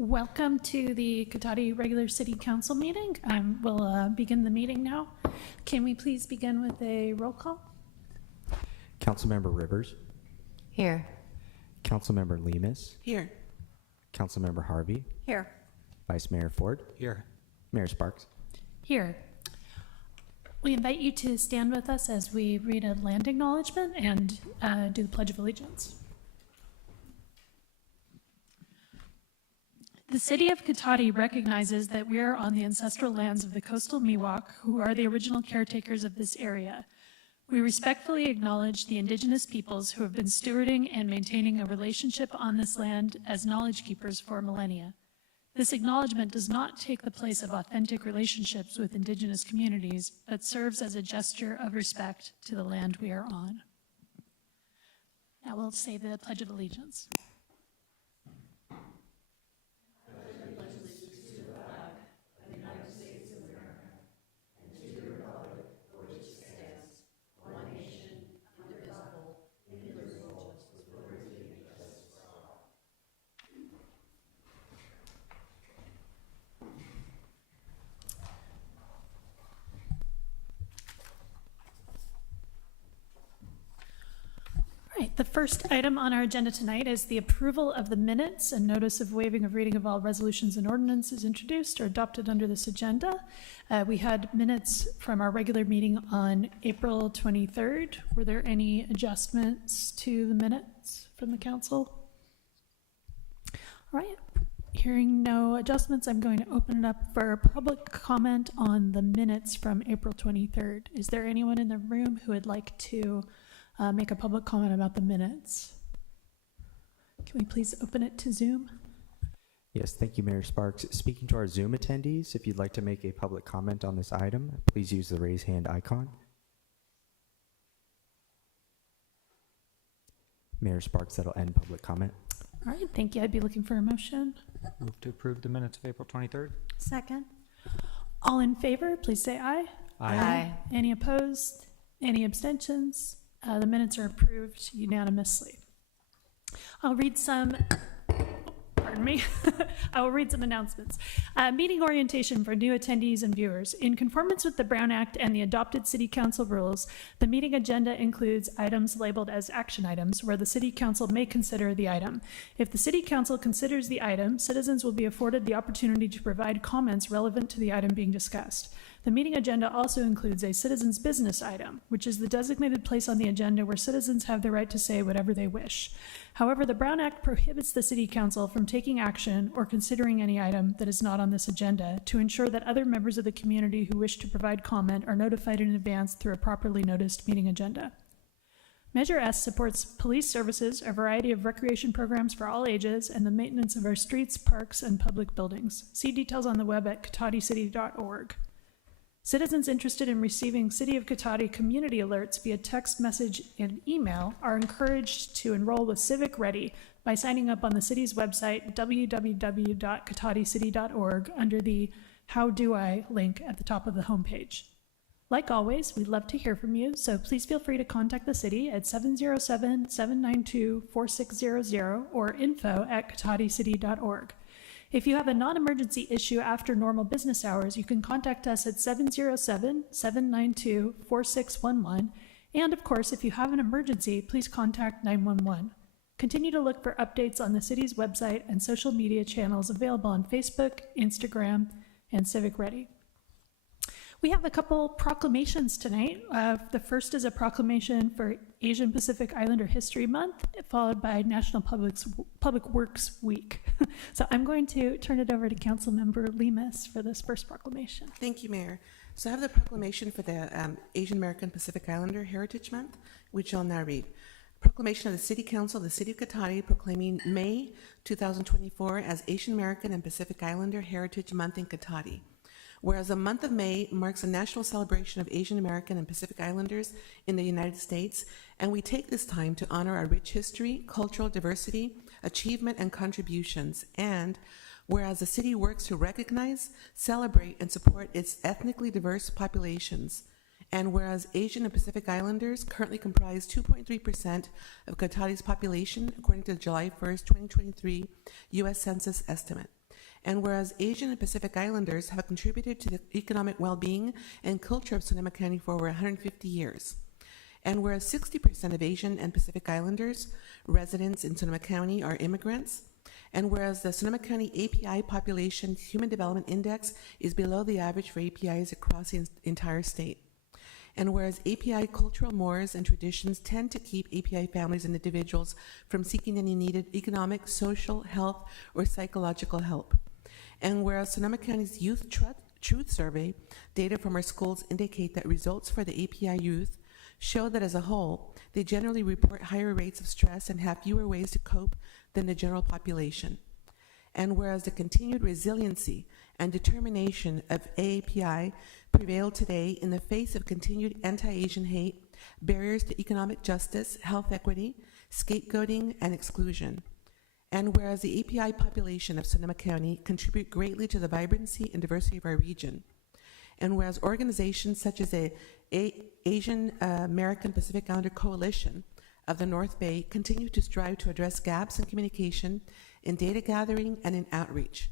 Welcome to the Cotati regular city council meeting. We'll begin the meeting now. Can we please begin with a roll call? Councilmember Rivers. Here. Councilmember Lemus. Here. Councilmember Harvey. Here. Vice Mayor Ford. Here. Mayor Sparks. Here. We invite you to stand with us as we read a land acknowledgement and do the Pledge of Allegiance. The city of Cotati recognizes that we are on the ancestral lands of the coastal Miwok, who are the original caretakers of this area. We respectfully acknowledge the indigenous peoples who have been stewarding and maintaining a relationship on this land as knowledge keepers for millennia. This acknowledgement does not take the place of authentic relationships with indigenous communities, but serves as a gesture of respect to the land we are on. Now we'll say the Pledge of Allegiance. The first item on our agenda tonight is the approval of the minutes. A notice of waiving of reading of all resolutions and ordinances introduced or adopted under this agenda. We had minutes from our regular meeting on April 23rd. Were there any adjustments to the minutes from the council? All right. Hearing no adjustments, I'm going to open it up for public comment on the minutes from April 23rd. Is there anyone in the room who would like to make a public comment about the minutes? Can we please open it to Zoom? Yes, thank you, Mayor Sparks. Speaking to our Zoom attendees, if you'd like to make a public comment on this item, please use the raise hand icon. Mayor Sparks, that'll end public comment. All right, thank you. I'd be looking for a motion. Move to approve the minutes of April 23rd. Second. All in favor, please say aye. Aye. Any opposed? Any abstentions? The minutes are approved unanimously. I'll read some, pardon me, I will read some announcements. Meeting orientation for new attendees and viewers. In conformance with the Brown Act and the adopted City Council rules, the meeting agenda includes items labeled as action items where the City Council may consider the item. If the City Council considers the item, citizens will be afforded the opportunity to provide comments relevant to the item being discussed. The meeting agenda also includes a citizens' business item, which is the designated place on the agenda where citizens have the right to say whatever they wish. However, the Brown Act prohibits the City Council from taking action or considering any item that is not on this agenda to ensure that other members of the community who wish to provide comment are notified in advance through a properly noticed meeting agenda. Measure S supports police services, a variety of recreation programs for all ages, and the maintenance of our streets, parks, and public buildings. See details on the web at cotaticity.org. Citizens interested in receiving City of Cotati community alerts via text message and email are encouraged to enroll with Civic Ready by signing up on the city's website, www.cotaticity.org, under the How Do I link at the top of the homepage. Like always, we'd love to hear from you, so please feel free to contact the city at 707-792-4600 or info@cotaticity.org. If you have a non-emergency issue after normal business hours, you can contact us at 707-792-4611. And of course, if you have an emergency, please contact 911. Continue to look for updates on the city's website and social media channels available on Facebook, Instagram, and Civic Ready. We have a couple proclamations tonight. The first is a proclamation for Asian Pacific Islander History Month, followed by National Public Works Week. So I'm going to turn it over to Councilmember Lemus for this first proclamation. Thank you, Mayor. So I have the proclamation for the Asian American Pacific Islander Heritage Month, which I'll now read. Proclamation of the City Council of the City of Cotati proclaiming May 2024 as Asian American and Pacific Islander Heritage Month in Cotati. Whereas the month of May marks a national celebration of Asian American and Pacific Islanders in the United States, and we take this time to honor our rich history, cultural diversity, achievement, and contributions. And whereas the city works to recognize, celebrate, and support its ethnically diverse populations, and whereas Asian and Pacific Islanders currently comprise 2.3% of Cotati's population, according to the July 1st, 2023 U.S. Census estimate. And whereas Asian and Pacific Islanders have contributed to the economic well-being and culture of Sonoma County for over 150 years. And whereas 60% of Asian and Pacific Islanders residents in Sonoma County are immigrants, and whereas the Sonoma County API Population Human Development Index is below the average for APIs across the entire state. And whereas API cultural mores and traditions tend to keep API families and individuals from seeking any needed economic, social, health, or psychological help. And whereas Sonoma County's Youth Truth Survey data from our schools indicate that results for the API youth show that as a whole, they generally report higher rates of stress and have fewer ways to cope than the general population. And whereas the continued resiliency and determination of AAPI prevail today in the face of continued anti-Asian hate, barriers to economic justice, health equity, scapegoating, and exclusion. And whereas the API population of Sonoma County contribute greatly to the vibrancy and diversity of our region. And whereas organizations such as the Asian American Pacific Islander Coalition of the North Bay continue to strive to address gaps in communication, in data gathering, and in outreach.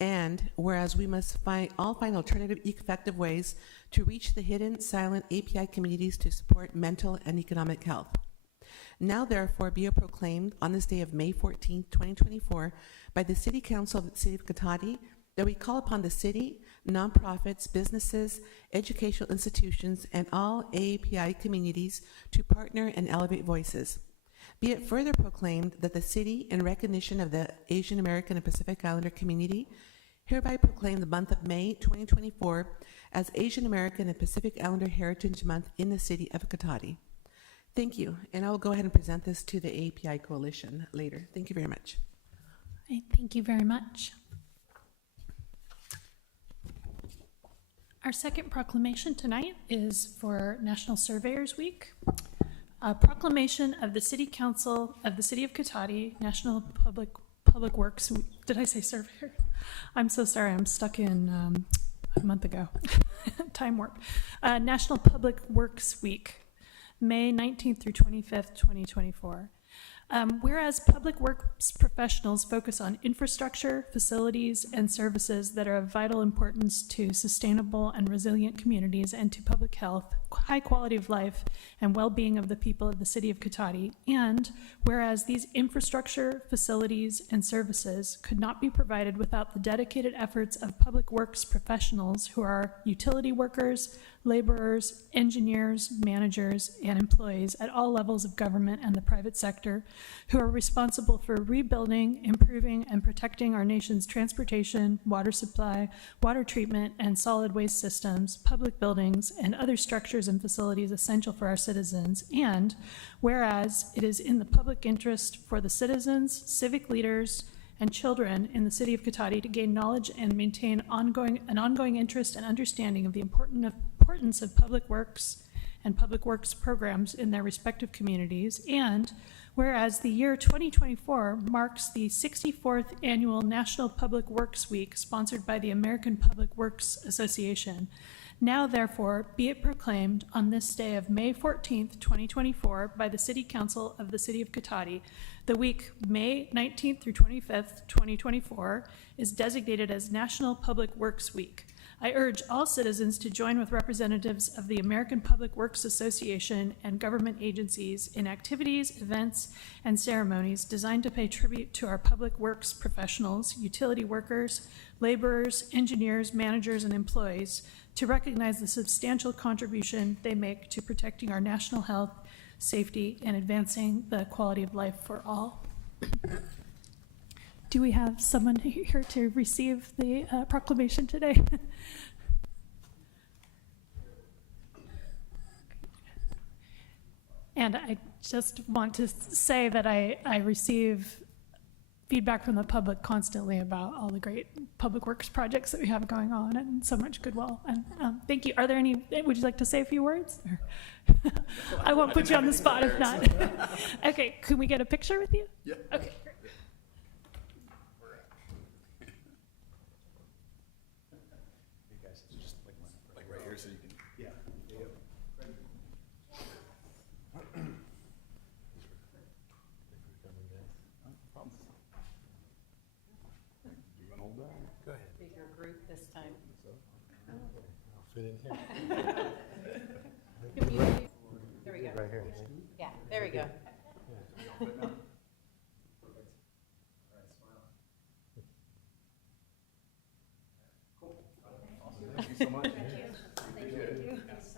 And whereas we must all find alternative effective ways to reach the hidden, silent API communities to support mental and economic health. Now therefore be it proclaimed on this day of May 14, 2024, by the City Council of the City of Cotati, that we call upon the city, nonprofits, businesses, educational institutions, and all AAPI communities to partner and elevate voices. Be it further proclaimed that the city, in recognition of the Asian American and Pacific Islander community, hereby proclaim the month of May 2024 as Asian American and Pacific Islander Heritage Month in the city of Cotati. Thank you, and I will go ahead and present this to the AAPI Coalition later. Thank you very much. Right, thank you very much. Our second proclamation tonight is for National Surveyors Week. A proclamation of the City Council of the City of Cotati, National Public Works. Did I say surveyor? I'm so sorry. I'm stuck in a month ago. Time warp. National Public Works Week, May 19th through 25th, 2024. Whereas public works professionals focus on infrastructure, facilities, and services that are of vital importance to sustainable and resilient communities and to public health, high quality of life, and well-being of the people of the City of Cotati, and whereas these infrastructure, facilities, and services could not be provided without the dedicated efforts of public works professionals who are utility workers, laborers, engineers, managers, and employees at all levels of government and the private sector who are responsible for rebuilding, improving, and protecting our nation's transportation, water supply, water treatment, and solid waste systems, public buildings, and other structures and facilities essential for our citizens. And whereas it is in the public interest for the citizens, civic leaders, and children in the City of Cotati to gain knowledge and maintain an ongoing interest and understanding of the importance of public works and public works programs in their respective communities. And whereas the year 2024 marks the 64th annual National Public Works Week sponsored by the American Public Works Association. Now, therefore, be it proclaimed on this day of May 14th, 2024, by the City Council of the City of Cotati, the week May 19th through 25th, 2024, is designated as National Public Works Week. I urge all citizens to join with representatives of the American Public Works Association and government agencies in activities, events, and ceremonies designed to pay tribute to our public works professionals, utility workers, laborers, engineers, managers, and employees to recognize the substantial contribution they make to protecting our national health, safety, and advancing the quality of life for all. Do we have someone here to receive the proclamation today? And I just want to say that I receive feedback from the public constantly about all the great public works projects that we have going on and so much goodwill. And thank you. Are there any, would you like to say a few words? I won't put you on the spot if not. Okay, can we get a picture with you? Yeah. Okay, great. Yeah, there we go.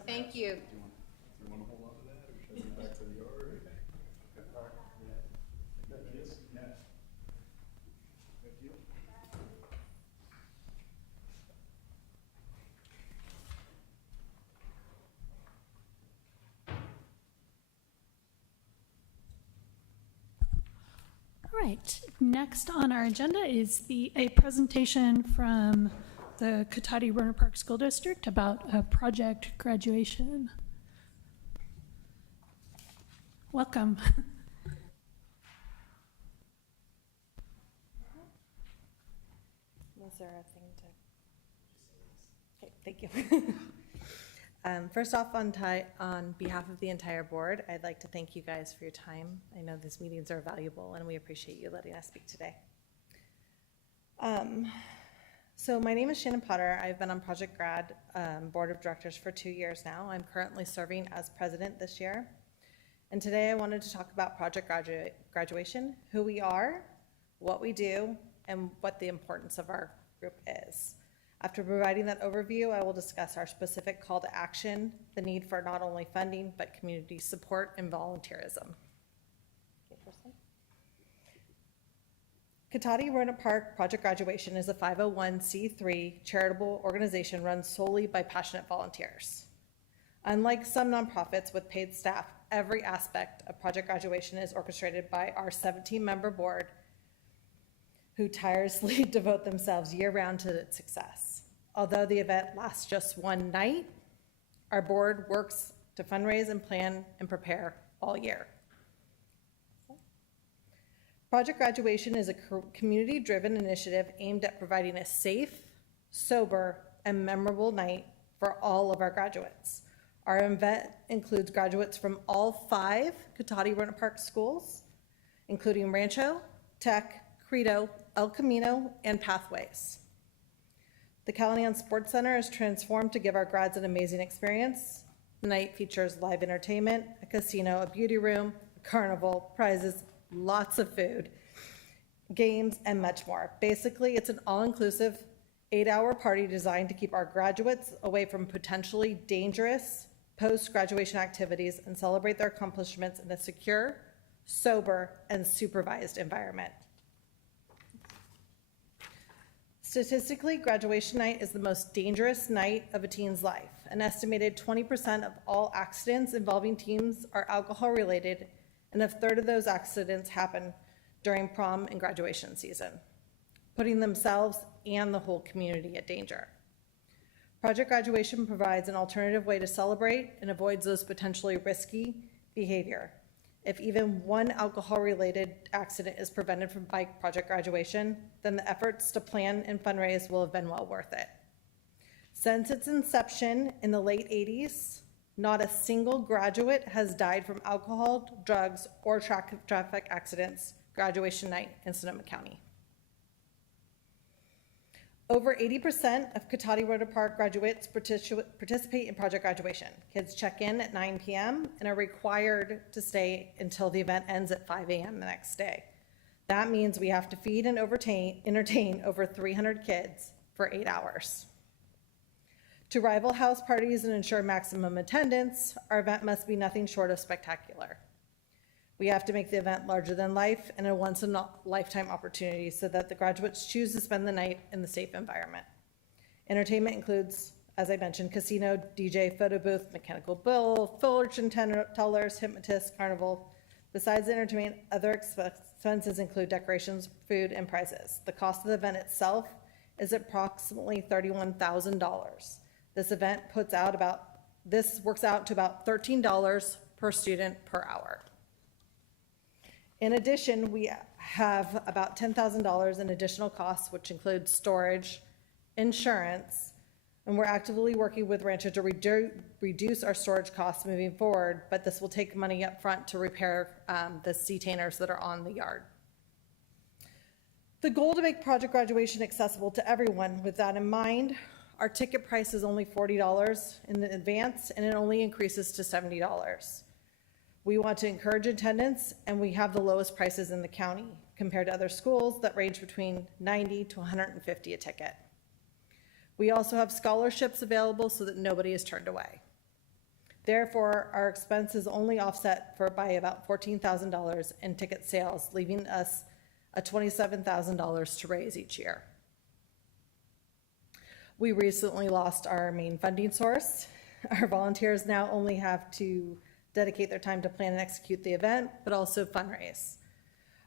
Thank you. All right, next on our agenda is a presentation from the Cotati Rohnert Park School District about a project graduation. Welcome. Was there a thing to? Okay, thank you. First off, on behalf of the entire board, I'd like to thank you guys for your time. I know these meetings are valuable, and we appreciate you letting us speak today. So my name is Shannon Potter. I've been on Project Grad Board of Directors for 2 years now. I'm currently serving as president this year. And today I wanted to talk about Project Graduation, who we are, what we do, and what the importance of our group is. After providing that overview, I will discuss our specific call to action, the need for not only funding, but community support and volunteerism. Cotati Rohnert Park Project Graduation is a 501c3 charitable organization run solely by passionate volunteers. Unlike some nonprofits with paid staff, every aspect of Project Graduation is orchestrated by our 17-member board who tirelessly devote themselves year-round to its success. Although the event lasts just one night, our board works to fundraise and plan and prepare all year. Project Graduation is a community-driven initiative aimed at providing a safe, sober, and memorable night for all of our graduates. Our event includes graduates from all 5 Cotati Rohnert Park schools, including Rancho, Tech, Credo, El Camino, and Pathways. The Callahan Sports Center is transformed to give our grads an amazing experience. The night features live entertainment, a casino, a beauty room, a carnival, prizes, lots of food, games, and much more. Basically, it's an all-inclusive 8-hour party designed to keep our graduates away from potentially dangerous post-graduation activities and celebrate their accomplishments in a secure, sober, and supervised environment. Statistically, graduation night is the most dangerous night of a teen's life. An estimated 20% of all accidents involving teens are alcohol-related, and a third of those accidents happen during prom and graduation season, putting themselves and the whole community at danger. Project Graduation provides an alternative way to celebrate and avoids those potentially risky behavior. If even one alcohol-related accident is prevented by Project Graduation, then the efforts to plan and fundraise will have been well worth it. Since its inception in the late 80s, not a single graduate has died from alcohol, drugs, or traffic accidents graduation night in Sonoma County. Over 80% of Cotati Rohnert Park graduates participate in Project Graduation. Kids check in at 9 p.m. and are required to stay until the event ends at 5 a.m. the next day. That means we have to feed and entertain over 300 kids for 8 hours. To rival house parties and ensure maximum attendance, our event must be nothing short of spectacular. We have to make the event larger than life and a once-in-a-lifetime opportunity so that the graduates choose to spend the night in the safe environment. Entertainment includes, as I mentioned, casino, DJ, photo booth, mechanical bull, fortune tellers, hypnotists, carnival. Besides the entertainment, other expenses include decorations, food, and prizes. The cost of the event itself is approximately $31,000. This event works out to about $13 per student per hour. In addition, we have about $10,000 in additional costs, which include storage, insurance, and we're actively working with Rancho to reduce our storage costs moving forward, but this will take money up front to repair the C-tainers that are on the yard. The goal to make Project Graduation accessible to everyone. With that in mind, our ticket price is only $40 in advance, and it only increases to $70. We want to encourage attendance, and we have the lowest prices in the county compared to other schools that range between 90 to 150 a ticket. We also have scholarships available so that nobody is turned away. Therefore, our expense is only offset by about $14,000 in ticket sales, leaving us a $27,000 to raise each year. We recently lost our main funding source. Our volunteers now only have to dedicate their time to plan and execute the event, but also fundraise.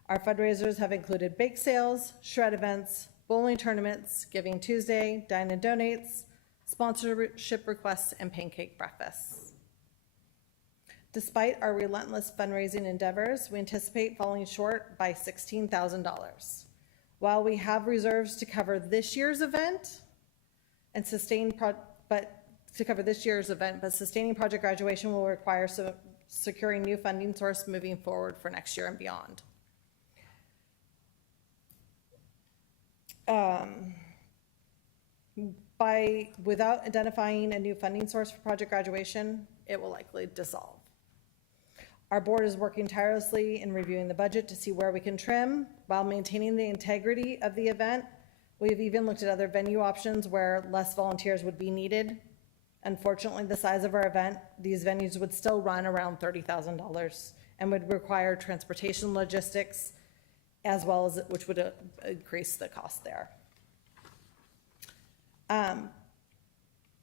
Our fundraisers have included bake sales, shred events, bowling tournaments, Giving Tuesday, Dine and Donates, sponsorship requests, and pancake breakfasts. Despite our relentless fundraising endeavors, we anticipate falling short by $16,000. While we have reserves to cover this year's event and sustaining project graduation will require securing new funding source moving forward for next year and beyond. Without identifying a new funding source for project graduation, it will likely dissolve. Our board is working tirelessly in reviewing the budget to see where we can trim while maintaining the integrity of the event. We've even looked at other venue options where less volunteers would be needed. Unfortunately, the size of our event, these venues would still run around $30,000 and would require transportation logistics as well as, which would increase the cost there.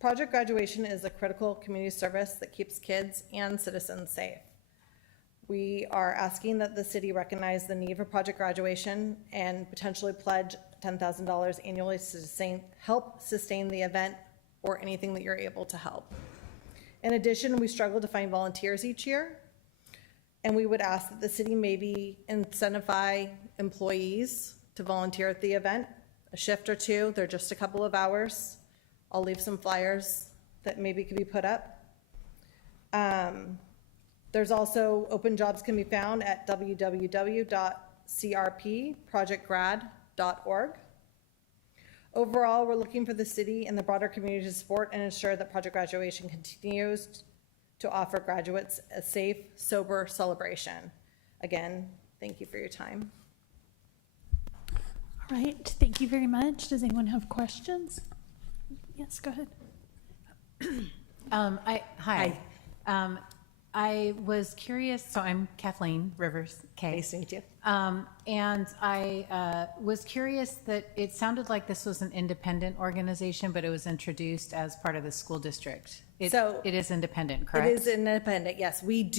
Project graduation is a critical community service that keeps kids and citizens safe. We are asking that the city recognize the need for project graduation and potentially pledge $10,000 annually to help sustain the event or anything that you're able to help. In addition, we struggle to find volunteers each year, and we would ask that the city maybe incentivize employees to volunteer at the event, a shift or two. They're just a couple of hours. I'll leave some flyers that maybe could be put up. There's also open jobs can be found at www.crpprojectgrad.org. Overall, we're looking for the city and the broader community to support and ensure that project graduation continues to offer graduates a safe, sober celebration. Again, thank you for your time. All right, thank you very much. Does anyone have questions? Yes, go ahead. Hi. I was curious, so I'm Kathleen Rivers, Kay. Nice to meet you. And I was curious that it sounded like this was an independent organization, but it was introduced as part of the school district. It is independent, correct? It is independent, yes. We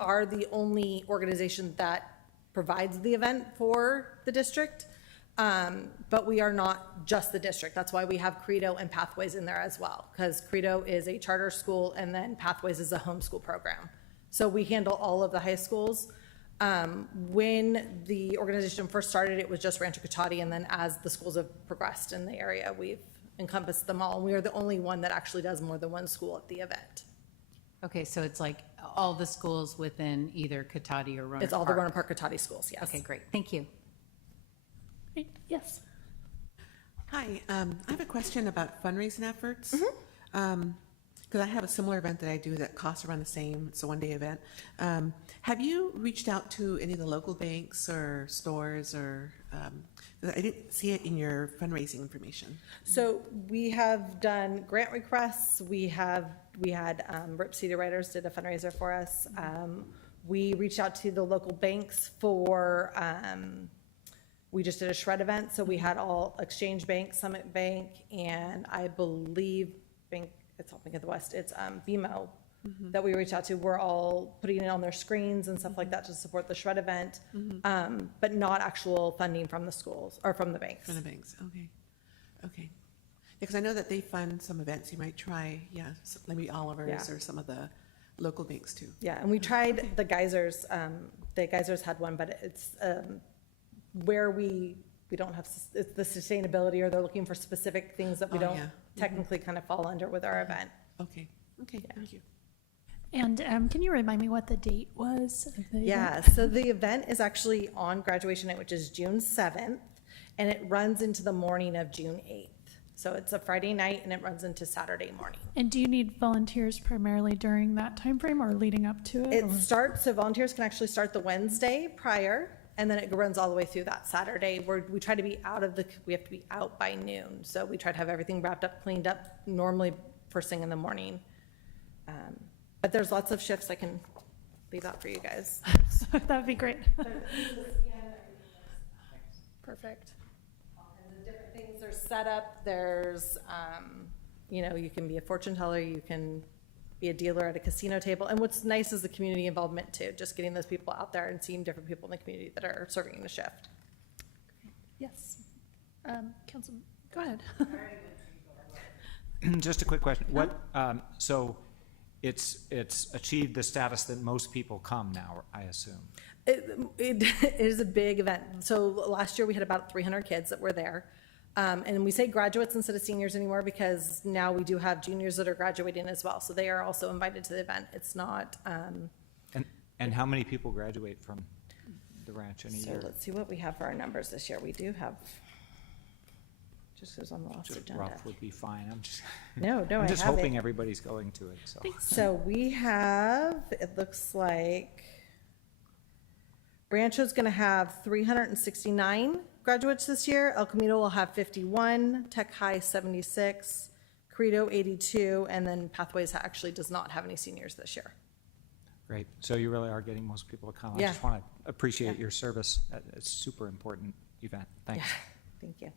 are the only organization that provides the event for the district, but we are not just the district. That's why we have Credo and Pathways in there as well, because Credo is a charter school and then Pathways is a homeschool program. So we handle all of the high schools. When the organization first started, it was just Rancho Cotati, and then as the schools have progressed in the area, we've encompassed them all. And we are the only one that actually does more than one school at the event. Okay, so it's like all the schools within either Cotati or Roanoke Park? It's all the Roanoke Park Cotati schools, yes. Okay, great. Thank you. Great. Yes. Hi, I have a question about fundraising efforts. Because I have a similar event that I do that costs around the same. It's a one-day event. Have you reached out to any of the local banks or stores or, I didn't see it in your fundraising information. So we have done grant requests. We had Rip City Writers did a fundraiser for us. We reached out to the local banks for, we just did a shred event. So we had all Exchange Bank, Summit Bank, and I believe it's all Bank of the West. It's BMO that we reached out to. We're all putting it on their screens and stuff like that to support the shred event, but not actual funding from the schools or from the banks. From the banks, okay. Okay. Because I know that they fund some events. You might try, maybe Oliver's or some of the local banks too. Yeah, and we tried the Geysers. The Geysers had one, but it's where we don't have it's the sustainability, or they're looking for specific things that we don't technically kind of fall under with our event. Okay, thank you. And can you remind me what the date was? Of the event? So the event is actually on graduation night, which is June 7th, and it runs into the morning of June 8th. So it's a Friday night and it runs into Saturday morning. And do you need volunteers primarily during that time frame or leading up to it? It or- starts, so volunteers can actually start the Wednesday prior, and then it runs all the way through that Saturday, where we try to be we have to be out by noon. So we try to have everything wrapped up, cleaned up, normally first thing in the morning. But there's lots of shifts. I can leave that for you guys. That'd be great. Perfect. And the different things are set up. There's, you can be a fortune teller, you can be a dealer at a casino table. And what's nice is the community involvement too, just getting those people out there and seeing different people in the community that are serving the shift. Yes. Council, go ahead. Just a quick question. What, so it's achieved the status that most people come now, I assume? It is a big event. So last year we had about 300 kids that were there. And we say graduates instead of seniors anymore because now we do have juniors that are graduating as well. So they are also invited to the event. It's not, And how many people graduate from the ranch in a so year? let's see what we have for our numbers this year. We do have, just goes on the last Just agenda. rough would be fine. I'm just, No, I'm I just have hoping it. everybody's going to it, so. So we have, it looks like Rancho's gonna have 369 graduates this year. El Camino will have 51, Tech High 76, Credo 82, and then Pathways actually does not have any seniors this year. Great. So you really are getting most people to come. I Yeah. just want to appreciate Yeah. your service. It's a super important event. Thanks. Yeah, thank you.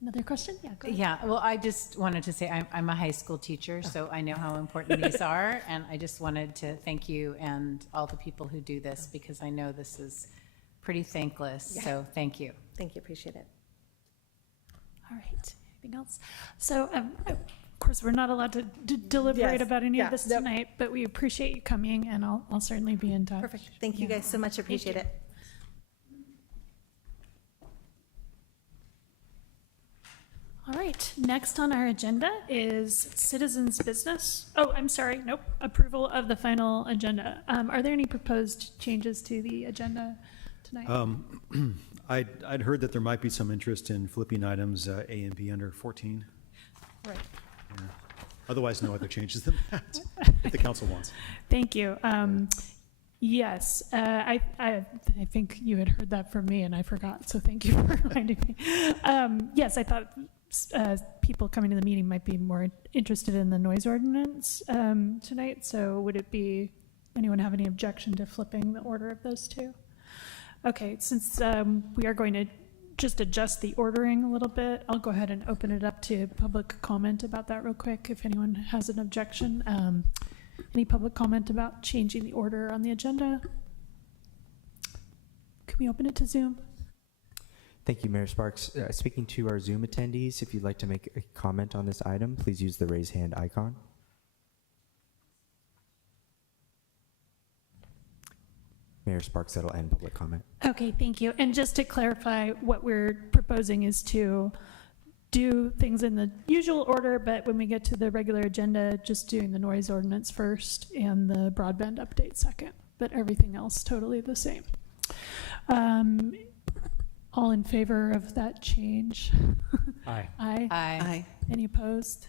Another question? Yeah, go ahead. Yeah, well, I just wanted to say I'm a high school teacher, so I know how important these are. And I just wanted to thank you and all the people who do this because I know this is pretty thankless. Yeah. So thank you. Thank you, appreciate it. All right. Anything else? So, of course, we're not allowed to deliberate Yes. about any Yeah. of this Yep. tonight, but we appreciate you coming, and I'll certainly be in touch. Perfect. Thank you Yeah. guys so much, appreciate you. it. All right. Next on our agenda is citizens' business. Oh, I'm sorry. Nope. Approval of the final agenda. Are there any proposed changes to the agenda tonight? I'd heard that there might be some interest in flipping items A and B under 14. Right. Yeah. Otherwise, no other changes than that, if the council wants. Thank you. Yes, I think you had heard that from me and I forgot, so thank you for reminding me. Yes, I thought people coming to the meeting might be more interested in the noise ordinance tonight, so would it be, anyone have any objection to flipping the order of those two? Okay, since we are going to just adjust the ordering a little bit, I'll go ahead and open it up to public comment about that real quick if anyone has an objection. Any public comment about changing the order on the agenda? Can we open it to Zoom? Thank you, Mayor Sparks. Speaking to our Zoom attendees, if you'd like to make a comment on this item, please use the raise hand icon. Mayor Sparks, that'll end public comment. Okay, thank you. And just to clarify, what we're proposing is to do things in the usual order, but when we get to the regular agenda, just doing the noise ordinance first and the broadband update second, but everything else totally the same. All in favor of that change? Aye. Aye. Aye. Any opposed?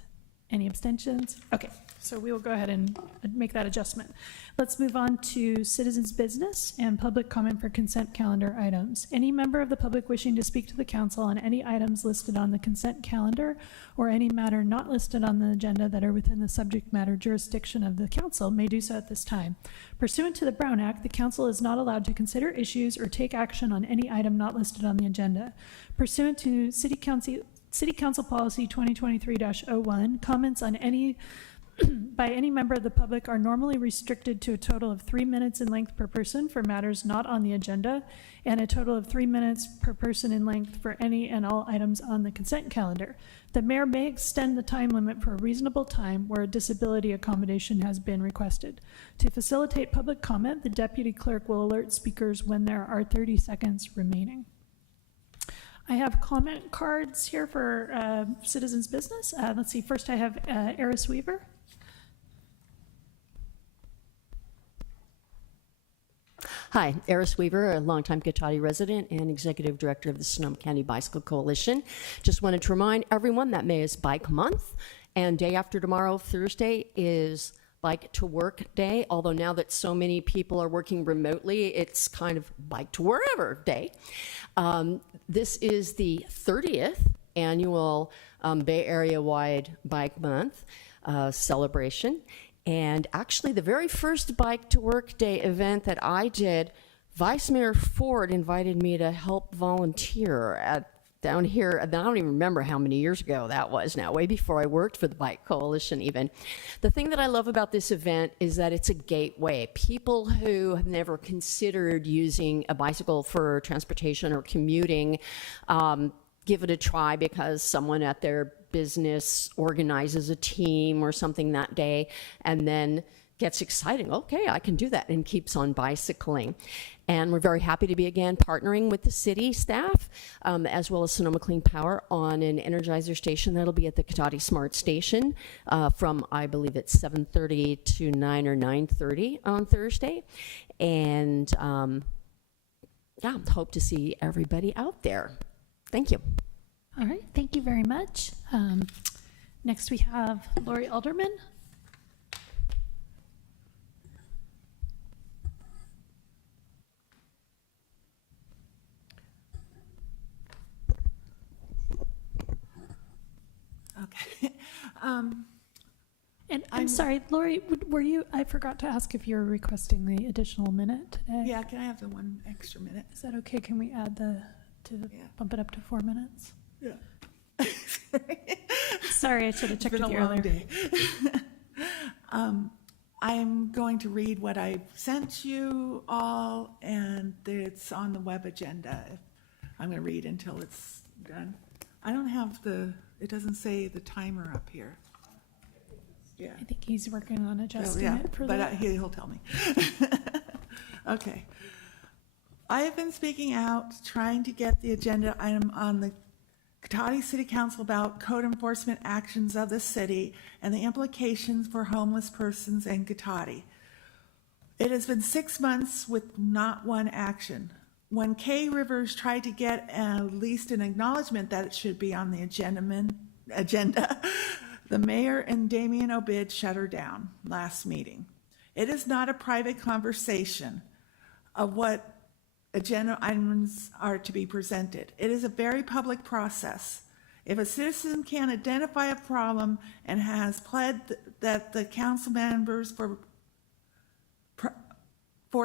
Any abstentions? Okay, so we will go ahead and make that adjustment. Let's move on to citizens' business and public comment for consent calendar items. Any member of the public wishing to speak to the council on any items listed on the consent calendar or any matter not listed on the agenda that are within the subject matter jurisdiction of the council may do so at this time. Pursuant to the Brown Act, the council is not allowed to consider issues or take action on any item not listed on the agenda. Pursuant to City Council Policy 2023-01, comments on any by any member of the public are normally restricted to a total of 3 minutes in length per person for matters not on the agenda, and a total of 3 minutes per person in length for any and all items on the consent calendar. The mayor may extend the time limit for a reasonable time where a disability accommodation has been requested. To facilitate public comment, the deputy clerk will alert speakers when there are 30 seconds remaining. I have comment cards here for citizens' business. Let's see, first I have Eris Weaver. Hi, Eris Weaver, a longtime Cotati resident and executive director of the Sonoma County Bicycle Coalition. Just wanted to remind everyone that May is Bike Month, and day after tomorrow, Thursday, is Bike to Work Day. Although now that so many people are working remotely, it's kind of Bike to Wherever Day. This is the 30th annual Bay Area-wide Bike Month celebration. And actually, the very first Bike to Work Day event that I did, Vice Mayor Ford invited me to help volunteer down here. I don't even remember how many years ago that was now, way before I worked for the Bike Coalition even. The thing that I love about this event is that it's a gateway. People who have never considered using a bicycle for transportation or commuting give it a try because someone at their business organizes a team or something that day and then gets excited. Okay, I can do that, and keeps on bicycling. And we're very happy to be again partnering with the city staff as well as Sonoma Clean Power on an Energizer station that'll be at the Cotati Smart Station from, I believe it's 7:30 to 9 or 9:30 on Thursday. And yeah, hope to see everybody out there. Thank you. All right, thank you very much. Next, we have Lori Alderman. Okay. And I'm sorry, Lori, were you, I forgot to ask if you were requesting the additional minute today. Yeah, can I have the 1 extra minute? Is that okay? Can we add bump it up to 4 minutes? Yeah. Sorry, I should have checked with you earlier. Day. I'm going to read what I sent you all, and it's on the web agenda. I'm going to read until it's done. I don't have it doesn't say the timer up here. Yeah. I think he's working on adjusting it for but that. he'll tell me. Okay. I have been speaking out, trying to get the agenda item on the Cotati City Council about code enforcement actions of the city and the implications for homeless persons in Cotati. It has been 6 months with not one action. When Kay Rivers tried to get at least an acknowledgement that it should be on the agenda, the mayor and Damian Obid shut her down last meeting. It is not a private conversation of what agenda items are to be presented. It is a very public process. If a citizen can identify a problem and has pled that the council members for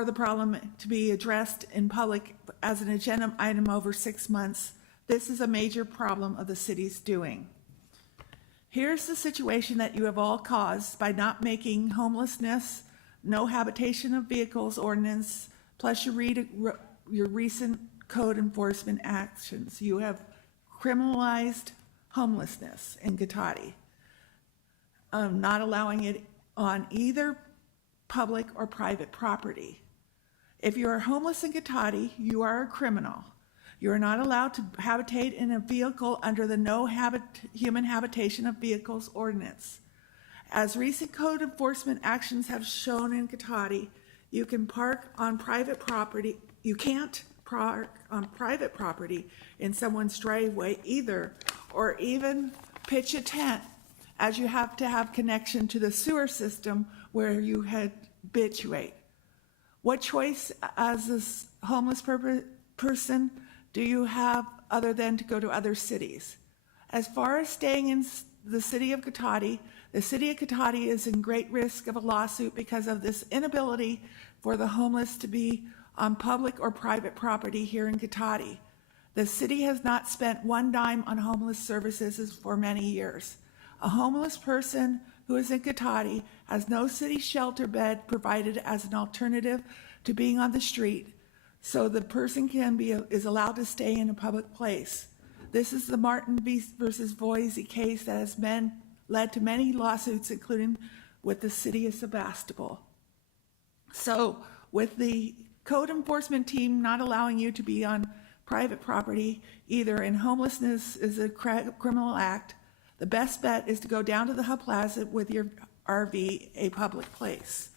the problem to be addressed in public as an agenda item over 6 months, this is a major problem of the city's doing. Here's the situation that you have all caused by not making homelessness, no habitation of vehicles ordinance, plus your recent code enforcement actions. You have criminalized homelessness in Cotati, not allowing it on either public or private property. If you are homeless in Cotati, you are a criminal. You are not allowed to habitate in a vehicle under the no human habitation of vehicles ordinance. As recent code enforcement actions have shown in Cotati, you can park on private property. You can't park on private property in someone's driveway either, or even pitch a tent, as you have to have connection to the sewer system where you habituate. What choice as a homeless person do you have other than to go to other cities? As far as staying in the city of Cotati, the city of Cotati is in great risk of a lawsuit because of this inability for the homeless to be on public or private property here in Cotati. The city has not spent one dime on homeless services for many years. A homeless person who is in Cotati has no city shelter bed provided as an alternative to being on the street, so the person is allowed to stay in a public place. This is the Martin versus Boise case that has led to many lawsuits, including with the city of Sebastopol. So with the code enforcement team not allowing you to be on private property, either in homelessness is a criminal act, the best bet is to go down to the Hub Plaza with your RV, a public place.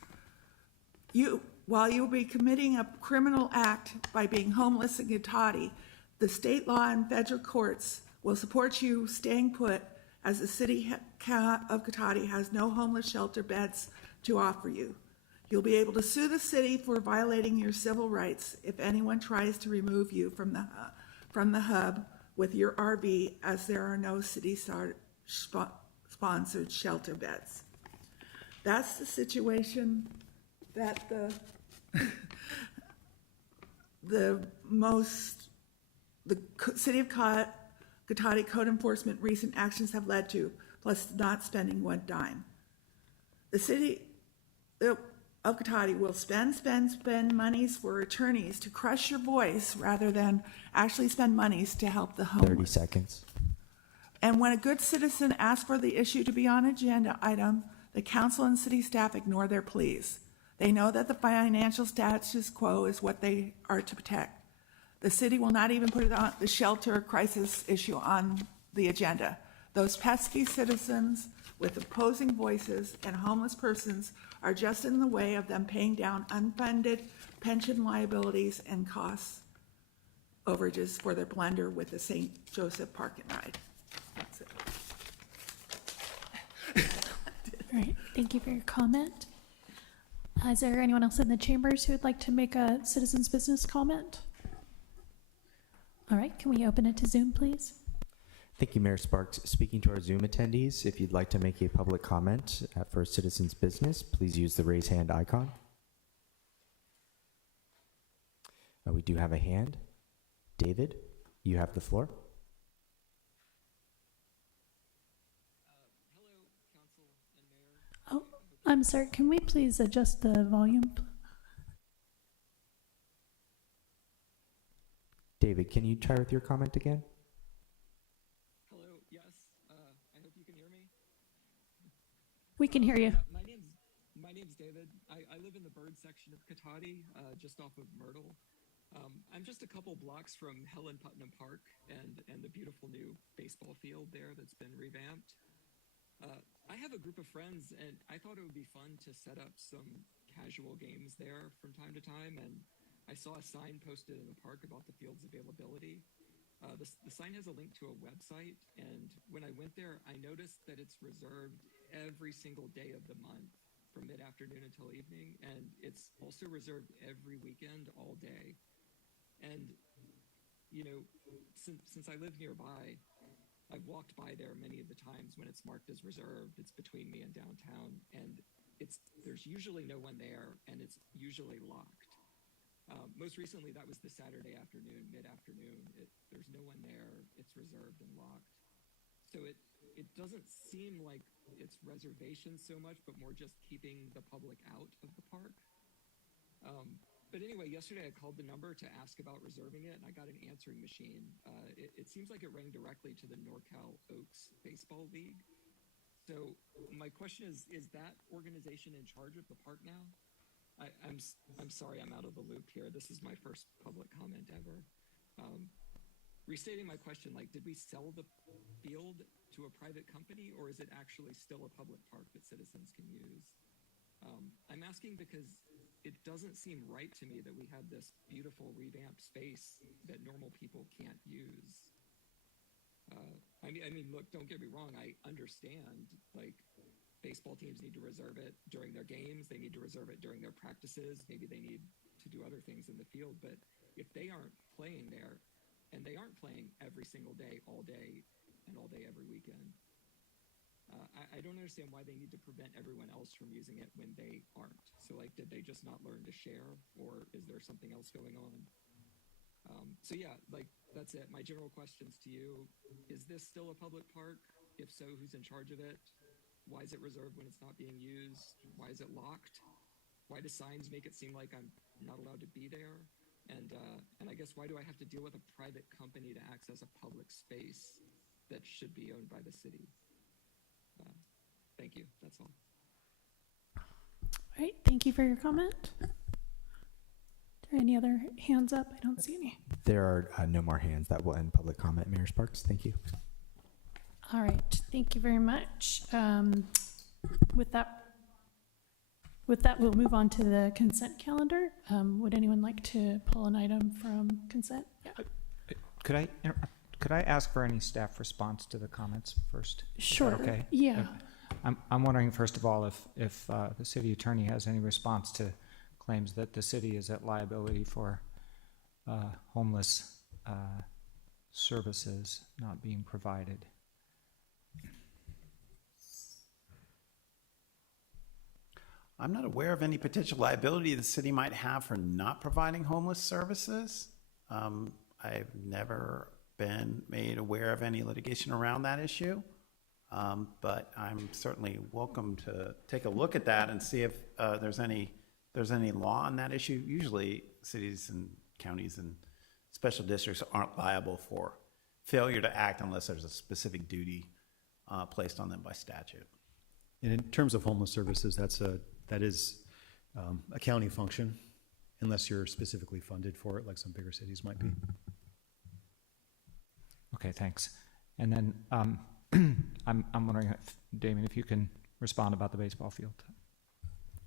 while you'll be committing a criminal act by being homeless in Cotati, the state law and federal courts will support you staying put, as the city of Cotati has no homeless shelter beds to offer you. You'll be able to sue the city for violating your civil rights if anyone tries to remove you from the hub with your RV, as there are no city-sponsored shelter beds. That's the situation that the city of Cotati code enforcement recent actions have led to, plus not spending one dime. The city of Cotati will spend monies for attorneys to crush your voice rather than actually spend monies to help the 30 homeless. seconds. And when a good citizen asks for the issue to be on agenda item, the council and city staff ignore their pleas. They know that the financial status quo is what they are to protect. The city will not even put it on the shelter crisis issue on the agenda. Those pesky citizens with opposing voices and homeless persons are just in the way of them paying down unfunded pension liabilities and costs overages for their blender with the St. Joseph Park and Ride. That's it. All right, thank you for your comment. Is there anyone else in the chambers who would like to make a citizen's business comment? All right, can we open it to Zoom, please? Thank you, Mayor Sparks. Speaking to our Zoom attendees, if you'd like to make a public comment for citizens' business, please use the raise hand icon. We do have a hand. David, you have the floor. Oh, I'm sorry, can we please adjust the volume? David, can you try with your comment again? Hello, yes, I hope you can hear me. We can hear you. My name's David. I live in the bird section of Cotati, just off of Myrtle. I'm just a couple blocks from Helen Putnam Park and the beautiful new baseball field there that's been revamped. I have a group of friends, and I thought it would be fun to set up some casual games there from time to time, and I saw a sign posted in the park about the field's availability. The sign has a link to a website, and when I went there, I noticed that it's reserved every single day of the month from mid-afternoon until evening, and it's also reserved every weekend all day. And, you know, since I live nearby, I've walked by there many of the times when it's marked as reserved. It's between me and downtown, and there's usually no one there, and it's usually locked. Most recently, that was the Saturday afternoon, mid-afternoon. There's no one there. It's reserved and locked. So it doesn't seem like it's reservations so much, but more just keeping the public out of the park. But anyway, yesterday I called the number to ask about reserving it, and I got an answering machine. It seems like it rang directly to the NorCal Oaks Baseball League. So my question is that organization in charge of the park now? I'm sorry, I'm out of the loop here. This is my first public comment ever. Restating my question, did we sell the field to a private company, or is it actually still a public park that citizens can use? I'm asking because it doesn't seem right to me that we have this beautiful revamped space that normal people can't use. I mean, look, don't get me wrong. I understand, baseball teams need to reserve it during their games. They need to reserve it during their practices. Maybe they need to do other things in the field. But if they aren't playing there, and they aren't playing every single day, and all day every weekend, I don't understand why they need to prevent everyone else from using it when they aren't. So, did they just not learn to share, or is there something else going on? So yeah, that's it. My general questions to you: is this still a public park? If so, who's in charge of it? Why is it reserved when it's not being used? Why is it locked? Why do signs make it seem like I'm not allowed to be there? And I guess, why do I have to deal with a private company to access a public space that should be owned by the city? Thank you. That's all. All right, thank you for your comment. Are there any other hands up? I don't see any. There are no more hands. That will end public comment, Mayor Sparks. Thank you. All right, thank you very much. With With that, we'll move on to the consent calendar. Would anyone like to pull an item from consent? Yeah. Could I ask for any staff response to the comments first? Is that Sure. okay? Yeah. I'm wondering, first of all, if the city attorney has any response to claims that the city is at liability for homeless services not being provided. I'm not aware of any potential liability the city might have for not providing homeless services. I've never been made aware of any litigation around that issue. But I'm certainly welcome to take a look at that and see if there's any law on that issue. Usually cities and counties and special districts aren't liable for failure to act unless there's a specific duty placed on them by statute. And in terms of homeless services, that is a county function, unless you're specifically funded for it, like some bigger cities might be. Okay, thanks. And then I'm wondering, if, Damien, if you can respond about the baseball field.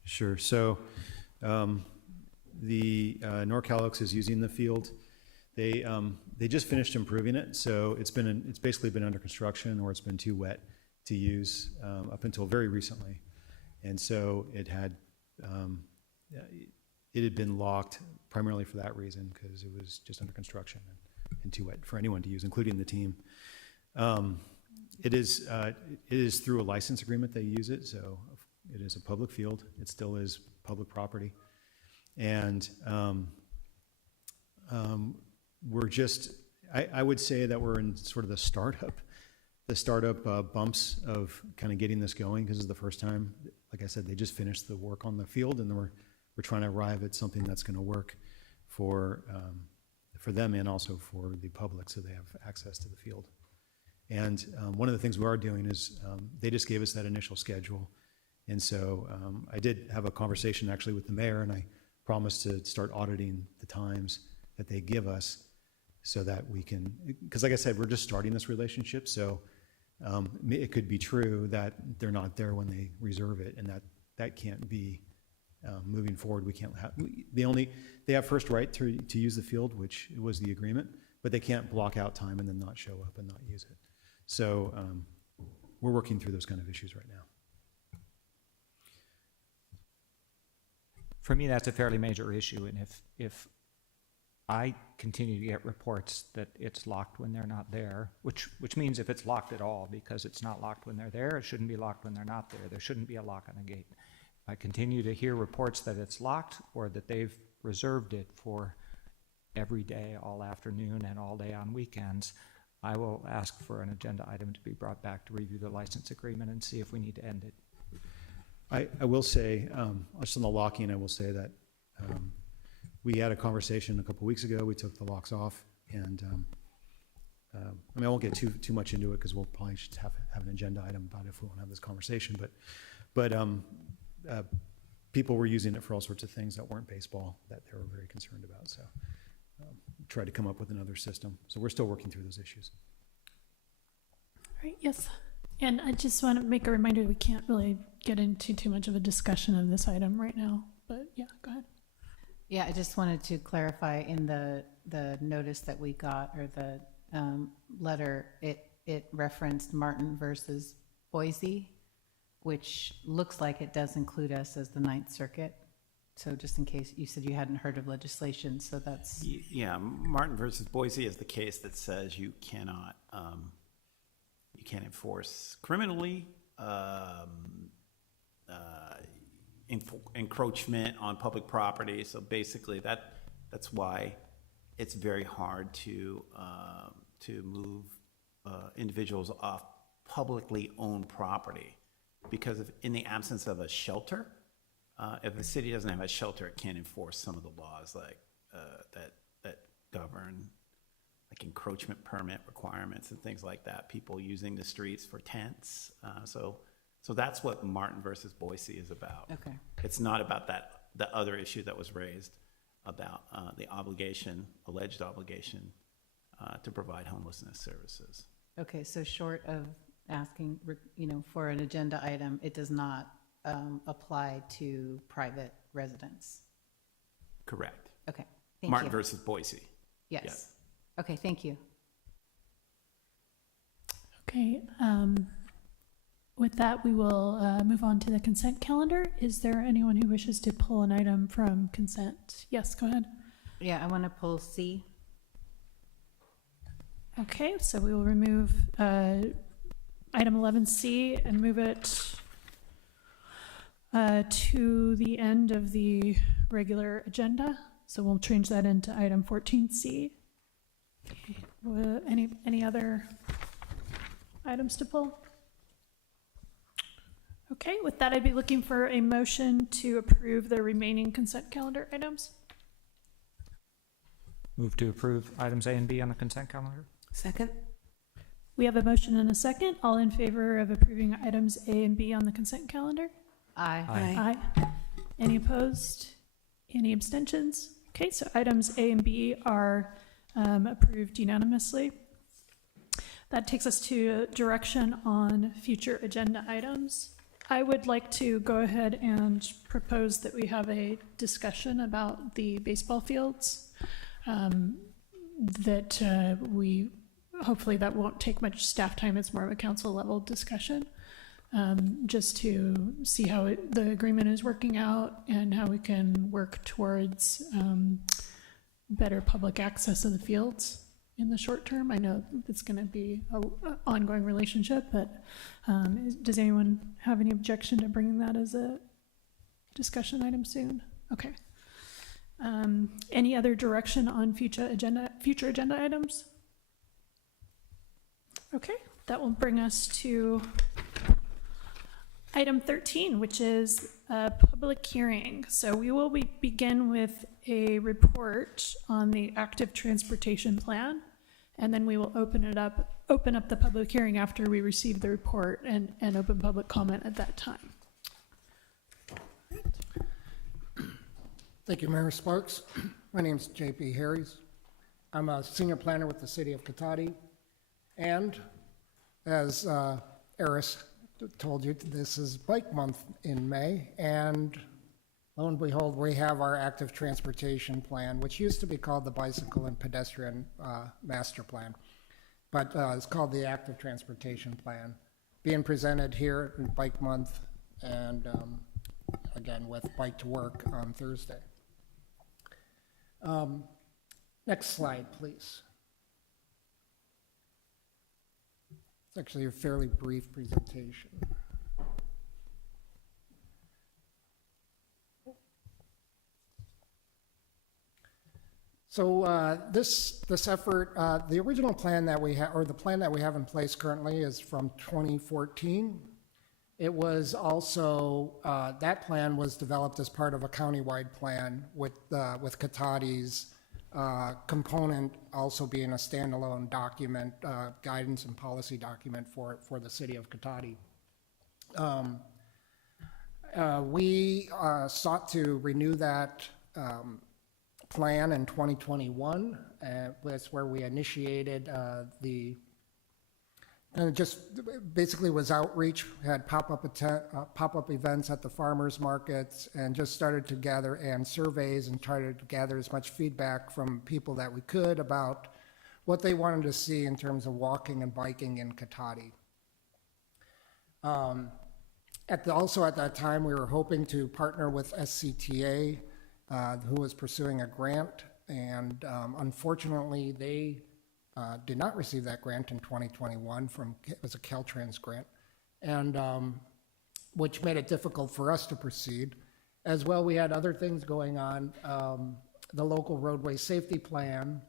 Sure. So the NorCal Oaks is using the field. They just finished improving it, so it's basically been under construction, or it's been too wet to use up until very recently, and so it had been locked primarily for that reason, because it was just under construction and too wet for anyone to use, including the team. It is through a license agreement they use it, so it is a public field. It still is public property, and we're just, I would say that we're in sort of the startup bumps of kind of getting this going, because it's the first time. Like I said, they just finished the work on the field, and we're trying to arrive at something that's going to work for them and also for the public, so they have access to the field. And one of the things we are doing is they just gave us that initial schedule, and so I did have a conversation actually with the mayor, and I promised to start auditing the times that they give us, so that we can, because like I said, we're just starting this relationship, so it could be true that they're not there when they reserve it, and that can't be moving forward. We can't have, they have first right to use the field, which was the agreement, but they can't block out time and then not show up and not use it. So we're working through those kind of issues right now. For me, that's a fairly major issue, and if I continue to get reports that it's locked when they're not there, which means if it's locked at all, because it's not locked when they're there, it shouldn't be locked when they're not there. There shouldn't be a lock on a gate. If I continue to hear reports that it's locked, or that they've reserved it for every day, all afternoon, and all day on weekends, I will ask for an agenda item to be brought back to review the license agreement and see if we need to end it. I will say, just on the locking, I will say that we had a conversation a couple weeks ago. We took the locks off, and I mean, I won't get too much into it, because we'll probably should have an agenda item about it if we want to have this conversation. But people were using it for all sorts of things that weren't baseball that they were very concerned about. So tried to come up with another system. So we're still working through those issues. All right, yes. And I just want to make a reminder, we can't really get into too much of a discussion of this item right now, but yeah, go ahead. Yeah, I just wanted to clarify in the notice that we got, or the letter, it referenced Martin versus Boise, which looks like it does include us as the Ninth Circuit. So just in case, you said you hadn't heard of legislation, so that's... Yeah, Martin versus Boise is the case that says you cannot, you can't enforce criminally encroachment on public property. So basically, that's why it's very hard to move individuals off publicly owned property, because in the absence of a shelter, if the city doesn't have a shelter, it can't enforce some of the laws like that govern like encroachment permit requirements and things like that. People using the streets for tents. So that's what Martin versus Boise is about. Okay. It's not about the other issue that was raised about the alleged obligation to provide homelessness services. Okay, so short of asking, for an agenda item, it does not apply to private residents? Correct. Okay, thank Martin you. versus Boise. Yes. Okay, thank you. Okay, with that, we will move on to the consent calendar. Is there anyone who wishes to pull an item from consent? Yes, go ahead. Yeah, I want to pull C. Okay, so we will remove item 11C and move it to the end of the regular agenda. So we'll change that into item 14C. Any other items to pull? Okay, with that, I'd be looking for a motion to approve the remaining consent calendar items. Move to approve items A and B on the consent calendar? Second? We have a motion and a second. All in favor of approving items A and B on the consent calendar? Aye. Aye. Aye. Any opposed? Any abstentions? Okay, so items A and B are approved unanimously. That takes us to direction on future agenda items. I would like to go ahead and propose that we have a discussion about the baseball fields. Hopefully that won't take much staff time. It's more of a council level discussion. Just to see how the agreement is working out and how we can work towards better public access of the fields in the short term. I know it's going to be an ongoing relationship, but does anyone have any objection to bringing that as a discussion item soon? Okay. Any other direction on future agenda items? Okay, that will bring us to item 13, which is a public hearing. So we will begin with a report on the active transportation plan, and then we will open up the public hearing after we receive the report and open public comment at that time. Thank you, Mayor Sparks. My name is JP Harries. I'm a senior planner with the city of Cotati. And as Eris told you, this is Bike Month in May. And lo and behold, we have our active transportation plan, which used to be called the Bicycle and Pedestrian Master Plan. But it's called the Active Transportation Plan, being presented here in Bike Month and again with Bike to Work on Thursday. Next slide, please. It's actually a fairly brief presentation. So this effort, the original plan that we have, or the plan that we have in place currently, is from 2014. It was also, that plan was developed as part of a countywide plan with Cotati's component also being a standalone document, guidance and policy document for the city of Cotati. We sought to renew that plan in 2021. That's where we initiated and it just basically was outreach, had pop-up events at the farmers markets, and just started to gather and surveys and try to gather as much feedback from people that we could about what they wanted to see in terms of walking and biking in Cotati. Also at that time, we were hoping to partner with SCTA, who was pursuing a grant, and unfortunately they did not receive that grant in 2021 it was a Caltrans grant, and which made it difficult for us to proceed. As well, we had other things going on. The local roadway safety plan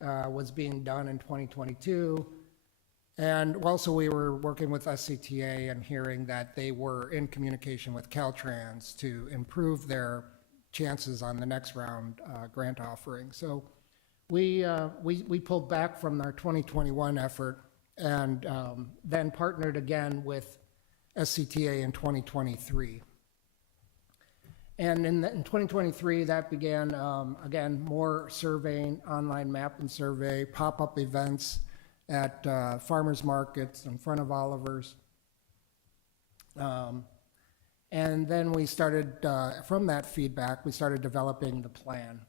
was being done in 2022, and also we were working with SCTA and hearing that they were in communication with Caltrans to improve their chances on the next round grant offering. So we pulled back from our 2021 effort and then partnered again with SCTA in 2023. And in 2023, that began, again, more surveying, online map and survey, pop-up events at farmers markets in front of Oliver's. And then we started, from that feedback, we started developing the plan.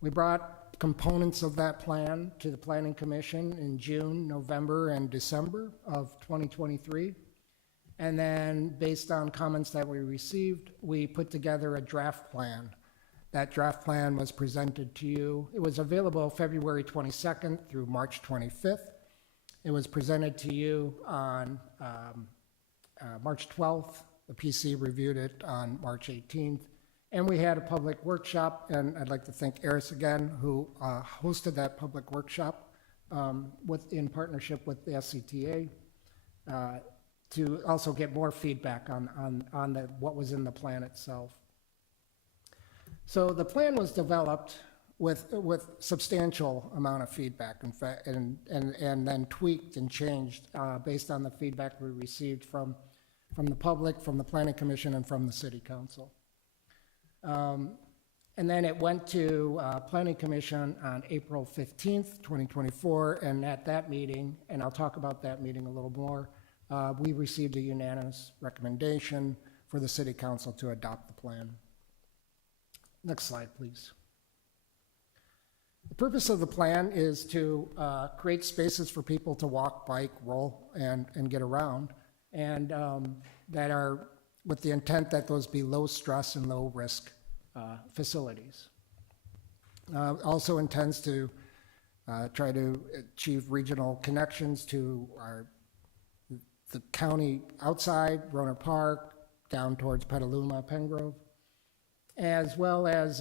We brought components of that plan to the Planning Commission in June, November, and December of 2023. And then, based on comments that we received, we put together a draft plan. That draft plan was presented to you. It was available February 22nd through March 25th. It was presented to you on March 12th. The PC reviewed it on March 18th. And we had a public workshop, and I'd like to thank Eris again, who hosted that public workshop in partnership with the SCTA to also get more feedback on what was in the plan itself. So the plan was developed with substantial amount of feedback, in fact, and then tweaked and changed based on the feedback we received from the public, from the Planning Commission, and from the City Council. And then it went to Planning Commission on April 15th, 2024, and at that meeting, and I'll talk about that meeting a little more, we received a unanimous recommendation for the City Council to adopt the plan. Next slide, please. The purpose of the plan is to create spaces for people to walk, bike, roll, and get around, and that are with the intent that those be low stress and low risk facilities. Also intends to try to achieve regional connections to the county outside, Rohnert Park, down towards Petaluma, Pengrove, as well as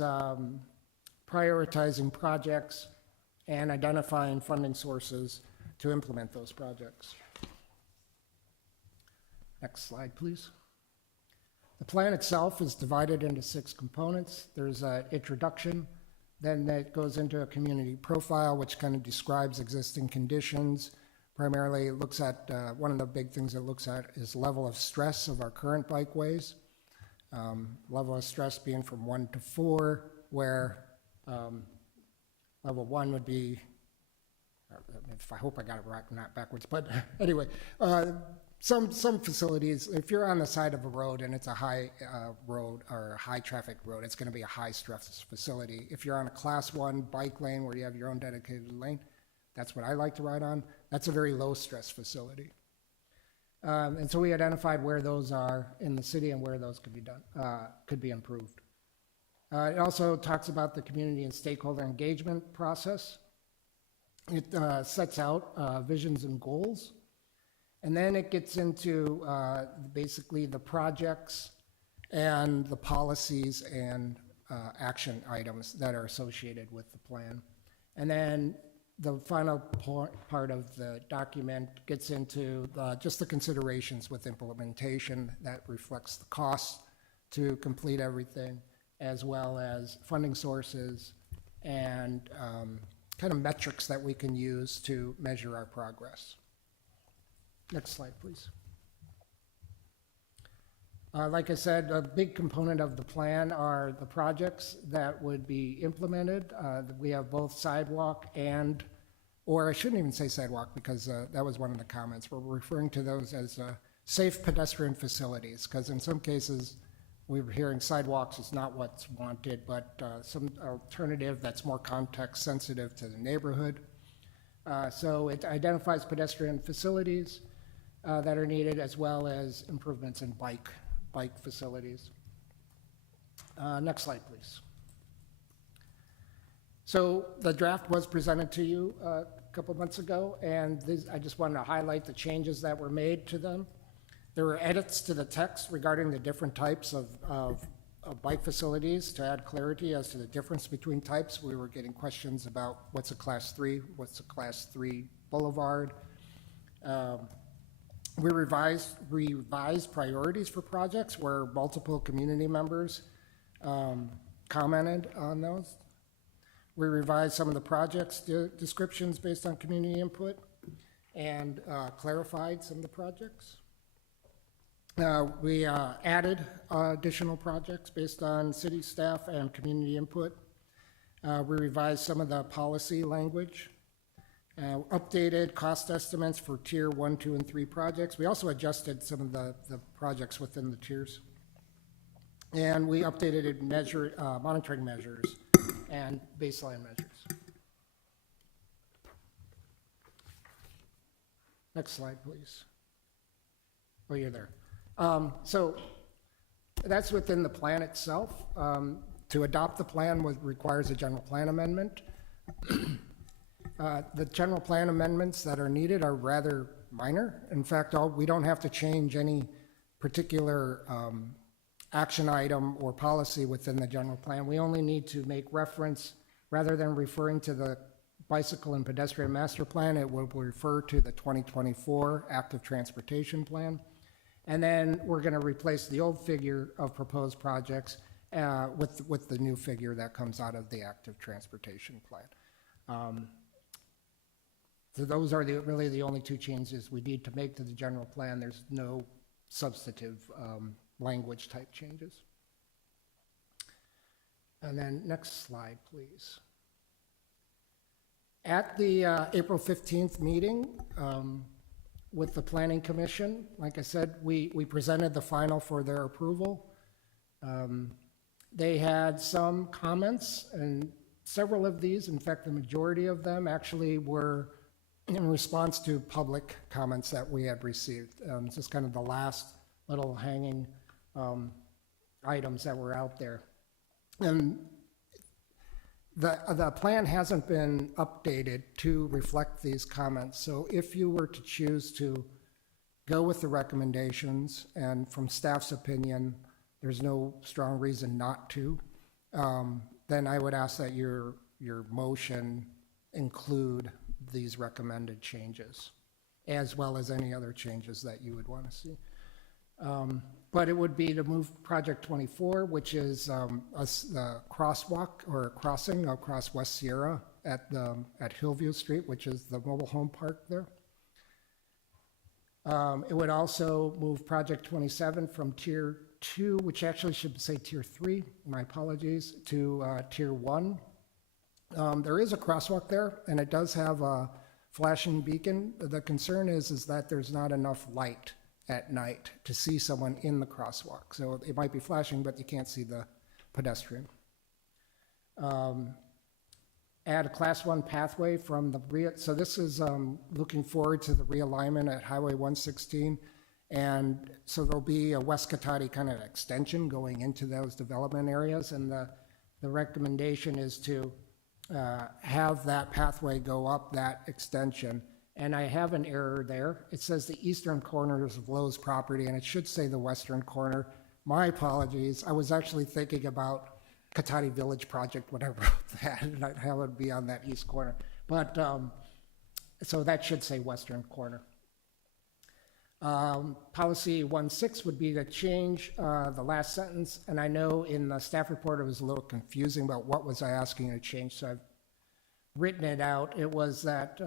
prioritizing projects and identifying funding sources to implement those projects. Next slide, please. The plan itself is divided into 6 components. There's an introduction, then that goes into a community profile, which kind of describes existing conditions. Primarily, it looks at, one of the big things it looks at is level of stress of our current bikeways. Level of stress being from 1 to 4, where level 1 would be, I hope I got it right, not backwards, but anyway, some facilities, if you're on the side of a road and it's a high road or a high traffic road, it's going to be a high stress facility. If you're on a class 1 bike lane where you have your own dedicated lane, that's what I like to ride on. That's a very low stress facility. And so we identified where those are in the city and where those could be done, could be improved. It also talks about the community and stakeholder engagement process. It sets out visions and goals. And then it gets into basically the projects and the policies and action items that are associated with the plan. And then the final part of the document gets into just the considerations with implementation that reflects the costs to complete everything, as well as funding sources and kind of metrics that we can use to measure our progress. Next slide, please. Like I said, a big component of the plan are the projects that would be implemented. We have both sidewalk and, or I shouldn't even say sidewalk because that was one of the comments. We're referring to those as safe pedestrian facilities, because in some cases we were hearing sidewalks is not what's wanted, but some alternative that's more context sensitive to the neighborhood. So it identifies pedestrian facilities that are needed, as well as improvements in bike facilities. Next slide, please. So the draft was presented to you a couple months ago, and I just wanted to highlight the changes that were made to them. There were edits to the text regarding the different types of bike facilities to add clarity as to the difference between types. We were getting questions about what's a class 3, what's a class 3 boulevard. We revised priorities for projects where multiple community members commented on those. We revised some of the projects descriptions based on community input and clarified some of the projects. We added additional projects based on city staff and community input. We revised some of the policy language. Updated cost estimates for tier 1, 2, and 3 projects. We also adjusted some of the projects within the tiers. And we updated monitoring measures and baseline measures. Next slide, please. Oh, you're there. So that's within the plan itself. To adopt the plan requires a general plan amendment. The general plan amendments that are needed are rather minor. In fact, we don't have to change any particular action item or policy within the general plan. We only need to make reference, rather than referring to the bicycle and pedestrian master plan, it will refer to the 2024 active transportation plan. And then we're going to replace the old figure of proposed projects with the new figure that comes out of the active transportation plan. So those are really the only two changes we need to make to the general plan. There's no substantive language type changes. And then next slide, please. At the April 15th meeting with the Planning Commission, like I said, we presented the final for their approval. They had some comments, and several of these, in fact, the majority of them actually were in response to public comments that we had received. It's just kind of the last little hanging items that were out there. And the plan hasn't been updated to reflect these comments. So if you were to choose to go with the recommendations, and from staff's opinion, there's no strong reason not to, then I would ask that your motion include these recommended changes, as well as any other changes that you would want to see. But it would be to move Project 24, which is the crosswalk or crossing across West Sierra at Hillview Street, which is the mobile home park there. It would also move Project 27 from Tier 2, which actually should say Tier 3, my apologies, to Tier 1. There is a crosswalk there, and it does have a flashing beacon. The concern is that there's not enough light at night to see someone in the crosswalk. So it might be flashing, but you can't see the pedestrian. Add a Class 1 pathway from the so this is looking forward to the realignment at Highway 116. And so there'll be a West Cotati kind of extension going into those development areas. And the recommendation is to have that pathway go up that extension. And I have an error there. It says the eastern corners of Lowe's property, and it should say the western corner. My apologies. I was actually thinking about Cotati Village project when I wrote that, and how it would be on that east corner. But, so that should say western corner. Policy 1.6 would be to change the last sentence, and I know in the staff report it was a little confusing about what was I asking to change, so I've written it out. It was that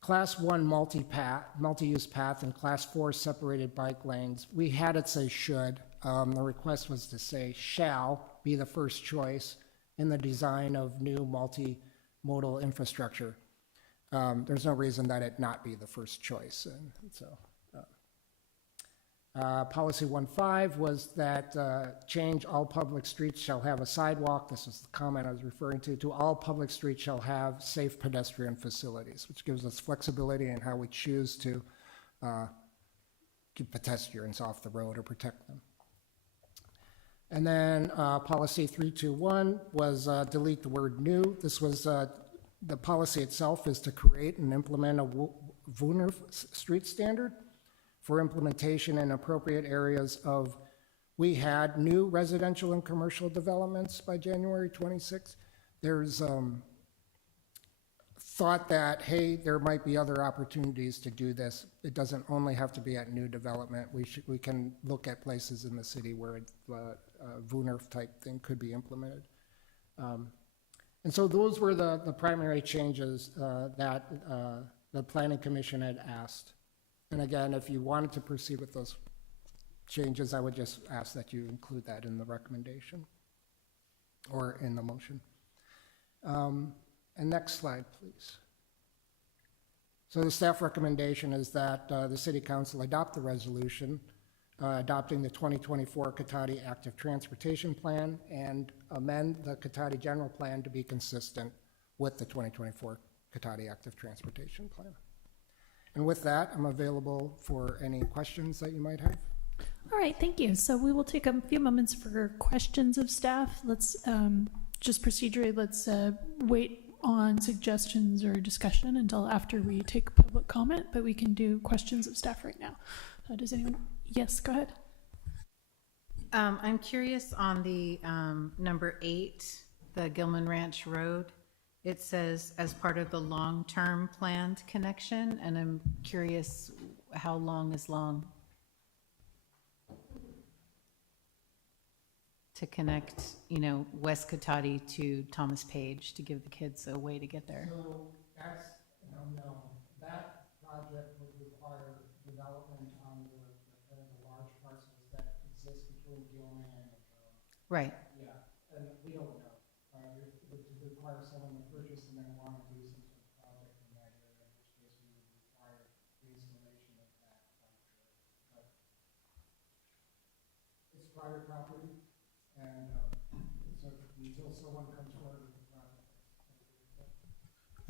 Class 1 multi-use path and Class 4 separated bike lanes, we had it say should. The request was to say shall be the first choice in the design of new multimodal infrastructure. There's no reason that it not be the first choice. And so, Policy 1.5 was that change all public streets shall have a sidewalk. This is the comment I was referring to all public streets shall have safe pedestrian facilities, which gives us flexibility in how we choose to keep pedestrians off the road or protect them. And then Policy 3.2.1 was delete the word new. This was the policy itself is to create and implement a VUNR street standard for implementation in appropriate areas of, we had new residential and commercial developments by January 26th. There's thought that, hey, there might be other opportunities to do this. It doesn't only have to be at new development. We can look at places in the city where a VUNR type thing could be implemented. And so those were the primary changes that the Planning Commission had asked. And again, if you wanted to proceed with those changes, I would just ask that you include that in the recommendation or in the motion. And next slide, please. So the staff recommendation is that the City Council adopt the resolution adopting the 2024 Cotati Active Transportation Plan and amend the Cotati General Plan to be consistent with the 2024 Cotati Active Transportation Plan. And with that, I'm available for any questions that you might have. All right, thank you. So we will take a few moments for questions of staff. Let's just procedurally, let's wait on suggestions or discussion until after we take public comment, but we can do questions of staff right now. Does anyone? Yes, go ahead. I'm curious on the number 8, the Gilman Ranch Road. It says as part of the long-term planned connection, and I'm curious how long is long to connect, you know, West Cotati to Thomas Page to give the kids a way to get there. So that's, no, that project would require development on the large parcels that exist between Gilman and, Right. yeah, and we don't know. It would require someone to purchase and then want to do some sort of project in that area, in which case we would require the installation of that pipe. But it's private property, and so until someone comes forward with the project.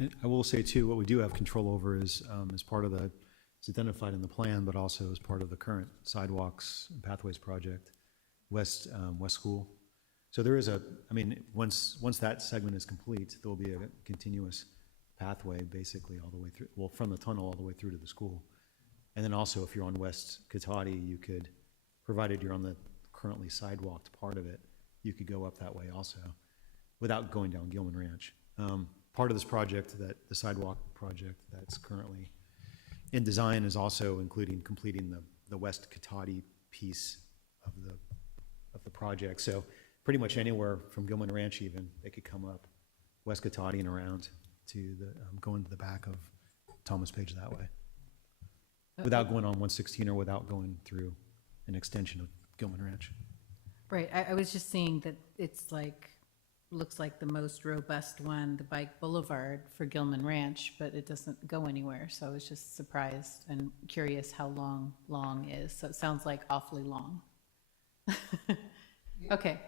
And I will say too, what we do have control over is, as part of the, it's identified in the plan, but also as part of the current sidewalks and pathways project, West School. So there is once that segment is complete, there will be a continuous pathway basically all the way through, well, from the tunnel all the way through to the school. And then also if you're on West Cotati, you could, provided you're on the currently sidewalked part of it, you could go up that way also without going down Gilman Ranch. Part of this project, that the sidewalk project that's currently in design, is also including completing the West Cotati piece of the project. So pretty much anywhere from Gilman Ranch even, they could come up West Cotati and around to the, go into the back of Thomas Page that way. Without going on 116 or without going through an extension of Gilman Ranch. Right, I was just seeing that it's like, looks like the most robust one, the Bike Boulevard for Gilman Ranch, but it doesn't go anywhere. So I was just surprised and curious how long is. So it sounds like awfully long. Okay.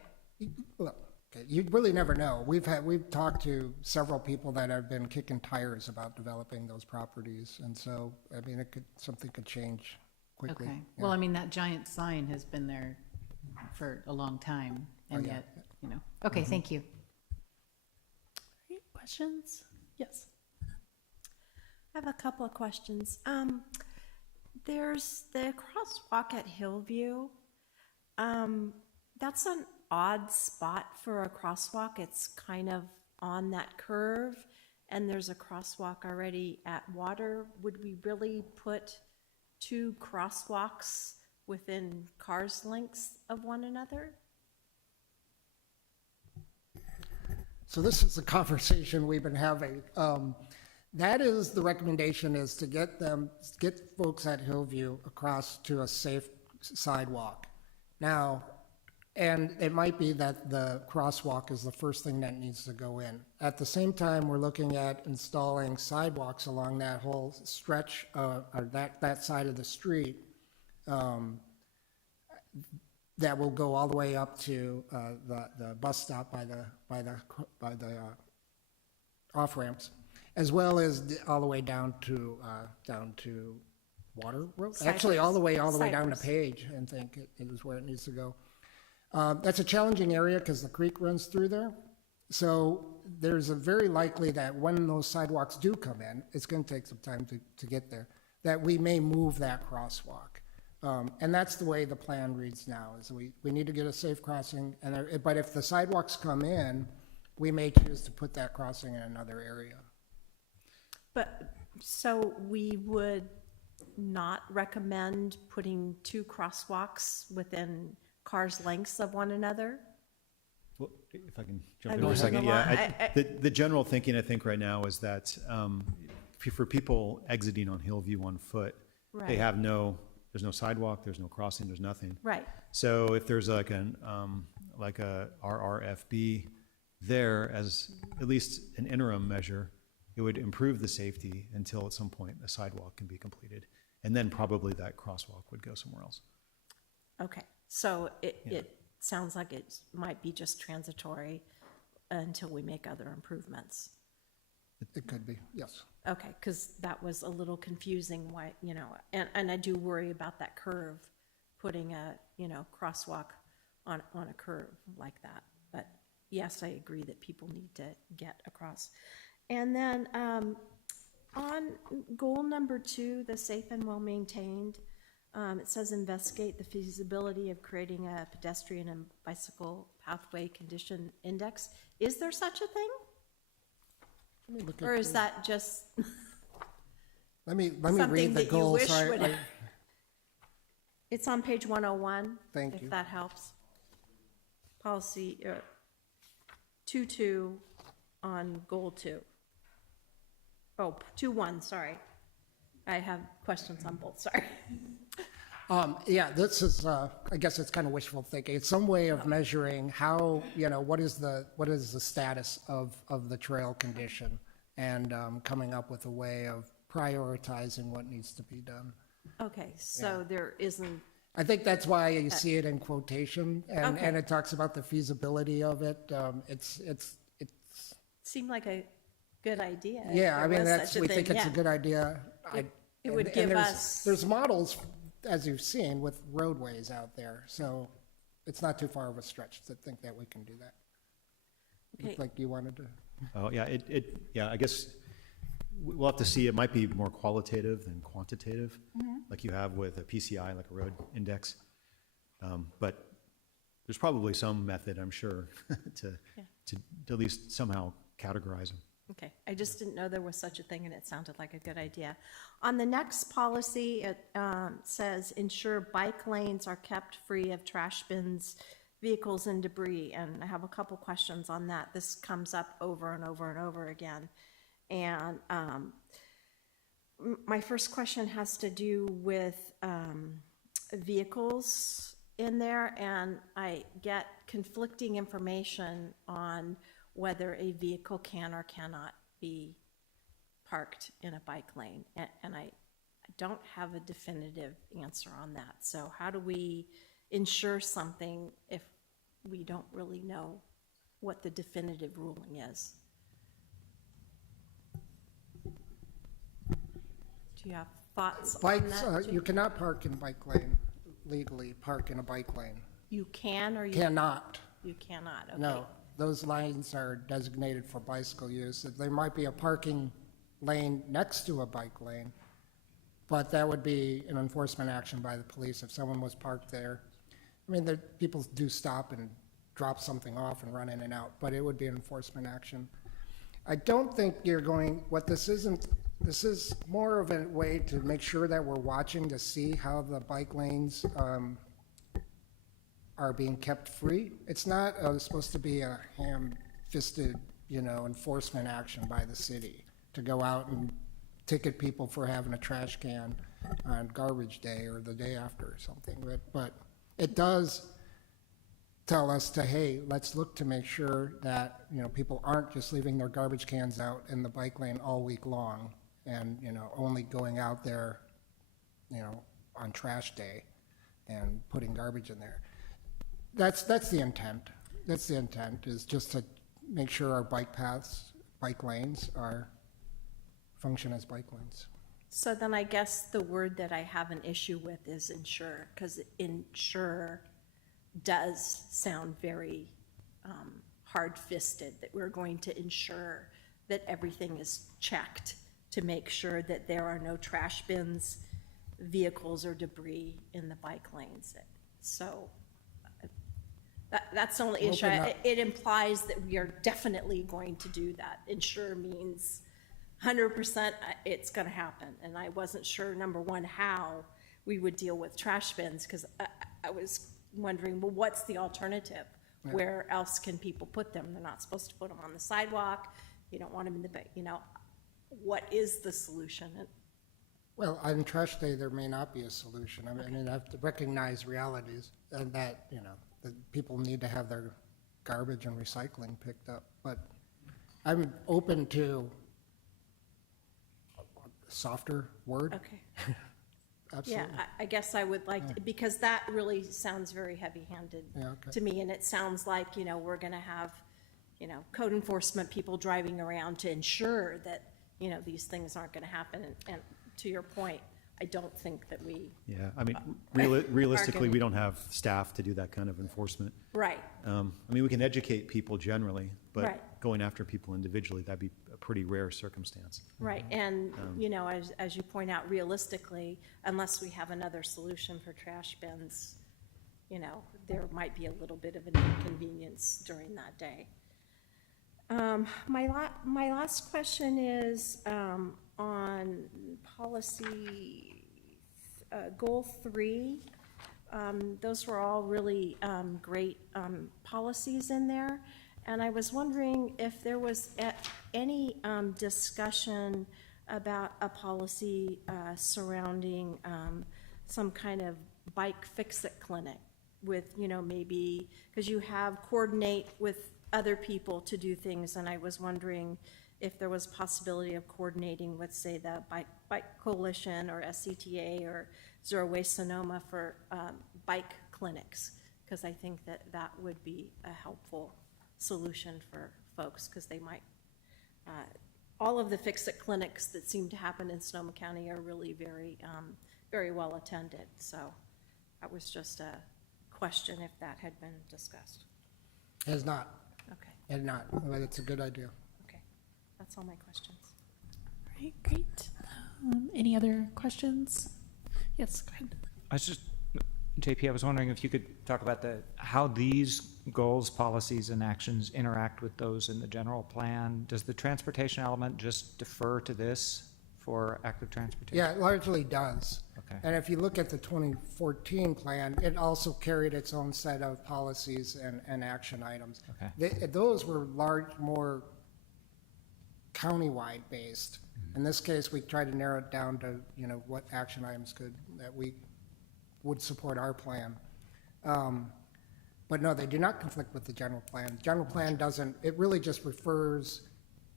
Look, okay, you really never know. We've talked to several people that have been kicking tires about developing those properties, and so, I mean, something could change quickly. Okay. Yeah. Well, I mean, that giant sign has been there for a long time, and yeah. yet, you know. Okay, thank you. Great. Questions? Yes. I have a couple of questions. There's the crosswalk at Hillview. That's an odd spot for a crosswalk. It's kind of on that curve, and there's a crosswalk already at Water. Would we really put 2 crosswalks within cars' lengths of one another? So this is the conversation we've been having. That is, the recommendation is to get folks at Hillview across to a safe sidewalk. Now, and it might be that the crosswalk is the first thing that needs to go in. At the same time, we're looking at installing sidewalks along that whole stretch, or that side of the street, that will go all the way up to the bus stop by the off ramps, as well as all the way down to Water Road. Actually, all the way down to Page, and think it is where it needs to go. That's a challenging area because the creek runs through there. So there's a very likely that when those sidewalks do come in, it's going to take some time to get there, that we may move that crosswalk. And that's the way the plan reads now, is we need to get a safe crossing, but if the sidewalks come in, we may choose to put that crossing in another area. But, so we would not recommend putting 2 crosswalks within cars' lengths of one another? Well, if I can I jump in mean, for a second, yeah. I- The general thinking, I think, right now is that for people exiting on Hillview on foot, they Right. have there's no sidewalk, there's no crossing, there's nothing. Right. So if there's like a RRFB there as at least an interim measure, it would improve the safety until at some point a sidewalk can be completed. And then probably that crosswalk would go somewhere else. Okay, so it sounds like it might be just transitory until we make other improvements. It could be, yes. Okay, because that was a little confusing, why, you know, and I do worry about that curve, putting a, you know, crosswalk on a curve like that. But yes, I agree that people need to get across. And then on goal number 2, the safe and well-maintained, it says investigate the feasibility of creating a pedestrian and bicycle pathway condition index. Is there such a thing? Let me look Or at is that just Let me something read the that you goals. wish would? It's on page 101. Thank you. If that helps. Policy 2.2 on goal 2. Oh, 2.1, sorry. I have questions on both, sorry. Yeah, this is, I guess it's kind of wishful thinking. It's some way of measuring how, you know, what is the status of the trail condition, and coming up with a way of prioritizing what needs to be done. Okay, so there isn't, I think that's why you see it in quotation, and Okay. it talks about the feasibility of it. It's seemed like a good idea. if yeah, I there mean, was such we think thing, it's a yeah. good idea. It would and give there's- us- There's models, as you've seen, with roadways out there, so it's not too far of a stretch to think that we can do that. Okay. Looked like you wanted to. Oh, yeah, yeah, I guess we'll have to see. It might be more qualitative than quantitative, like you have with a PCI, like a road index. But there's probably some method, I'm sure, to at least somehow categorize them. Okay, I just didn't know there was such a thing, and it sounded like a good idea. On the next policy, it says ensure bike lanes are kept free of trash bins, vehicles, and debris, and I have a couple questions on that. This comes up over and over and over again. And my first question has to do with vehicles in there, and I get conflicting information on whether a vehicle can or cannot be parked in a bike lane. And I don't have a definitive answer on that. So how do we ensure something if we don't really know what the definitive ruling is? Do you have thoughts on Bikes, that? you cannot park in a bike lane, legally park in a bike lane. You can or you Cannot, You cannot, okay. no. Those lanes are designated for bicycle use. There might be a parking lane next to a bike lane, but that would be an enforcement action by the police if someone was parked there. I mean, people do stop and drop something off and run in and out, but it would be an enforcement action. I don't think you're going, this is more of a way to make sure that we're watching to see how the bike lanes are being kept free. It's not supposed to be a ham-fisted, enforcement action by the city to go out and ticket people for having a trash can on garbage day or the day after or something. But it does tell us hey, let's look to make sure that, people aren't just leaving their garbage cans out in the bike lane all week long and, only going out there, on trash day and putting garbage in there. That's the intent. That's the intent, is just to make sure our bike paths, bike lanes function as bike lanes. So then I guess the word that I have an issue with is ensure, because ensure does sound very hard-fisted, that we're going to ensure that everything is checked to make sure that there are no trash bins, vehicles, or debris in the bike lanes. So that's the only issue. Open up. It implies that we are definitely going to do that. Ensure means 100% it's going to happen. And I wasn't sure, number one, how we would deal with trash bins, because I was wondering, well, what's the alternative? Yeah. Where else can people put them? They're not supposed to put them on the sidewalk. You don't want them in the, what is the solution? Well, on trash day, there may not be a solution. I mean, I have to recognize realities and that, that people need to have their garbage and recycling picked up. But I'm open to a softer word. Okay. Yeah, absolutely. I guess I would like, to because that really sounds very heavy-handed Yeah, okay. to me, and it sounds like, we're gonna have, code enforcement people driving around to ensure that, these things aren't gonna happen, and to your point, I don't think that we, Yeah, I mean, realistically, we don't have staff to do that kind of enforcement. right, I mean, we can educate people generally, but Right. going after people individually, that'd be a pretty rare circumstance. right, and, as you point out, realistically, unless we have another solution for trash bins, there might be a little bit of an inconvenience during that day. My last question is, on policy, goal 3. Those were all really, great, policies in there. And I was wondering if there was any, discussion about a policy, surrounding, some kind of bike fix-it clinic with, maybe, because you have coordinate with other people to do things, and I was wondering if there was possibility of coordinating with, say, the Bike Coalition or SCTA or Zero Waste Sonoma for bike clinics, because I think that would be a helpful solution for folks, because they might, all of the fix-it clinics that seem to happen in Sonoma County are really very, very well attended, so that was just a question if that had been discussed. Has not, Okay, has not, but it's a good idea. okay, that's all my questions. All right, great. Any other questions? Yes, go ahead. I was just, JP, I was wondering if you could talk about how these goals, policies, and actions interact with those in the general plan. Does the transportation element just defer to this for active transportation? Yeah, it largely does. Okay. And if you look at the 2014 plan, it also carried its own set of policies and action items. Okay. Those were more countywide based. In this case, we tried to narrow it down to, what action items that we would support our plan. But no, they do not conflict with the general plan. The general plan doesn't, it really just refers,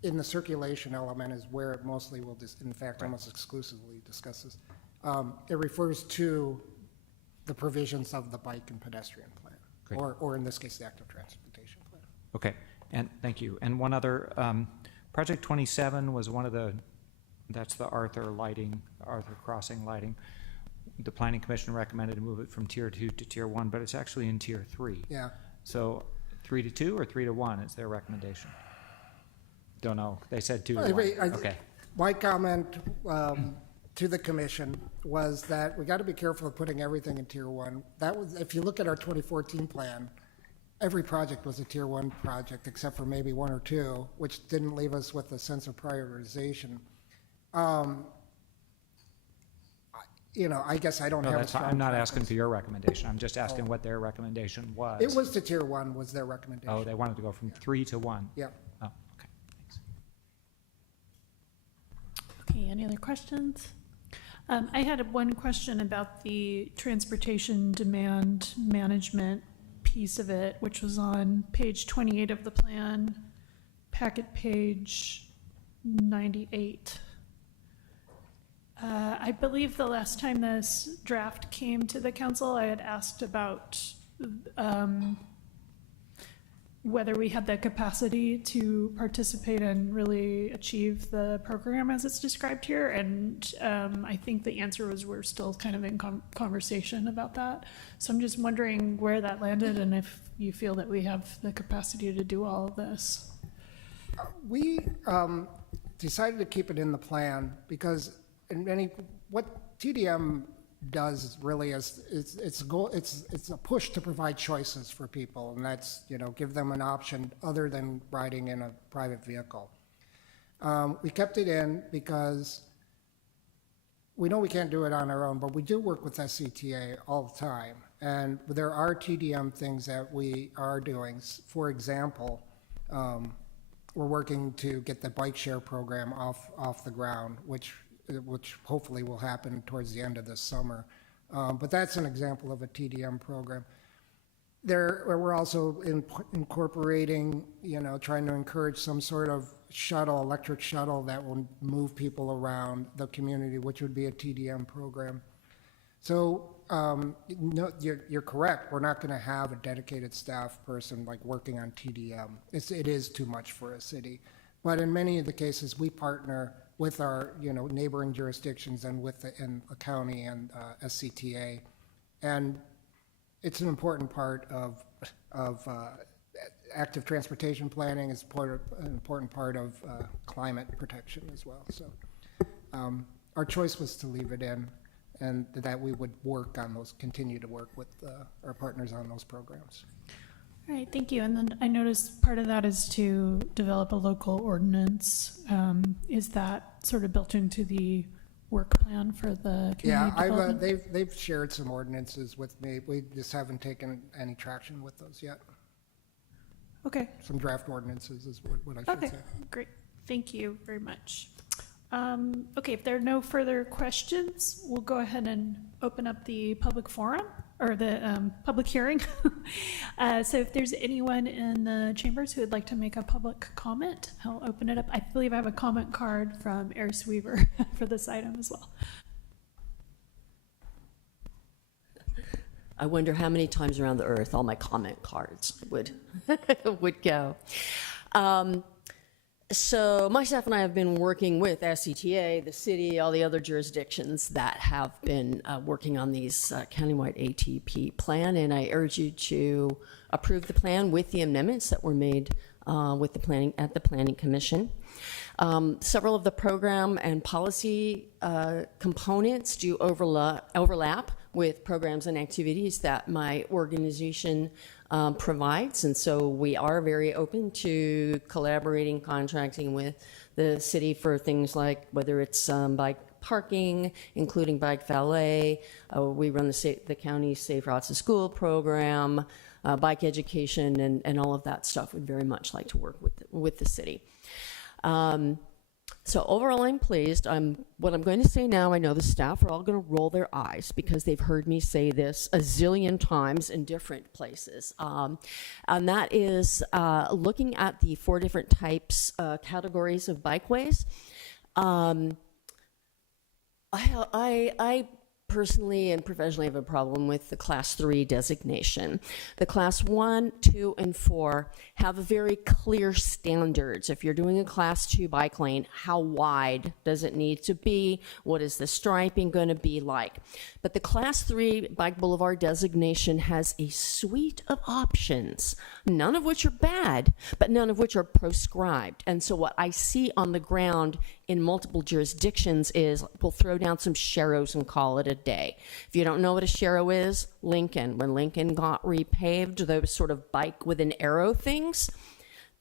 in the circulation element is where it mostly will, in fact, almost exclusively discusses. It refers to the provisions of the bike and pedestrian plan, Great. or in this case, the active transportation plan. Okay, and thank you. And one other, Project 27 was one of that's the Arthur Crossing lighting. The Planning Commission recommended to move it from Tier 2 to Tier 1, but it's actually in Tier 3. Yeah. So 3 to 2 or 3 to 1 is their recommendation? Don't know. They said 2 to 1. Okay. My comment to the commission was that we got to be careful of putting everything in Tier 1. That was, if you look at our 2014 plan, every project was a Tier 1 project except for maybe 1 or 2, which didn't leave us with a sense of prioritization. I guess I don't No, have a that's fine. strong I'm not asking preference. for your recommendation. I'm just asking what their recommendation was. It was to Tier 1 was their recommendation. Oh, they wanted to go from 3 to 1. Yep. Oh, okay. Thanks. Okay, any other questions? I had one question about the transportation demand management piece of it, which was on page 28 of the plan, packet page 98. I believe the last time this draft came to the council, I had asked about whether we had the capacity to participate and really achieve the program as it's described here. And I think the answer was we're still kind of in conversation about that. So I'm just wondering where that landed and if you feel that we have the capacity to do all of this. We decided to keep it in the plan because what TDM does really is it's a goal, it's a push to provide choices for people, and that's give them an option other than riding in a private vehicle. We kept it in because we know we can't do it on our own, but we do work with SCTA all the time, and there are TDM things that we are doing. For example, we're working to get the bike share program off the ground, which hopefully will happen towards the end of this summer. But that's an example of a TDM program. We're also incorporating, trying to encourage some sort of electric shuttle that will move people around the community, which would be a TDM program. So, no, you're correct. We're not going to have a dedicated staff person like working on TDM. It is too much for a city. But in many of the cases, we partner with our, neighboring jurisdictions and with the county and SCTA. And it's an important part of active transportation planning. It's an important part of climate protection as well. So our choice was to leave it in, and that we would continue to work with our partners on those programs. All right, thank you. And then I noticed part of that is to develop a local ordinance. Is that sort of built into the work plan for the community development? They've shared some ordinances with me. We just haven't taken any traction with those yet. Okay. Some draft ordinances is what I should Okay, say. great. Thank you very much. Okay, if there are no further questions, we'll go ahead and open up the public forum, or the public hearing. So if there's anyone in the chambers who would like to make a public comment, I'll open it up. I believe I have a comment card from Eris Weaver for this item as well. I wonder how many times around the earth all my comment cards would go. So my staff and I have been working with SCTA, the city, all the other jurisdictions that have been working on these countywide ATP plan, and I urge you to approve the plan with the amendments that were made with the Planning Commission. Several of the program and policy components do overlap with programs and activities that my organization provides, and so we are very open to collaborating, contracting with the city for things like whether it's bike parking, including bike valet. We run the county's Safe Routes to School program, bike education, and all of that stuff. We'd very much like to work with the city. So overall, I'm pleased. What I'm going to say now, I know the staff are all going to roll their eyes because they've heard me say this a zillion times in different places. And that is looking at the 4 different types, categories of bikeways. I personally and professionally have a problem with the Class 3 designation. The Class 1, 2, and 4 have very clear standards. If you're doing a Class 2 bike lane, how wide does it need to be? What is the striping going to be like? But the Class 3 Bike Boulevard designation has a suite of options, none of which are bad, but none of which are proscribed. And so what I see on the ground in multiple jurisdictions is we'll throw down some sharrows and call it a day. If you don't know what a sharrow is, Lincoln. When Lincoln got repaved, those sort of bike with an arrow things,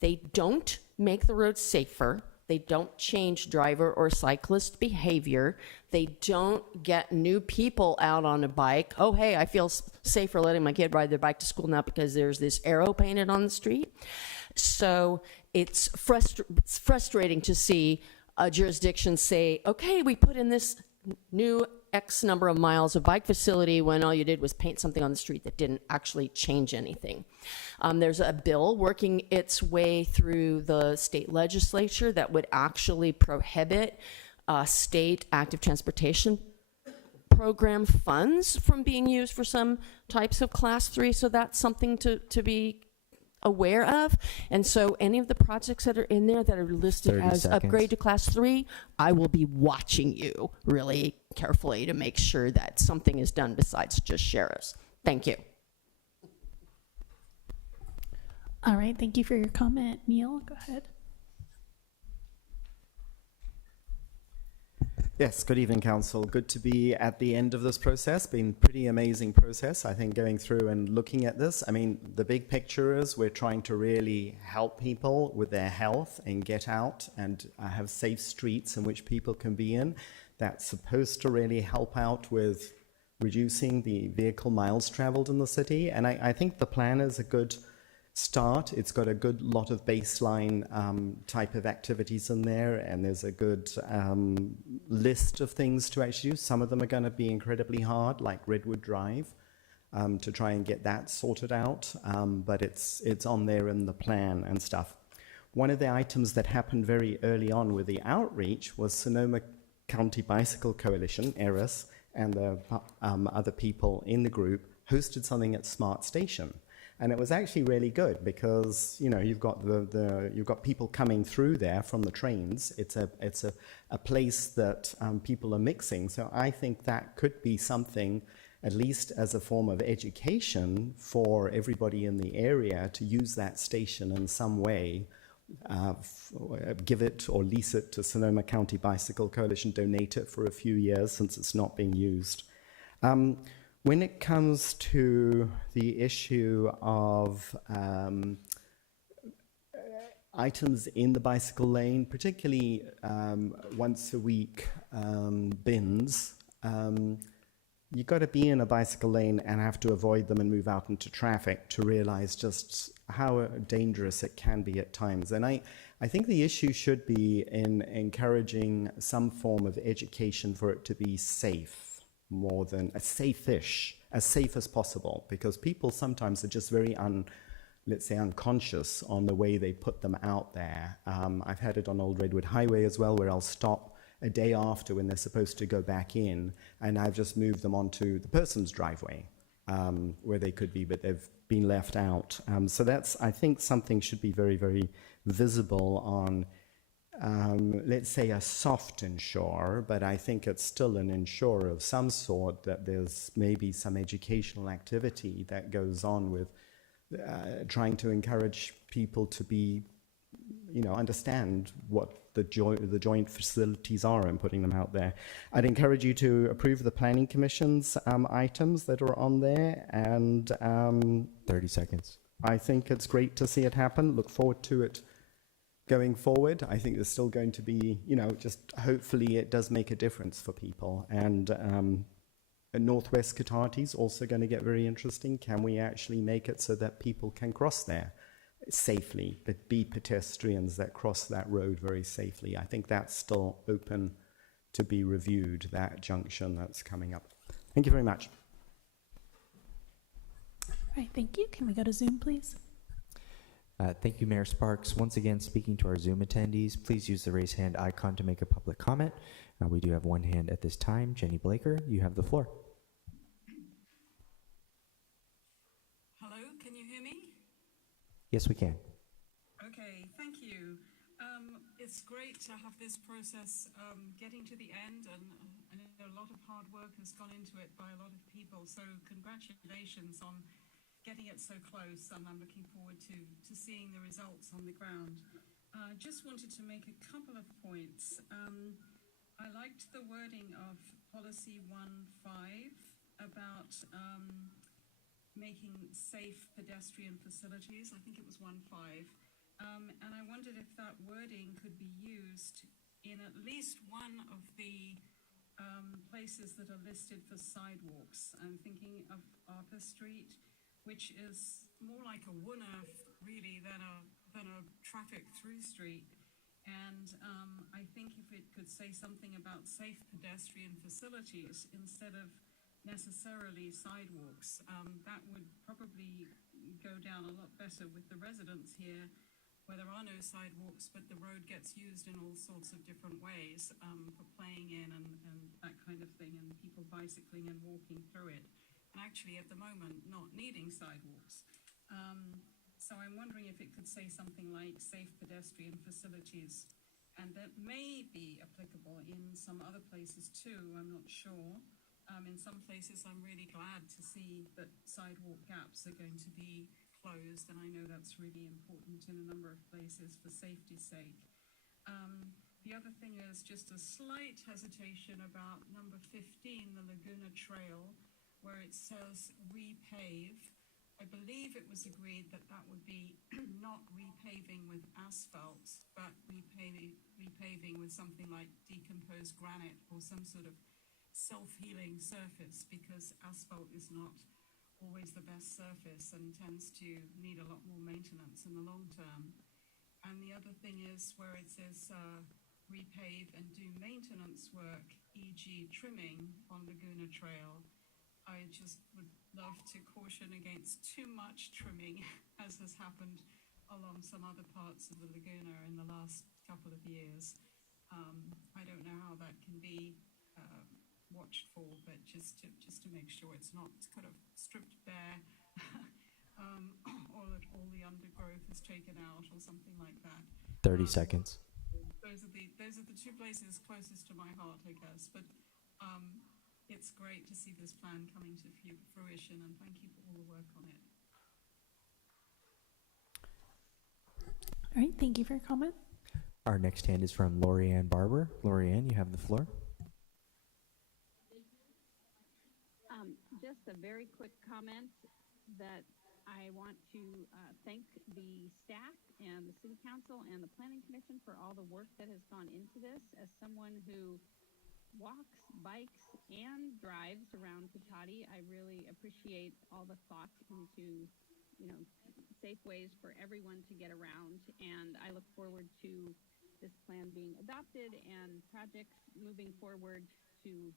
they don't make the roads safer. They don't change driver or cyclist behavior. They don't get new people out on a bike. Oh, hey, I feel safer letting my kid ride their bike to school now because there's this arrow painted on the street. So it's frustrating to see a jurisdiction say, okay, we put in this new X number of miles of bike facility when all you did was paint something on the street that didn't actually change anything. There's a bill working its way through the state legislature that would actually prohibit state active transportation program funds from being used for some types of Class 3, so that's something to be aware of. And so any of the projects that are in there that are listed as upgrade to Class 3, I will be watching you really carefully to make sure that something is done besides just sheriffs. Thank you. All right, thank you for your comment. Neil, go ahead. Yes, good evening, Council. Good to be at the end of this process. Been pretty amazing process, I think, going through and looking at this. I mean, the big picture is we're trying to really help people with their health and get out and have safe streets in which people can be in. That's supposed to really help out with reducing the vehicle miles traveled in the city. And I think the plan is a good start. It's got a good lot of baseline type of activities in there, and there's a good list of things to actually do. Some of them are going to be incredibly hard, like Redwood Drive, to try and get that sorted out, but it's on there in the plan and stuff. One of the items that happened very early on with the outreach was Sonoma County Bicycle Coalition, ERIS, and the other people in the group hosted something at Smart Station. And it was actually really good because, you know, you've got you've got people coming through there from the trains. It's a place that people are mixing. So I think that could be something, at least as a form of education for everybody in the area, to use that station in some way. Give it or lease it to Sonoma County Bicycle Coalition, donate it for a few years since it's not being used. When it comes to the issue of items in the bicycle lane, particularly once a week bins, you've got to be in a bicycle lane and have to avoid them and move out into traffic to realize just how dangerous it can be at times. And I think the issue should be in encouraging some form of education for it to be safe, more than safe-ish, as safe as possible, because people sometimes are just very let's say unconscious on the way they put them out there. I've had it on Old Redwood Highway as well, where I'll stop a day after when they're supposed to go back in, and I've just moved them onto the person's driveway, where they could be, but they've been left out. So that's, I think, something should be very, very visible on, let's say, a soft insure, but I think it's still an insure of some sort, that there's maybe some educational activity that goes on with trying to encourage people to be, you know, understand what the joint facilities are and putting them out there. I'd encourage you to approve the Planning Commission's items that are on there, and 30 seconds. I think it's great to see it happen. Look forward to it going forward. I think there's still going to be, you know, just hopefully it does make a difference for people. And Northwest Cotati is also going to get very interesting. Can we actually make it so that people can cross there safely, but be pedestrians that cross that road very safely? I think that's still open to be reviewed, that junction that's coming up. Thank you very much. All right, thank you. Can we go to Zoom, please? Thank you, Mayor Sparks. Once again, speaking to our Zoom attendees, please use the raise hand icon to make a public comment. We do have one hand at this time. Jenny Blaker, you have the floor. Hello, can you hear me? Yes, we can. Okay, thank you. It's great to have this process getting to the end, and I know a lot of hard work has gone into it by a lot of people, so congratulations on getting it so close, and I'm looking forward to seeing the results on the ground. Just wanted to make a couple of points. I liked the wording of policy 1.5 about making safe pedestrian facilities. I think it was 1.5. And I wondered if that wording could be used in at least one of the places that are listed for sidewalks. I'm thinking of Arthur Street, which is more like a wooner really than a traffic through street. And I think if it could say something about safe pedestrian facilities instead of necessarily sidewalks, that would probably go down a lot better with the residents here, where there are no sidewalks, but the road gets used in all sorts of different ways for playing in and that kind of thing, and people bicycling and walking through it. And actually, at the moment, not needing sidewalks. So I'm wondering if it could say something like safe pedestrian facilities, and that may be applicable in some other places too, I'm not sure. In some places, I'm really glad to see that sidewalk gaps are going to be closed, and I know that's really important in a number of places for safety's sake. The other thing is just a slight hesitation about number 15, the Laguna Trail, where it says repave. I believe it was agreed that that would be not repaving with asphalt, but repaving with something like decomposed granite or some sort of self-healing surface, because asphalt is not always the best surface and tends to need a lot more maintenance in the long term. And the other thing is where it says repave and do maintenance work, e.g. trimming on Laguna Trail. I just would love to caution against too much trimming, as has happened along some other parts of the Laguna in the last couple of years. I don't know how that can be watched for, but just to make sure it's not kind of stripped bare, or that all the undergrowth is taken out or something like that. 30 seconds. Those are the two places closest to my heart, I guess. But it's great to see this plan coming to fruition, and thank you for all the work on it. All right, thank you for your comment. Our next hand is from Lorianne Barber. Lorianne, you have the floor. Just a very quick comment that I want to thank the staff and the City Council and the Planning Commission for all the work that has gone into this. As someone who walks, bikes, and drives around Cotati, I really appreciate all the thought into, safe ways for everyone to get around. And I look forward to this plan being adopted and projects moving forward to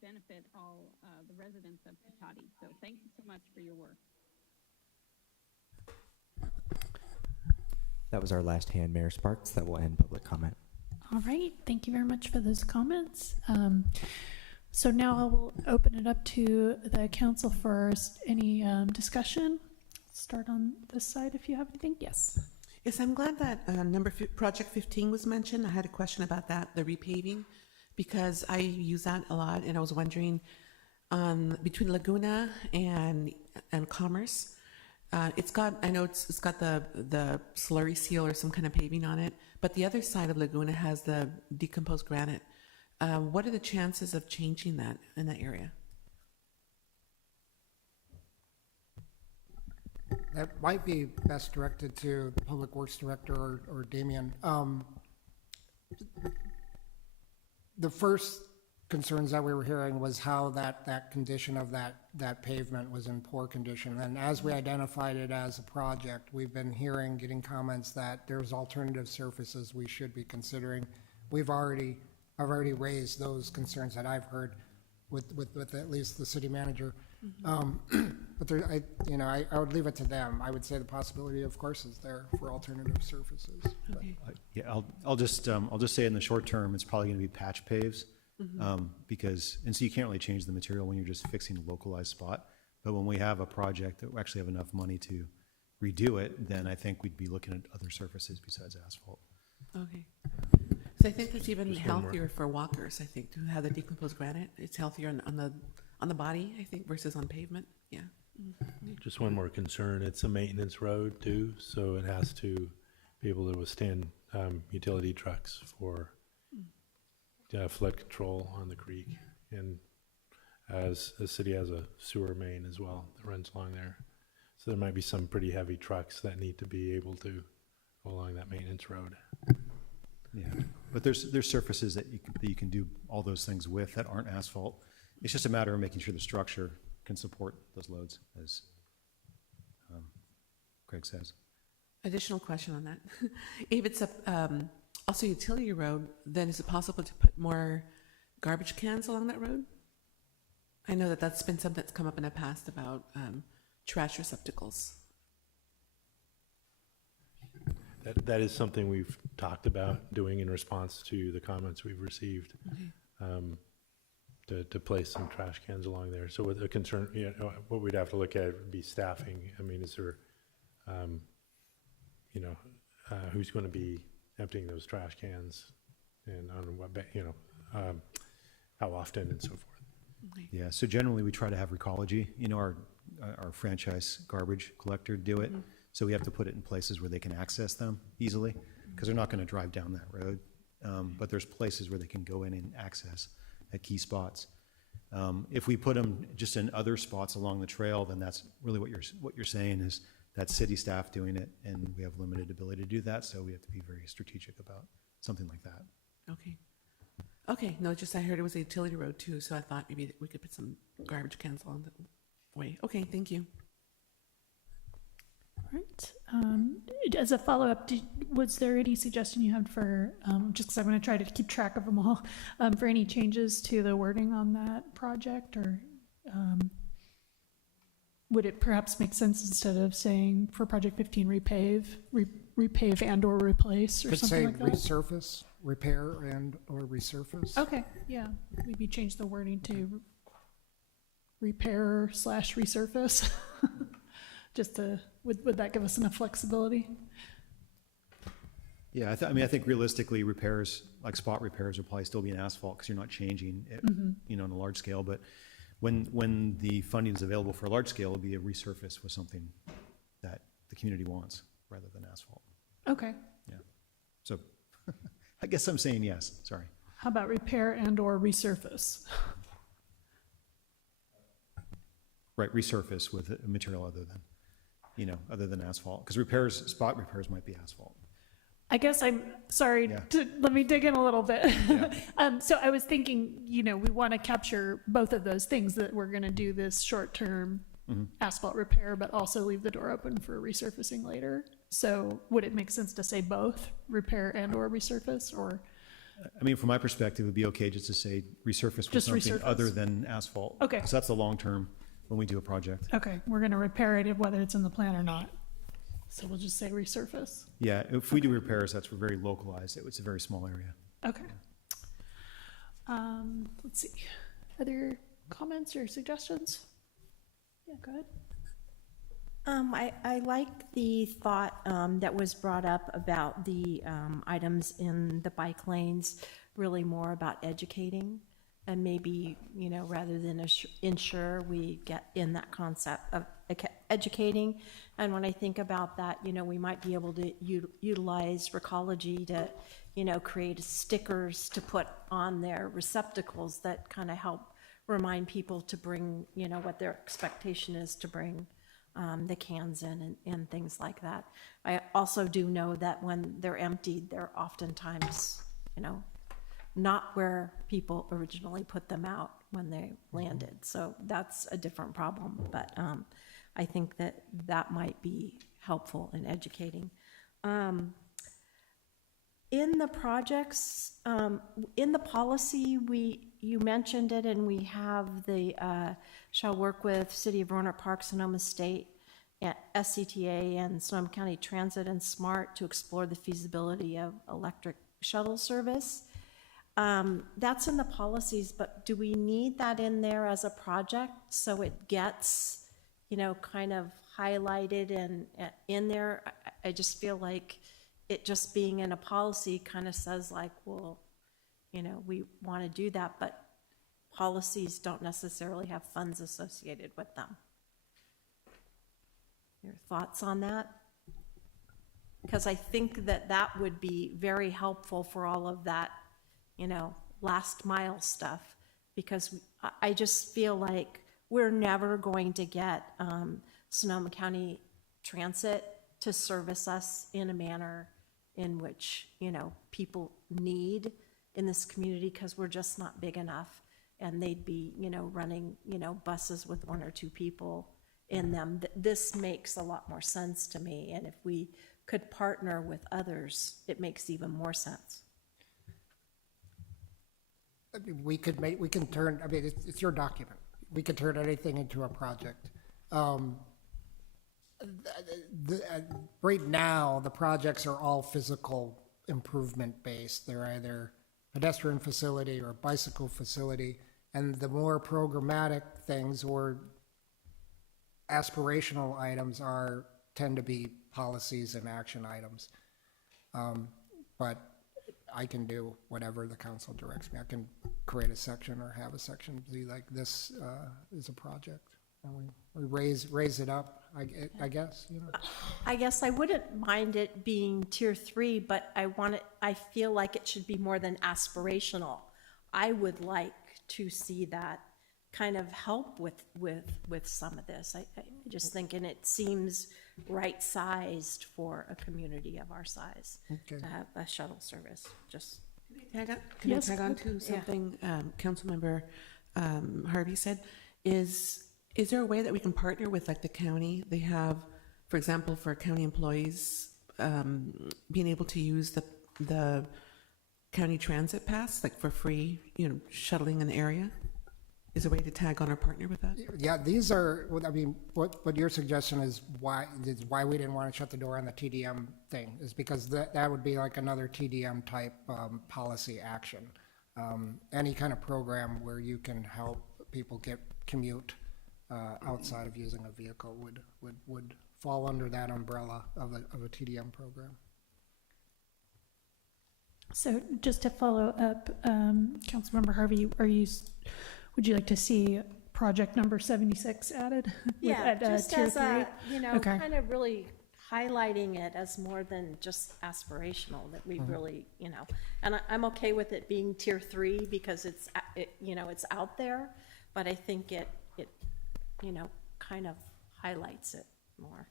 benefit all the residents of Cotati. So thank you so much for your work. That was our last hand, Mayor Sparks. That will end public comment. All right, thank you very much for those comments. So now I will open it up to the council for any discussion. Start on this side if you have anything. Yes. Yes, I'm glad that project 15 was mentioned. I had a question about that, the repaving, because I use that a lot, and I was wondering between Laguna and Commerce. It's got the slurry seal or some kind of paving on it, but the other side of Laguna has the decomposed granite. What are the chances of changing that in that area? That might be best directed to the Public Works Director or Damien. The first concerns that we were hearing was how that condition of that pavement was in poor condition. And as we identified it as a project, we've been getting comments that there's alternative surfaces we should be considering. I've already raised those concerns that I've heard with at least the city manager. But I would leave it to them. I would say the possibility, of course, is there for alternative surfaces. Okay. Yeah, I'll just say in the short term, it's probably going to be patch paves. Because so you can't really change the material when you're just fixing a localized spot. But when we have a project that we actually have enough money to redo it, then I think we'd be looking at other surfaces besides asphalt. Okay. So I think it's even healthier for walkers, I think, to have the decomposed granite. It's healthier on the body, I think, versus on pavement. Yeah. Just one more concern. It's a maintenance road too, so it has to be able to withstand utility trucks for flood control on the creek, and as the city has a sewer main as well that runs along there, so there might be some pretty heavy trucks that need to be able to go along that maintenance road. Yeah, but there's surfaces that you can do all those things with that aren't asphalt. It's just a matter of making sure the structure can support those loads, as Craig says. Additional question on that. If it's also utility road, then is it possible to put more garbage cans along that road? I know that's been something that's come up in the past about trash receptacles. That is something we've talked about doing in response to the comments we've received. Okay. To place some trash cans along there. So with a concern, what we'd have to look at would be staffing. I mean, is there, who's going to be emptying those trash cans, and on what, how often and so forth. Okay. Yeah, so generally we try to have Recology, our franchise garbage collector do it. So we have to put it in places where they can access them easily, because they're not going to drive down that road. But there's places where they can go in and access at key spots. If we put them just in other spots along the trail, then that's really what you're saying is that's city staff doing it, and we have limited ability to do that, so we have to be very strategic about something like that. Okay. Okay, no, just I heard it was a utility road too, so I thought maybe we could put some garbage cans along the way. Okay, thank you. All right. As a follow-up, was there any suggestion you had for, just because I'm going to try to keep track of them all, for any changes to the wording on that project, or would it perhaps make sense instead of saying for project 15 repave, repave and or replace or Could something say like that? resurface, repair and or resurface. Okay, yeah, maybe change the wording to repair / resurface. Just to, would that give us enough flexibility? Yeah, I mean, I think realistically, repairs, like spot repairs would probably still be in asphalt because you're not changing it, you know, on a large scale. But when the funding is available for a large scale, it'll be a resurface with something that the community wants rather than asphalt. Okay, Yeah. So I guess I'm saying yes, sorry. how about repair and or resurface? Right, resurface with a material other than, you know, other than asphalt. Because repairs, spot repairs might be asphalt. I guess I'm sorry, Yeah. let me dig in a little bit. Yeah. So I was thinking, you know, we want to capture both of those things, that we're going to do this short-term asphalt repair, but also leave the door open for resurfacing later. So would it make sense to say both, repair and or resurface, or? I mean, from my perspective, it would be okay just to say resurface with Just something resurface. other than asphalt. Okay. Because that's the long term when we do a project. Okay, we're going to repair it whether it's in the plan or not. So we'll just say resurface. Yeah, if we do repairs, that's very localized. It's a very small area. Okay. Let's see. Other comments or suggestions? Yeah, go ahead. I like the thought that was brought up about the items in the bike lanes, really more about educating, and maybe, you know, rather than ensure, we get in that concept of educating. And when I think about that, you know, we might be able to utilize Recology to, you know, create stickers to put on their receptacles that kind of help remind people to bring, you know, what their expectation is to bring the cans in and things like that. I also do know that when they're emptied, they're oftentimes, you know, not where people originally put them out when they landed. So that's a different problem, but I think that that might be helpful in educating. In the projects, in the policy, you mentioned it, and we have the shall work with City of Roanoke Park, Sonoma State, SCTA, and Sonoma County Transit and SMART to explore the feasibility of electric shuttle service. That's in the policies, but do we need that in there as a project so it gets, you know, kind of highlighted and in there? I just feel like it just being in a policy kind of says like, well, you know, we want to do that, but policies don't necessarily have funds associated with them. Your thoughts on that? Because I think that that would be very helpful for all of that, you know, last mile stuff, because I just feel like we're never going to get Sonoma County Transit to service us in a manner in which, you know, people need in this community, because we're just not big enough, and they'd be, you know, running, you know, buses with 1 or 2 people in them. This makes a lot more sense to me, and if we could partner with others, it makes even more sense. I mean, we can turn, I mean, it's your document. We could turn anything into a project. Right now, the projects are all physical improvement based. They're either pedestrian facility or bicycle facility, and the more programmatic things or aspirational items tend to be policies and action items. But I can do whatever the council directs me. I can create a section or have a section be like, this is a project. And we raise it up, I guess, you know. I guess I wouldn't mind it being tier 3, but I feel like it should be more than aspirational. I would like to see that kind of help with some of this. I just think, and it seems right-sized for a community of our size to have a shuttle service. Just Can I Yes. tag on to something Councilmember Harvey said? Is there a way that we can partner with, like, the county? They have, for example, for county employees, being able to use the county transit pass, like for free, you know, shuttling an area? is a way to tag on or partner with that? Yeah, these are, I mean, what your suggestion is why we didn't want to shut the door on the TDM thing is because that would be like another TDM type policy action. Any kind of program where you can help people commute outside of using a vehicle would fall under that umbrella of a TDM program. So just to follow up, Councilmember Harvey, would you like to see project number 76 added? Yeah, at, just tier as 3? a, you know, Okay. kind of really highlighting it as more than just aspirational, that we really, you know, and I'm okay with it being tier 3 because it's, you know, it's out there, but I think it, you know, kind of highlights it more.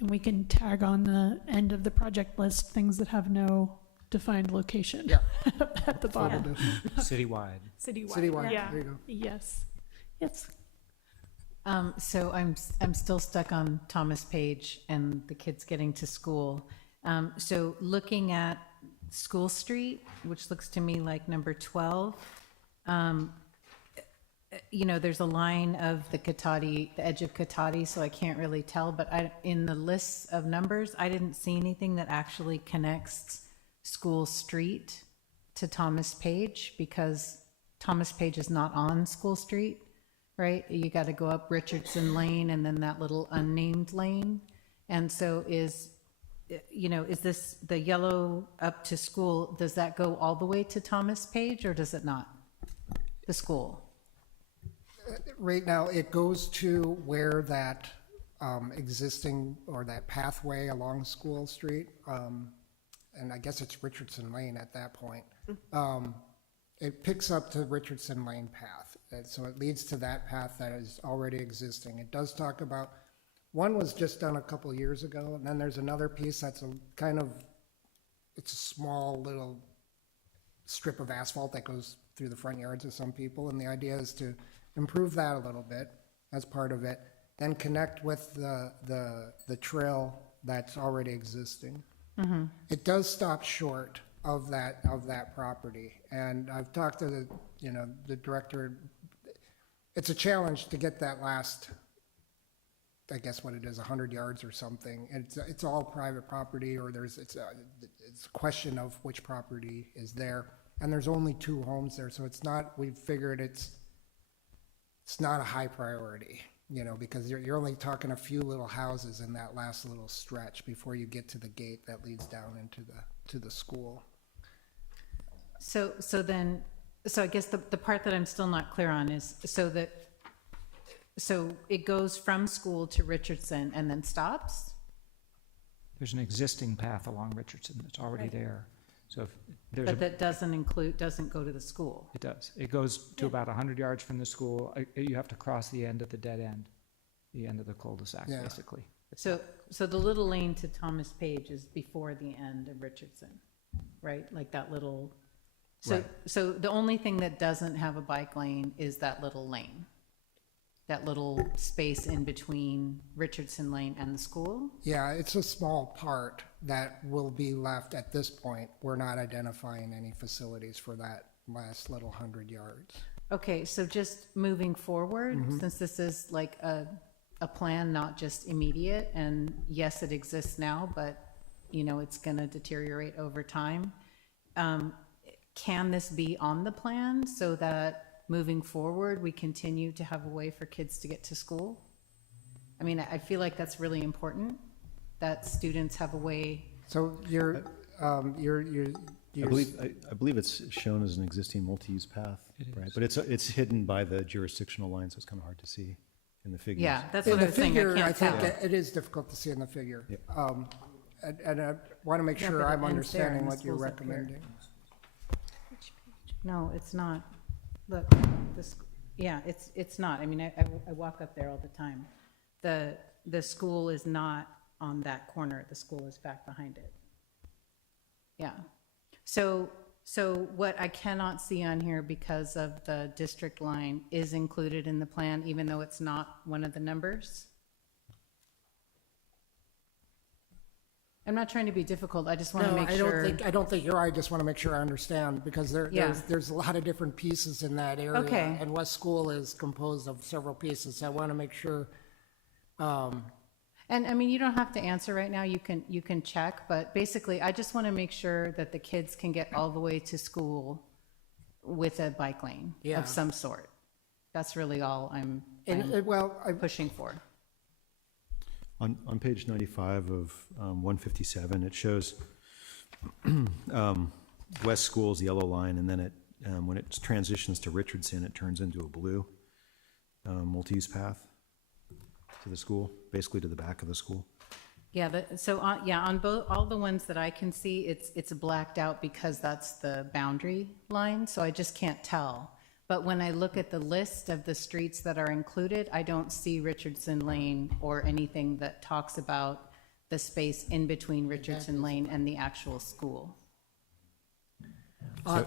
And we can tag on the end of the project list things that have no defined location. Yeah. At the bottom. Citywide. Citywide, Yeah. there you go. Yes. Yes. So I'm still stuck on Thomas Page and the kids getting to school. So looking at School Street, which looks to me like number 12, you know, there's a line of the edge of Katati, so I can't really tell, but in the list of numbers, I didn't see anything that actually connects School Street to Thomas Page, because Thomas Page is not on School Street, right? You got to go up Richardson Lane and then that little unnamed lane. And so is this the yellow up to school, does that go all the way to Thomas Page or does it not? The school? Right now, it goes to where that existing, or that pathway along School Street, and I guess it's Richardson Lane at that point. It picks up to Richardson Lane path, and so it leads to that path that is already existing. It does talk about, one was just done a couple years ago, and then there's another piece that's it's a small little strip of asphalt that goes through the front yards of some people, and the idea is to improve that a little bit as part of it, then connect with the trail that's already existing. Mm-hmm. It does stop short of that property, and I've talked to the director. It's a challenge to get that last, I guess what it is, 100 yards or something. It's all private property, or it's a question of which property is there, and there's only 2 homes there, so it's not. We've figured it's not a high priority, because you're only talking a few little houses in that last little stretch before you get to the gate that leads down to the school. So I guess the part that I'm still not clear on is, so it goes from school to Richardson and then stops? There's an existing path along Richardson that's already Right. there. So if there's But that doesn't go to the school? it does. It goes to about 100 yards from the school. You have to cross the end of the dead end, the end of the cul-de-sac, Yeah. basically. So the little lane to Thomas Page is before the end of Richardson, right? Like that little, Right. so the only thing that doesn't have a bike lane is that little lane, that little space in between Richardson Lane and the school? Yeah, it's a small part that will be left at this point. We're not identifying any facilities for that last little 100 yards. Okay, so just moving forward, since this is like a plan, not just immediate, and yes, it exists now, but it's gonna deteriorate over time. Can this be on the plan so that moving forward, we continue to have a way for kids to get to school? I mean, I feel like that's really important, that students have a way. So I believe it's shown as an existing multi-use path, right? But it's hidden by the jurisdictional line, so it's kind of hard to see in the figures. Yeah, that's in what the I was saying, I figure, can't tell. think it is difficult to see in the figure. Yeah. And I want to make Yeah, sure but it I'm ends there understanding and the what you're school's up here. recommending. No, it's not. Look, yeah, it's not. I mean, I walk up there all the time. The school is not on that corner. The school is back behind it. Yeah. So what I cannot see on here because of the district line is included in the plan, even though it's not one of the numbers? I'm not trying to be difficult, I just want to No, make I sure. I don't think you're, I just want to make sure I understand, because Yeah. there's a lot of different pieces in that area. Okay. And West School is composed of several pieces, so I want to make sure, And I mean, you don't have to answer right now, you can check, but basically, I just want to make sure that the kids can get all the way to school with a bike lane Yeah. of some sort. That's really all I'm pushing for. On page 95 of 157, it shows West School's yellow line, and then when it transitions to Richardson, it turns into a blue multi-use path to the school, basically to the back of the school. Yeah, on both, all the ones that I can see, it's blacked out because that's the boundary line, so I just can't tell. But when I look at the list of the streets that are included, I don't see Richardson Lane or anything that talks about the space in between Richardson Lane and the actual school.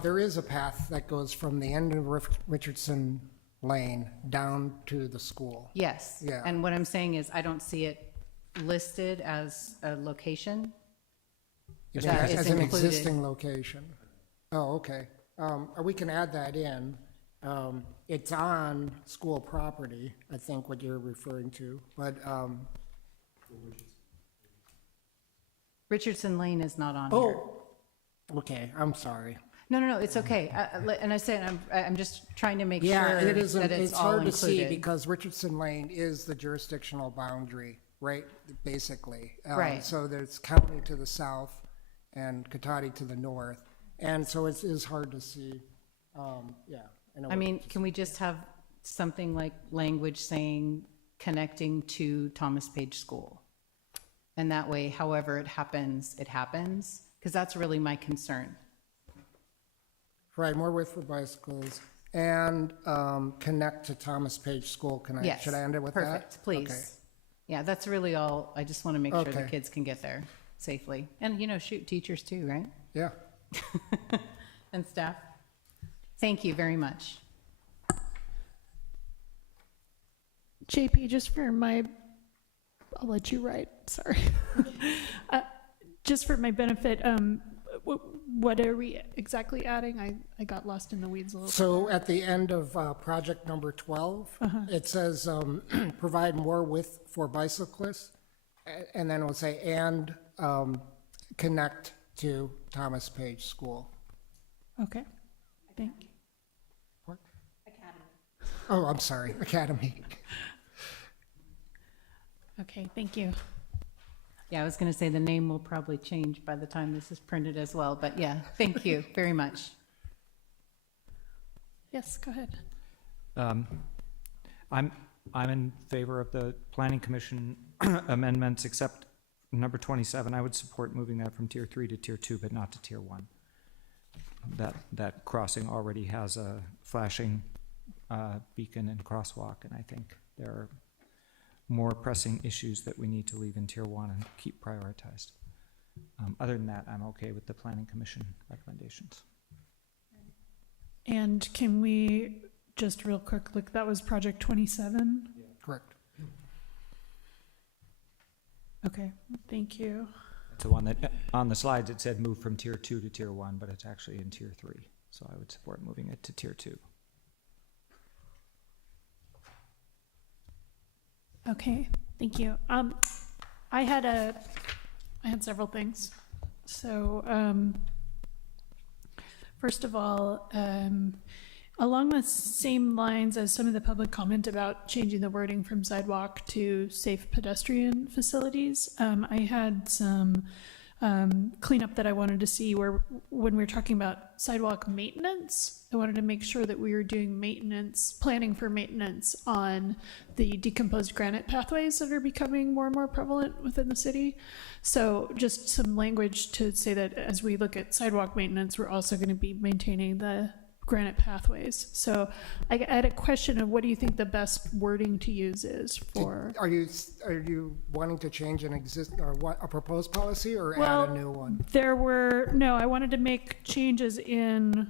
there is a path that goes from the end of Richardson Lane down to the school. Yes. Yeah. And what I'm saying is I don't see it listed as a location. that is As an included. existing location. Oh, okay. We can add that in. It's on school property, I think what you're referring to, but, Richardson Lane is not on here. oh, okay, I'm sorry. No, it's okay. And I said, I'm just trying to make sure Yeah, it is, that it's it's all hard to see included. because Richardson Lane is the jurisdictional boundary, right, basically. Right. So there's county to the south and Cotati to the north, and so it is hard to see, yeah. know I what- mean, can we just have something like language saying connecting to Thomas Page School? And that way, however it happens, because that's really my concern. Right, more width for bicycles, and connect to Thomas Page School. Yes. Should I end it with that? Perfect, please. Okay. Yeah, that's really all. I just want to make sure the Okay. kids can get there safely. And, shoot, teachers too, right? Yeah. And staff. Thank you very much. JP, just for my, I'll let you write, sorry. Just for my benefit, what are we exactly adding? I got lost in the weeds a little bit. So at the end of project number 12, it says, provide more width for bicyclists, and then it will say, and connect to Thomas Page School. Okay, thank you. Oh, I'm sorry, Academy. Okay, thank you. Yeah, I was going to say the name will probably change by the time this is printed as well, but yeah, thank you very much. Yes, go ahead. I'm in favor of the planning commission amendments, except number 27. I would support moving that from tier 3 to tier 2, but not to tier 1. That crossing already has a flashing beacon and crosswalk, and I think there are more pressing issues that we need to leave in tier 1 and keep prioritized. Other than that, I'm okay with the planning commission recommendations. And can we just real quick look, that was project 27? Correct. Okay, thank you. It's the one that, on the slides, it said move from tier 2 to tier 1, but it's actually in tier 3. So I would support moving it to tier 2. Okay, thank you. I had several things. So, first of all, along the same lines as some of the public comment about changing the wording from sidewalk to safe pedestrian facilities, I had some cleanup that I wanted to see where when we were talking about sidewalk maintenance, I wanted to make sure that we were doing maintenance, planning for maintenance on the decomposed granite pathways that are becoming more and more prevalent within the city. So just some language to say that as we look at sidewalk maintenance, we're also going to be maintaining the granite pathways. So I had a question of what do you think the best wording to use is for? Are you wanting to change an a proposed policy or Well, add a new one? I wanted to make changes in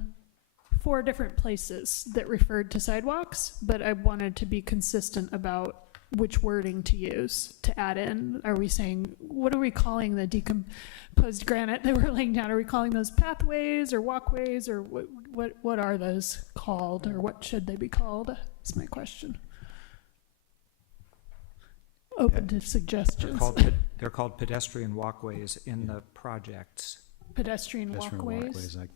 4 different places that referred to sidewalks, but I wanted to be consistent about which wording to use to add in. Are we saying, what are we calling the decomposed granite that we're laying down? Are we calling those pathways or walkways, or what are those called, or what should they be called? That's my question. Open to suggestions. They're called pedestrian walkways in the projects. Pedestrian walkways. Like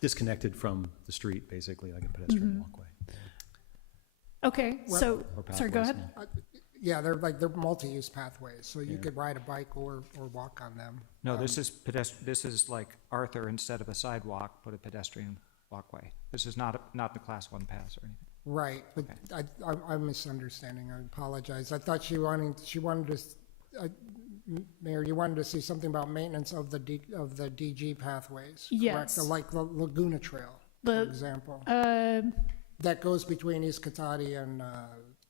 disconnected from the street, basically, like a pedestrian walkway. Okay, so, Or sorry, go pathways, ahead. Yeah, they're multi-use pathways, so you could ride a bike or walk on them. No, this is like Arthur, instead of a sidewalk, put a pedestrian walkway. This is not the class 1 pass or anything. Right, but I'm misunderstanding, I apologize. I thought she wanted to, Mayor, you wanted to see something about maintenance of the DG pathways, correct? Yes. Like the Laguna Trail, for example. That goes between East Cotati and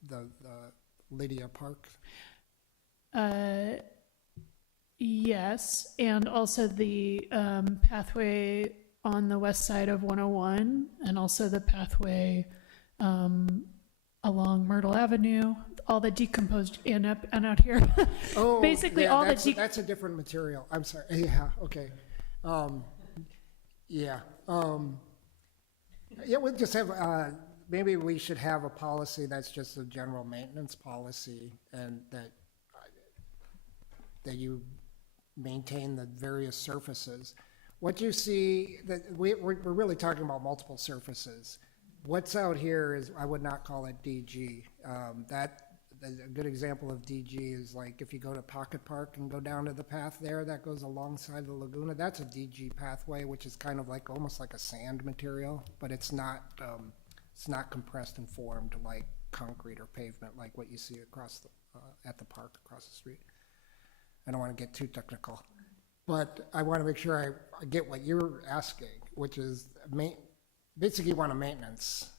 the Lydia Park. Yes, and also the pathway on the west side of 101, and also the pathway along Myrtle Avenue, all the decomposed and up and out here. Oh, basically yeah, all that's a different material. I'm sorry. Yeah, okay. Yeah. Yeah, we'll just have, maybe we should have a policy that's just a general maintenance policy, and that you maintain the various surfaces. What you see, that we're really talking about multiple surfaces. What's out here is, I would not call it DG. A good example of DG is like if you go to Pocket Park and go down to the path there that goes alongside the Laguna, that's a DG pathway, which is kind of like almost like a sand material, but it's not compressed and formed like concrete or pavement like what you see across at the park across the street. I don't want to get too technical, but I want to make sure I get what you're asking, which is basically you want a maintenance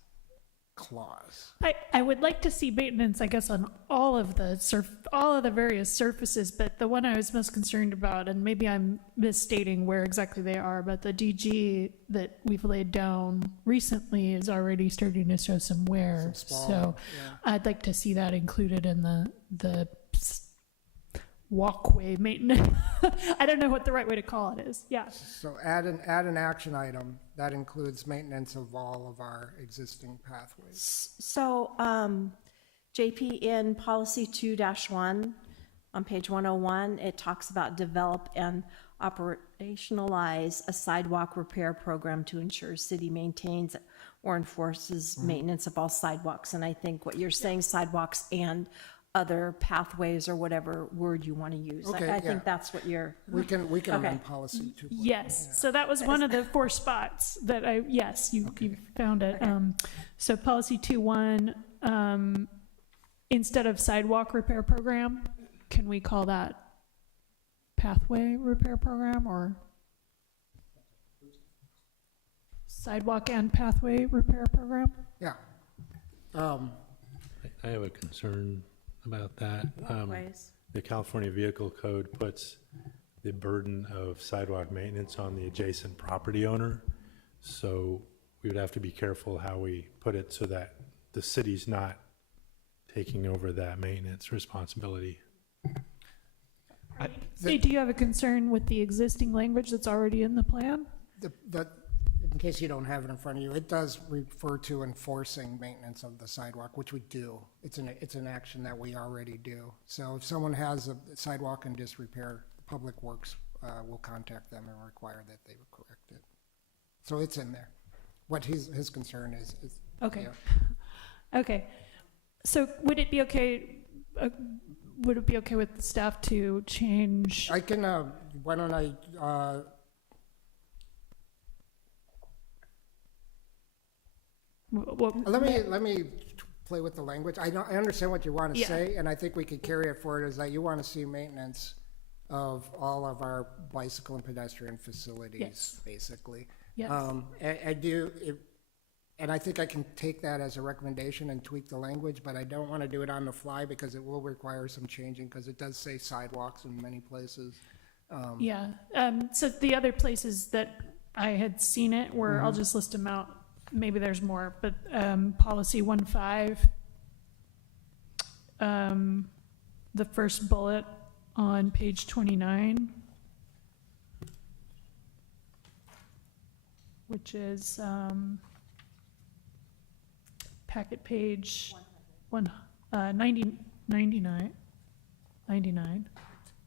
clause. I would like to see maintenance, I guess, on all of the various surfaces, but the one I was most concerned about, and maybe I'm misstating where exactly they are, but the DG that we've laid down recently is already starting to show some wear. So I'd like to see that included in the walkway maintenance. I don't know what the right way to call it is. Yeah. So add an action item that includes maintenance of all of our existing pathways. So, JP, in policy 2-1 on page 101, it talks about develop and operationalize a sidewalk repair program to ensure city maintains or enforces maintenance of all sidewalks. And I think what you're saying, sidewalks and other pathways or whatever word you want to use. Okay, I think that's what you're. We can Okay. amend policy too. Yes, so that was one of the 4 spots that you found it. So policy 2.1, instead of sidewalk repair program, can we call that pathway repair program, or sidewalk and pathway repair program? Yeah. I have a concern about that. Walkways. The California Vehicle Code puts the burden of sidewalk maintenance on the adjacent property owner. So we would have to be careful how we put it so that the city's not taking over that maintenance responsibility. Hey, do you have a concern with the existing language that's already in the plan? In case you don't have it in front of you, it does refer to enforcing maintenance of the sidewalk, which we do. It's an action that we already do. So if someone has a sidewalk in disrepair, Public Works will contact them and require that they correct it. So it's in there. What his concern is. Okay. Yeah. Okay. So would it be okay? Would it be okay with the staff to change? I can. Why don't I? Let me play with the language. I understand what you want to say, and I think we could carry it forward as that you want to see maintenance of all of our bicycle and pedestrian facilities, basically. Yes. I do, and I think I can take that as a recommendation and tweak the language, but I don't want to do it on the fly because it will require some changing, because it does say sidewalks in many places. So the other places that I had seen it were, I'll just list them out. Maybe there's more, but policy 1.5, the first bullet on page 29, which is packet page 99.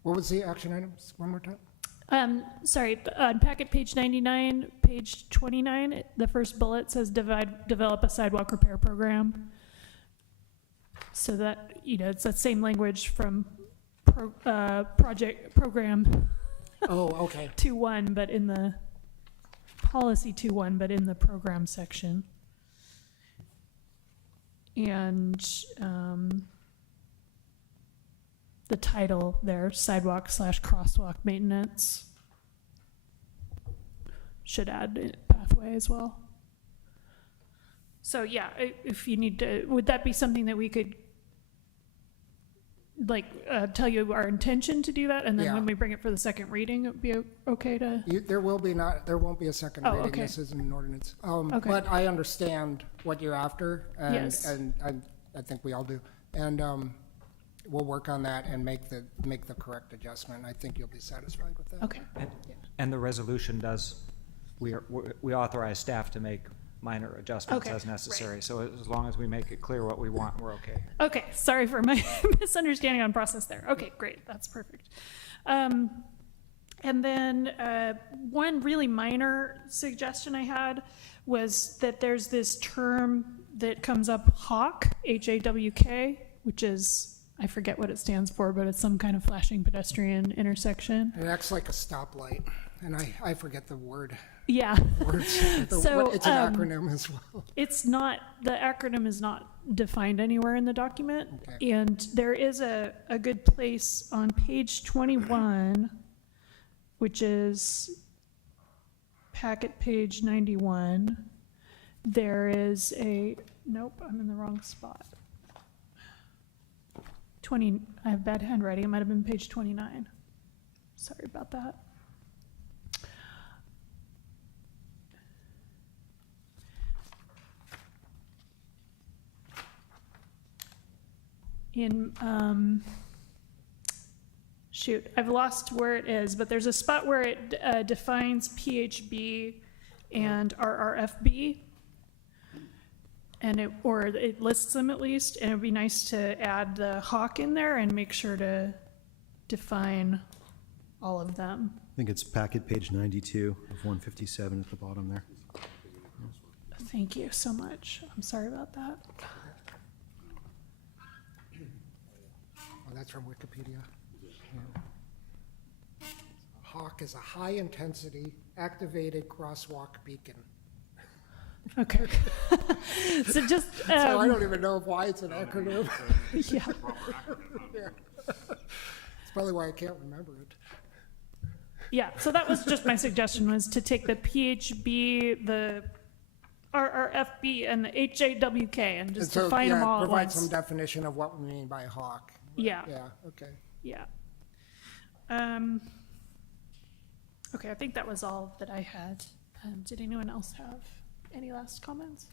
What was the action items? One more time? Sorry, on packet page 99, page 29, the first bullet says develop a sidewalk repair program. So that, it's that same language from program Oh, okay. 2.1, but in the policy 2.1, but in the program section. And the title there, sidewalk/crosswalk maintenance, should add pathway as well. So yeah, if you need to, would that be something that we could tell you our intention to do that, and then Yeah. when we bring it for the second reading, it would be okay to? There won't be a second Oh, reading. okay. This isn't an ordinance. Okay. But I understand what you're after, and, Yes. and I think we all do. And we'll work on that and make the correct adjustment. I think you'll be satisfied with that. Okay. And the resolution does, we authorize staff to make minor adjustments Okay, as necessary. So as long as we make it clear what we want, we're okay. Okay, sorry for my misunderstanding on process there. Okay, great, that's perfect. And then one really minor suggestion I had was that there's this term that comes up, HAWK, H-A-W-K, which is, I forget what it stands for, but it's some kind of flashing pedestrian intersection. It acts like a stoplight, and I forget the word. Yeah. Words. So, It's an acronym as well. It's not, the acronym is not defined anywhere in the document. Okay. And there is a good place on page 21, which is packet page 91. There is nope, I'm in the wrong spot. 20, I have bad handwriting. It might have been page 29. Sorry about that. Shoot, I've lost where it is, but there's a spot where it defines PHB and RRFB, and it lists them at least, and it'd be nice to add the HAWK in there and make sure to define all of them. I think it's packet page 92 of 157 at the bottom there. Thank you so much. I'm sorry about that. Oh, that's from Wikipedia. Yeah. HAWK is a high-intensity activated crosswalk beacon. Okay. So just. So I don't even know why it's an acronym. Yeah. Yeah. It's probably why I can't remember it. Yeah, so that was just my suggestion, was to take the PHB, the RRFB, and the HAWK and just And so, define them all at provide once. some definition of what we mean by HAWK. Yeah. Yeah, okay. Yeah. Okay, I think that was all that I had. Did anyone else have any last comments?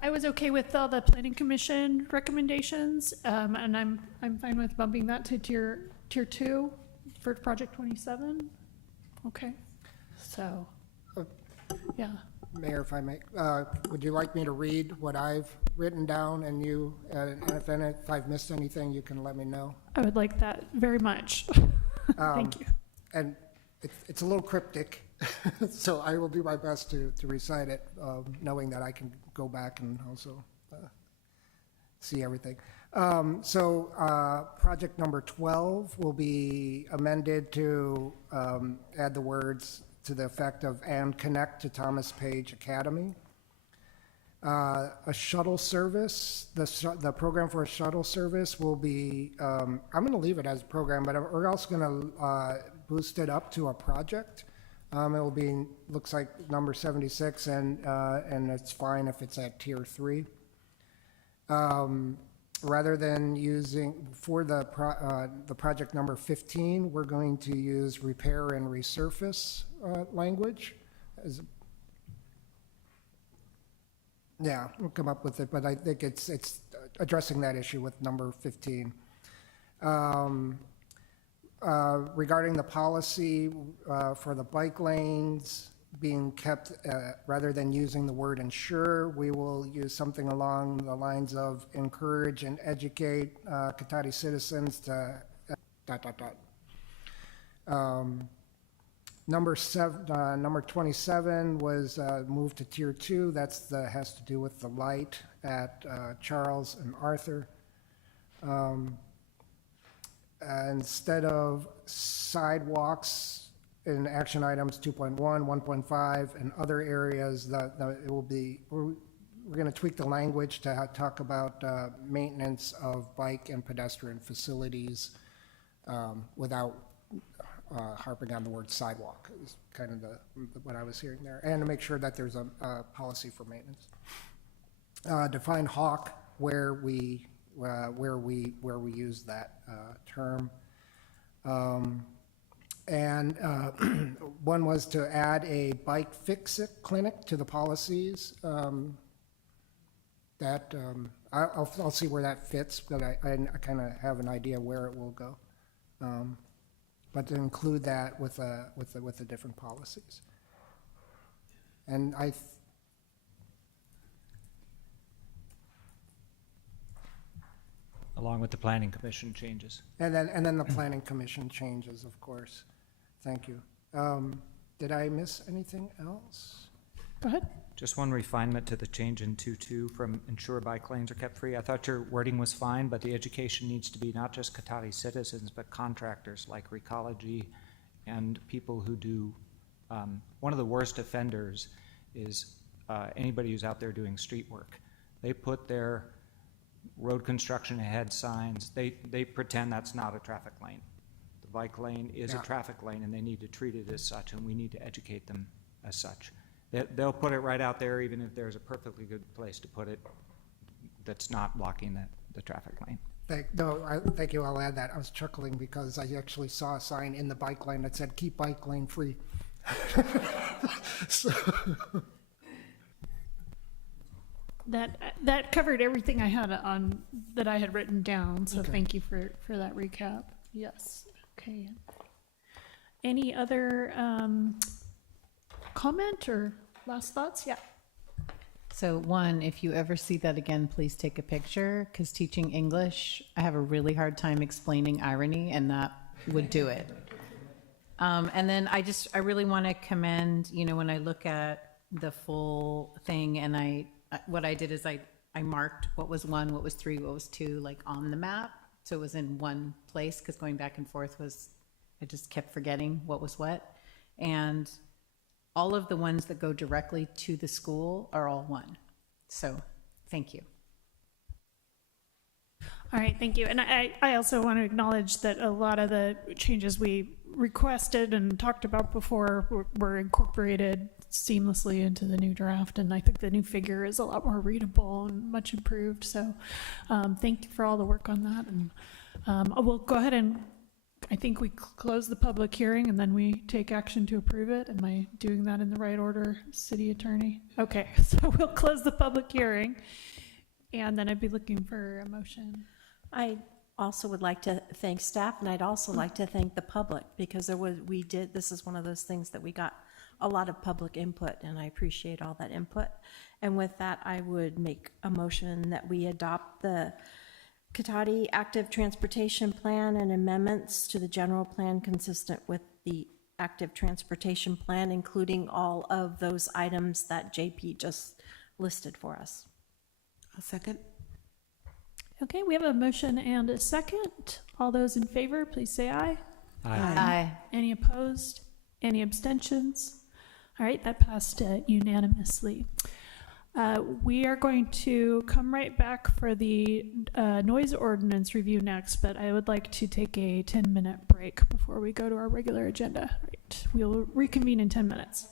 I was okay with all the planning commission recommendations, and I'm fine with bumping that to tier 2 for project 27. Okay, so, yeah. Mayor, if I may, would you like me to read what I've written down, and you, and if I've missed anything, you can let me know? I would like that very much. Thank you. And it's a little cryptic, so I will do my best to recite it, knowing that I can go back and also see everything. Project number 12 will be amended to add the words to the effect of "and connect to Thomas Page Academy." A shuttle service, the program for a shuttle service will be, I'm going to leave it as a program, but we're also going to boost it up to a project. It will be, looks like number 76, and it's fine if it's at tier 3. Rather than using, for the project number 15, we're going to use repair and resurface language. Yeah, we'll come up with it, but I think it's addressing that issue with number 15. Regarding the policy for the bike lanes being kept, rather than using the word ensure, we will use something along the lines of encourage and educate Cotati citizens to ... Number 27 was moved to tier 2. Has to do with the light at Charles and Arthur. Instead of sidewalks in action items 2.1, 1.5, and other areas, it will be, we're going to tweak the language to talk about maintenance of bike and pedestrian facilities without harping on the word sidewalk, is kind of what I was hearing there, and to make sure that there's a policy for maintenance. Define hawk where we use that term. One was to add a bike fix-it clinic to the policies. I'll see where that fits, but I kind of have an idea where it will go. But to include that with the different policies. And Along with the planning commission changes. And then the planning commission changes, of course. Thank you. Did I miss anything else? Go ahead. Just one refinement to the change in 2.2 from ensure bike lanes are kept free. I thought your wording was fine, but the education needs to be not just Cotati citizens, but contractors like Recology and people who do, one of the worst offenders is anybody who's out there doing street work. They put their road construction ahead signs. They pretend that's not a traffic lane. The bike lane is a traffic lane, and they need to treat it as such, and we need to educate them as such. They'll put it right out there, even if there's a perfectly good place to put it that's not blocking the traffic lane. Thank you, I'll add that. I was chuckling because I actually saw a sign in the bike lane that said, keep bike lane free. So. That covered everything I had that I had written down, so Okay. Thank you for that recap. Yes, okay. Any other comment or last thoughts? Yeah. So one, if you ever see that again, please take a picture, because teaching English, I have a really hard time explaining irony, and that would do it. And then I really want to commend, when I look at the full thing, and what I did is I marked what was 1, what was 3, what was 2, like on the map. So it was in one place, because going back and forth I just kept forgetting what was what. And all of the ones that go directly to the school are all 1. So thank you. All right, thank you. And I also want to acknowledge that a lot of the changes we requested and talked about before were incorporated seamlessly into the new draft, and I think the new figure is a lot more readable and much improved. So thank you for all the work on that. And we'll go ahead and I think we close the public hearing and then we take action to approve it. Am I doing that in the right order, City Attorney? Okay, so we'll close the public hearing and then I'd be looking for a motion. I also would like to thank staff, and I'd also like to thank the public, because this is one of those things that we got a lot of public input, and I appreciate all that input. And with that, I would make a motion that we adopt the Cotati Active Transportation Plan and amendments to the general plan consistent with the Active Transportation Plan, including all of those items that JP just listed for us. A second. Okay, we have a motion and a second. All those in favor, please say aye. Aye. Any opposed? Any abstentions? All right, that passed unanimously. We are going to come right back for the noise ordinance review next, but I would like to take a 10-minute break before we go to our regular agenda. Right. We'll reconvene in 10 minutes.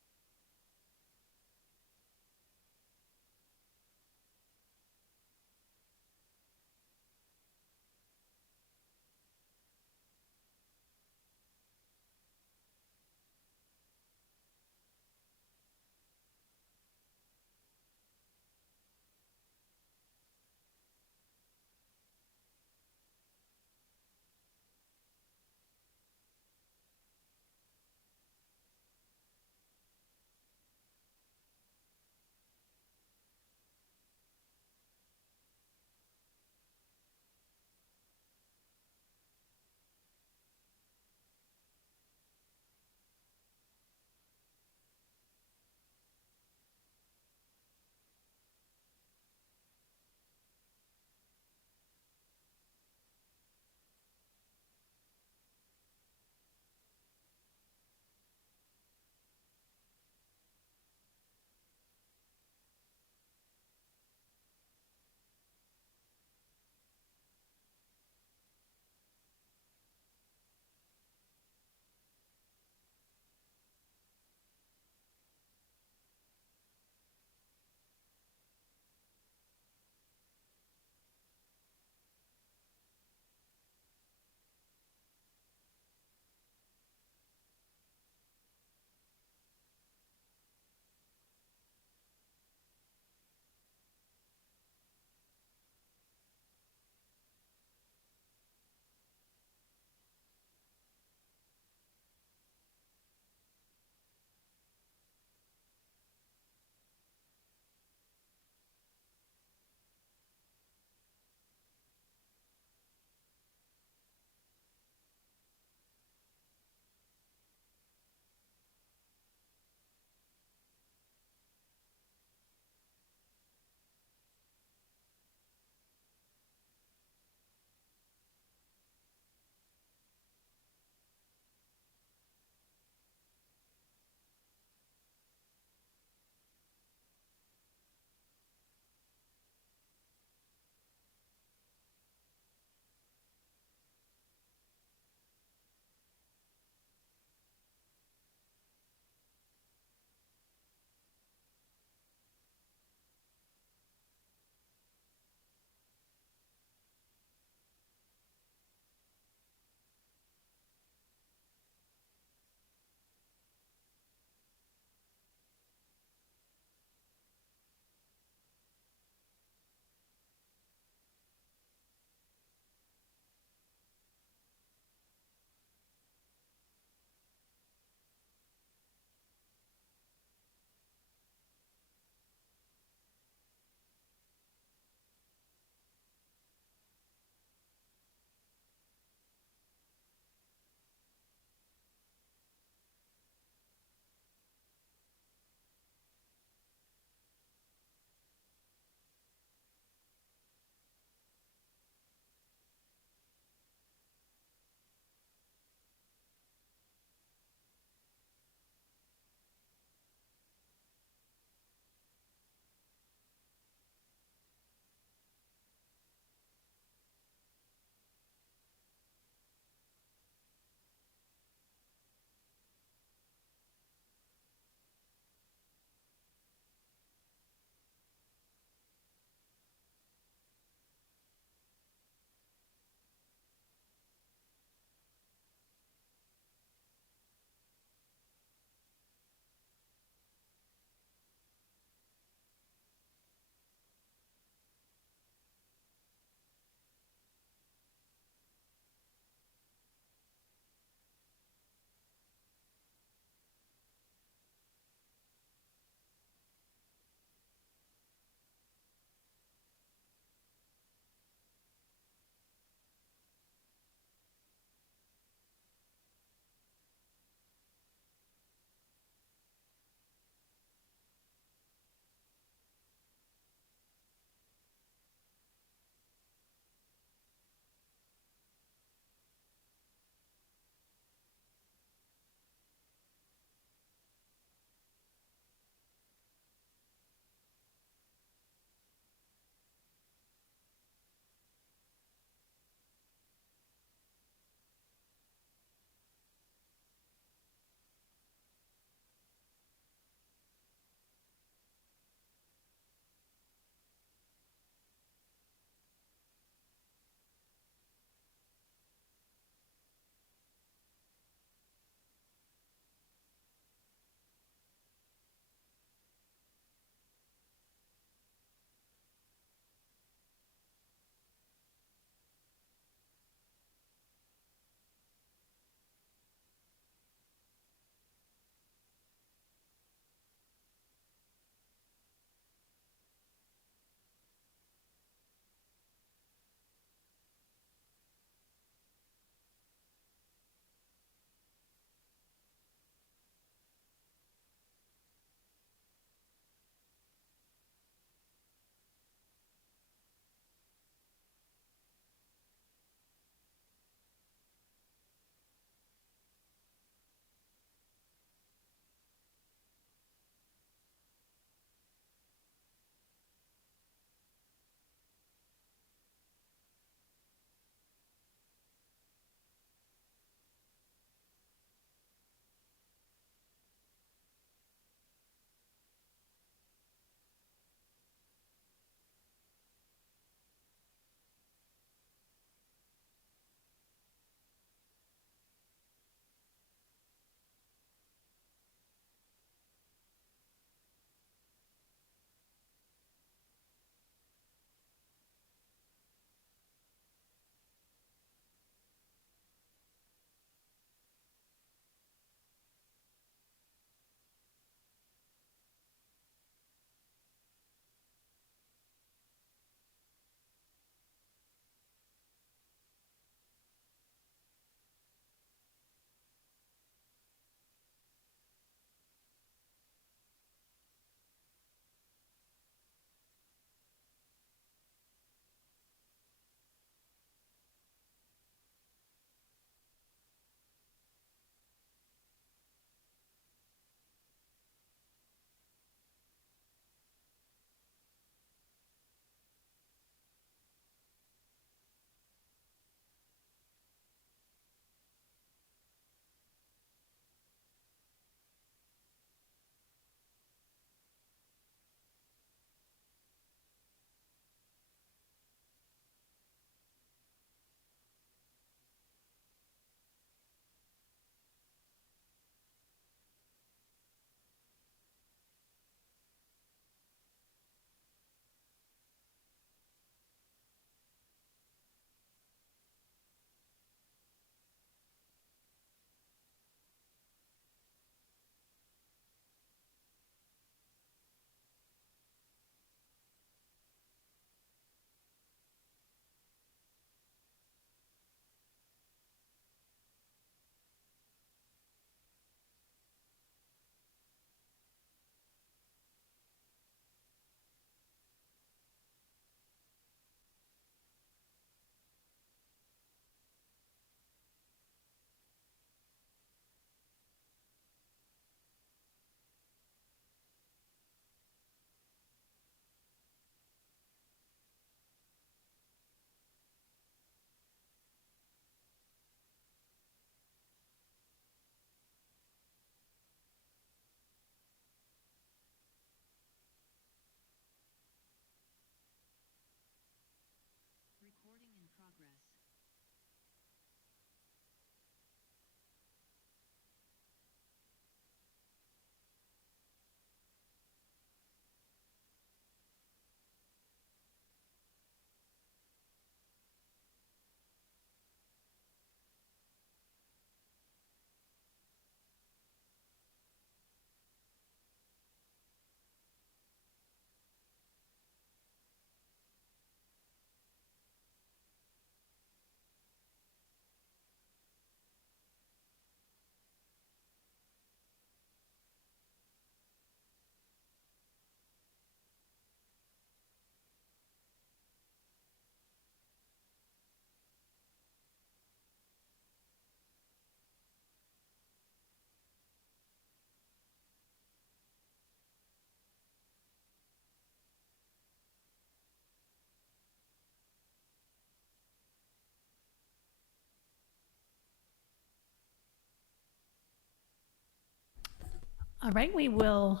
All right, we will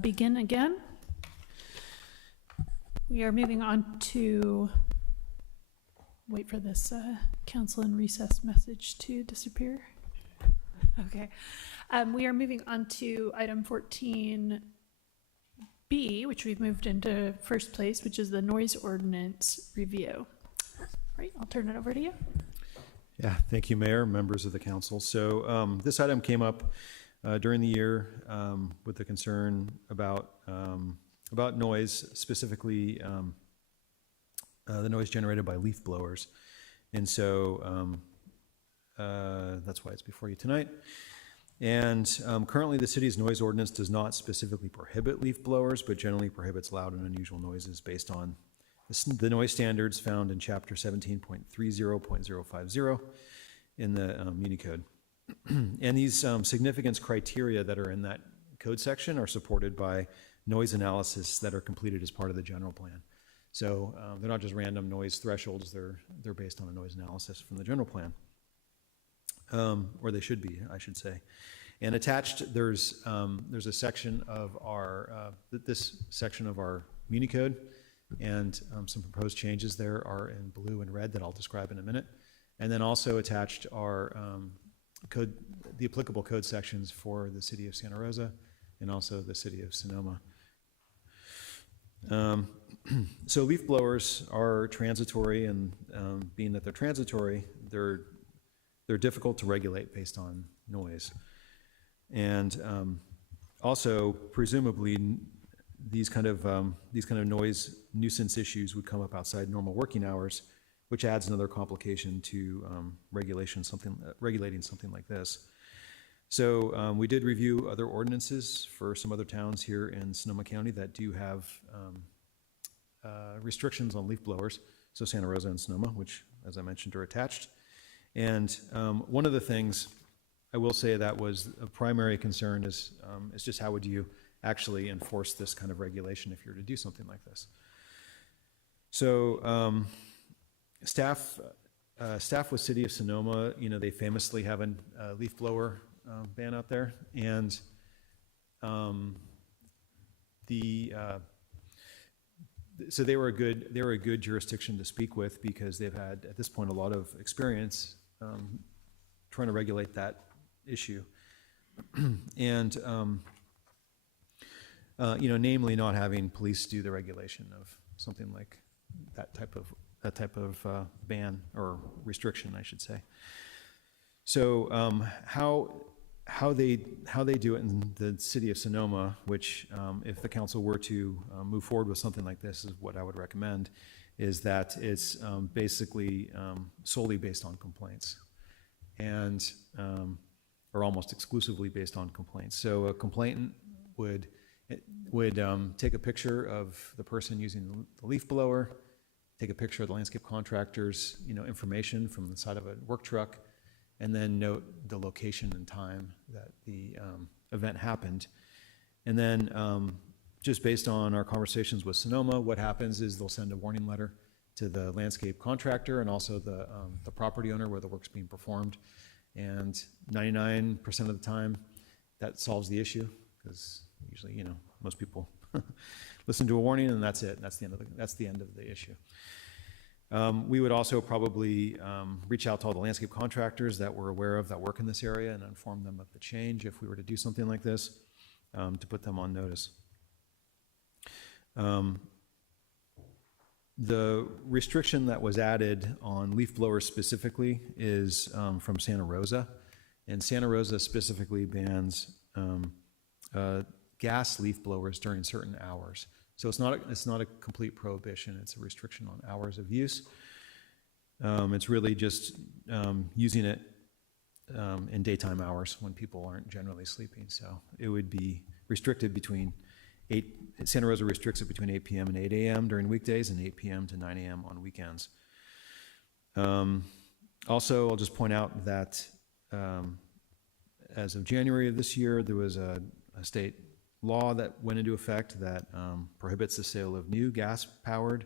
begin again. We are moving on to, wait for this council in recess message to disappear. Okay. We are moving on to item 14B, which we've moved into first place, which is the noise ordinance review. All right, I'll turn it over to you. Yeah, thank you, Mayor, members of the council. So this item came up during the year with the concern about noise, specifically the noise generated by leaf blowers. And so that's why it's before you tonight. And currently the city's noise ordinance does not specifically prohibit leaf blowers, but generally prohibits loud and unusual noises based on the noise standards found in chapter 17.30.050 in the Muni Code. And these significance criteria that are in that code section are supported by noise analysis that are completed as part of the general plan. So they're not just random noise thresholds, they're based on a noise analysis from the general plan. Or they should be, I should say. And attached, there's a section of our, this section of our Muni Code, and some proposed changes there are in blue and red that I'll describe in a minute. And then also attached are code, the applicable code sections for the city of Santa Rosa and also the city of Sonoma. So leaf blowers are transitory, and being that they're transitory, they're difficult to regulate based on noise. And also, presumably, these kind of noise nuisance issues would come up outside normal working hours, which adds another complication to regulating something like this. So we did review other ordinances for some other towns here in Sonoma County that do have restrictions on leaf blowers. So Santa Rosa and Sonoma, which, as I mentioned, are attached. And one of the things I will say that was a primary concern is just how would you actually enforce this kind of regulation if you were to do something like this. So staff with City of Sonoma, they famously have a leaf blower ban out there, and so they were a good jurisdiction to speak with, because they've had at this point a lot of experience trying to regulate that issue, and namely not having police do the regulation of something like that type of ban or restriction, I should say. So how they do it in the city of Sonoma, which if the council were to move forward with something like this, is what I would recommend, is that it's basically solely based on complaints, and or almost exclusively based on complaints. So a complainant would take a picture of the person using the leaf blower, take a picture of the landscape contractor's information from the side of a work truck, and then note the location and time that the event happened. And then just based on our conversations with Sonoma, what happens is they'll send a warning letter to the landscape contractor and also the property owner where the work's being performed. And 99% of the time, that solves the issue, because usually, most people listen to a warning and that's it. That's the end of the issue. We would also probably reach out to all the landscape contractors that we're aware of that work in this area and inform them of the change if we were to do something like this, to put them on notice. The restriction that was added on leaf blowers specifically is from Santa Rosa, and Santa Rosa specifically bans gas leaf blowers during certain hours. So it's not a complete prohibition, it's a restriction on hours of use. It's really just using it in daytime hours when people aren't generally sleeping. So it would be restricted between Santa Rosa restricts it between 8 p.m. and 8 a.m. during weekdays and 8 p.m. to 9 a.m. on weekends. Also, I'll just point out that as of January of this year, there was a state law that went into effect that prohibits the sale of new gas-powered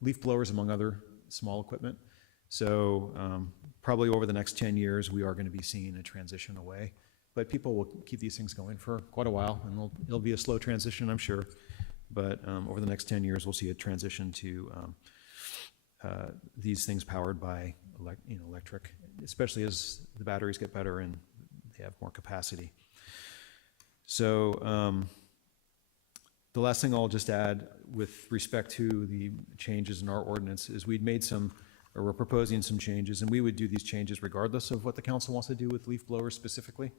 leaf blowers, among other small equipment. So probably over the next 10 years, we are going to be seeing a transition away but people will keep these things going for quite a while, and it'll be a slow transition, I'm sure. But over the next 10 years, we'll see a transition to these things powered by electric, especially as the batteries get better and they have more capacity. So the last thing I'll just add with respect to the changes in our ordinance is we're proposing some changes, and we would do these changes regardless of what the council wants to do with leaf blowers specifically.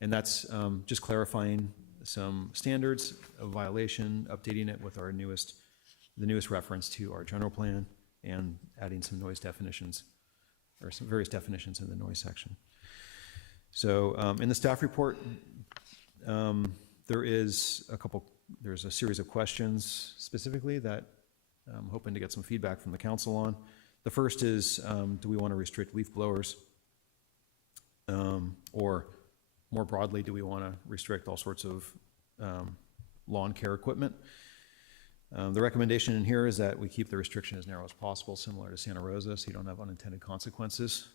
And that's just clarifying some standards of violation, updating it with the newest reference to our general plan, and adding some noise definitions, or some various definitions in the noise section. So in the staff report, there's a series of questions specifically that I'm hoping to get some feedback from the council on. The first is, do we want to restrict leaf blowers? Or more broadly, do we want to restrict all sorts of lawn care equipment? The recommendation in here is that we keep the restriction as narrow as possible, similar to Santa Rosa, so you don't have unintended consequences.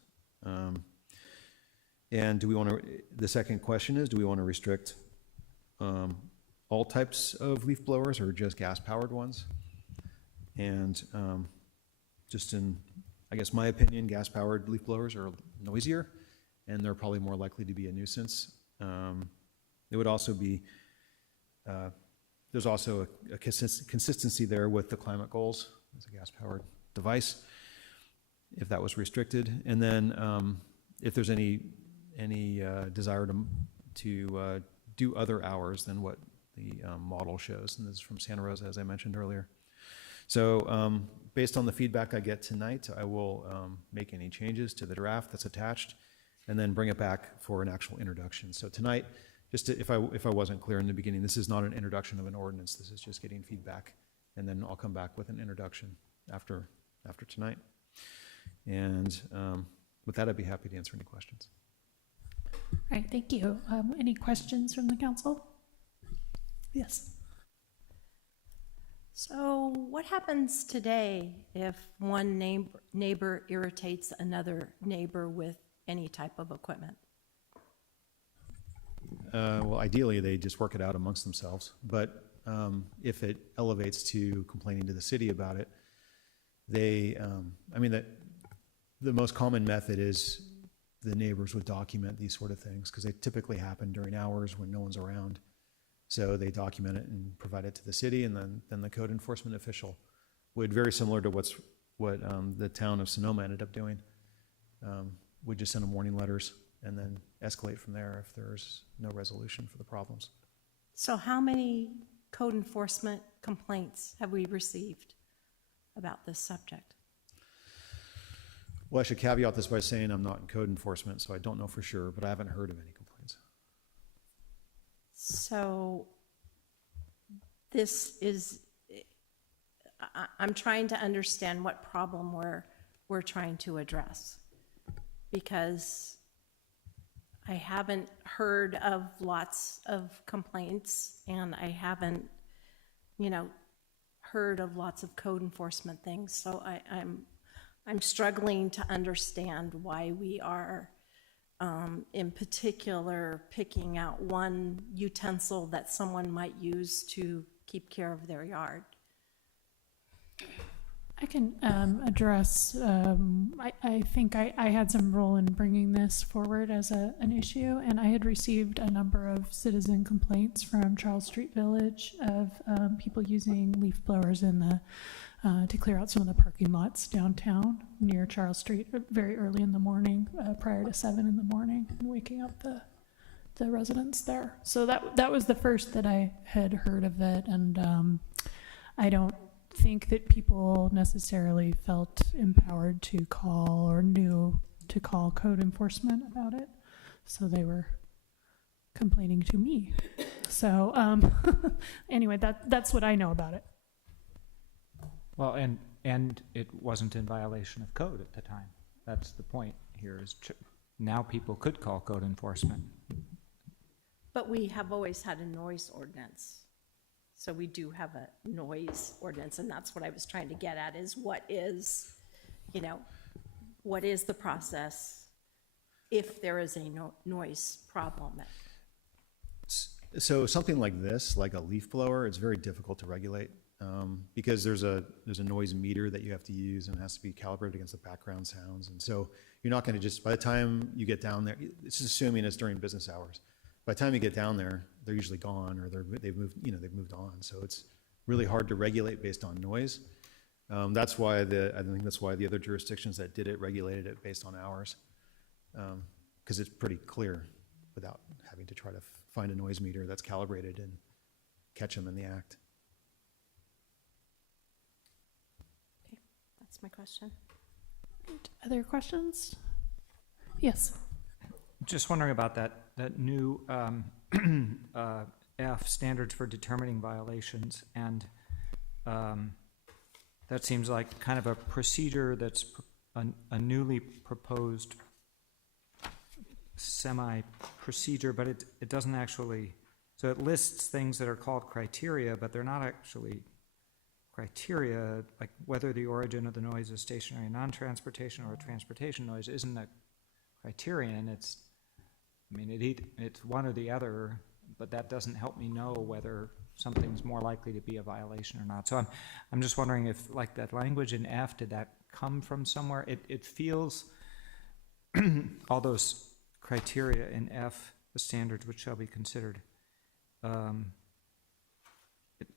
And the second question is, do we want to restrict all types of leaf blowers or just gas-powered ones? And just in, I guess, my opinion, gas-powered leaf blowers are noisier, and they're probably more likely to be a nuisance. It would also be, there's also a consistency there with the climate goals as a gas-powered device, if that was restricted. And then if there's any desire to do other hours than what the model shows, and this is from Santa Rosa, as I mentioned earlier. So based on the feedback I get tonight, I will make any changes to the draft that's attached, and then bring it back for an actual introduction. So tonight, if I wasn't clear in the beginning, this is not an introduction of an ordinance. This is just getting feedback, and then I'll come back with an introduction after tonight. And with that, I'd be happy to answer any questions. All right, thank you. Any questions from the council? Yes. So what happens today if one neighbor irritates another neighbor with any type of equipment? Well, ideally, they just work it out amongst themselves. But if it elevates to complaining to the city about it, the most common method is the neighbors would document these sort of things, because they typically happen during hours when no one's around. So they document it and provide it to the city, and then the code enforcement official would, very similar to what the town of Sonoma ended up doing, would just send them warning letters and then escalate from there if there's no resolution for the problems. So how many code enforcement complaints have we received about this subject? Well, I should caveat this by saying I'm not in code enforcement, so I don't know for sure, but I haven't heard of any complaints. So this is, I'm trying to understand what problem we're trying to address, because I haven't heard of lots of complaints, and I haven't, heard of lots of code enforcement things. So I'm struggling to understand why we are, in particular, picking out one utensil that someone might use to keep care of their yard. I can address, I think I had some role in bringing this forward as an issue, and I had received a number of citizen complaints from Charles Street Village of people using leaf blowers to clear out some of the parking lots downtown near Charles Street very early in the morning, prior to 7 in the morning, and waking up the residents there. So that was the first that I had heard of it, and I don't think that people necessarily felt empowered to call or knew to call code enforcement about it. So they were complaining to me. So anyway, that's what I know about it. Well, and it wasn't in violation of code at the time. That's the point here, is now people could call code enforcement. But we have always had a noise ordinance. So we do have a noise ordinance, and that's what I was trying to get at, is what is the process if there is a noise problem So something like this, like a leaf blower, it's very difficult to regulate because there's a noise meter that you have to use and it has to be calibrated against the background sounds. And so you're not going to just, by the time you get down there, it's just assuming it's during business hours. By the time you get down there, they're usually gone or they've moved on. So it's really hard to regulate based on noise. That's why I think that's why the other jurisdictions that did it regulated it based on hours, because it's pretty clear without having to try to find a noise meter that's calibrated and catch them in the act. Okay, that's my question. Other questions? Yes. Just wondering about that new F, standards for determining violations, and that seems like kind of a procedure that's a newly proposed semi-procedure, but it doesn't actually, so it lists things that are called criteria, but they're not actually criteria, like whether the origin of the noise is stationary non-transportation or a transportation noise isn't a criterion. It's one or the other, but that doesn't help me know whether something's more likely to be a violation or not. So I'm just wondering if, like, that language in F, did that come from somewhere? It feels, all those criteria in F, the standards which shall be considered,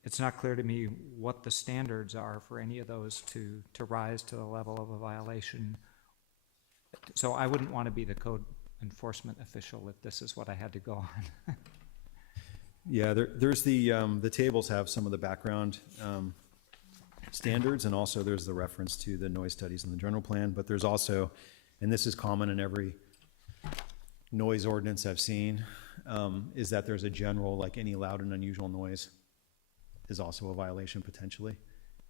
it's not clear to me what the standards are for any of those to rise to the level of a violation. So I wouldn't want to be the code enforcement official if this is what I had to go on. Yeah, there's the tables have some of the background standards, and also there's the reference to the noise studies in the general plan, but there's also, and this is common in every noise ordinance I've seen, is that there's a general, like any loud and unusual noise is also a violation potentially.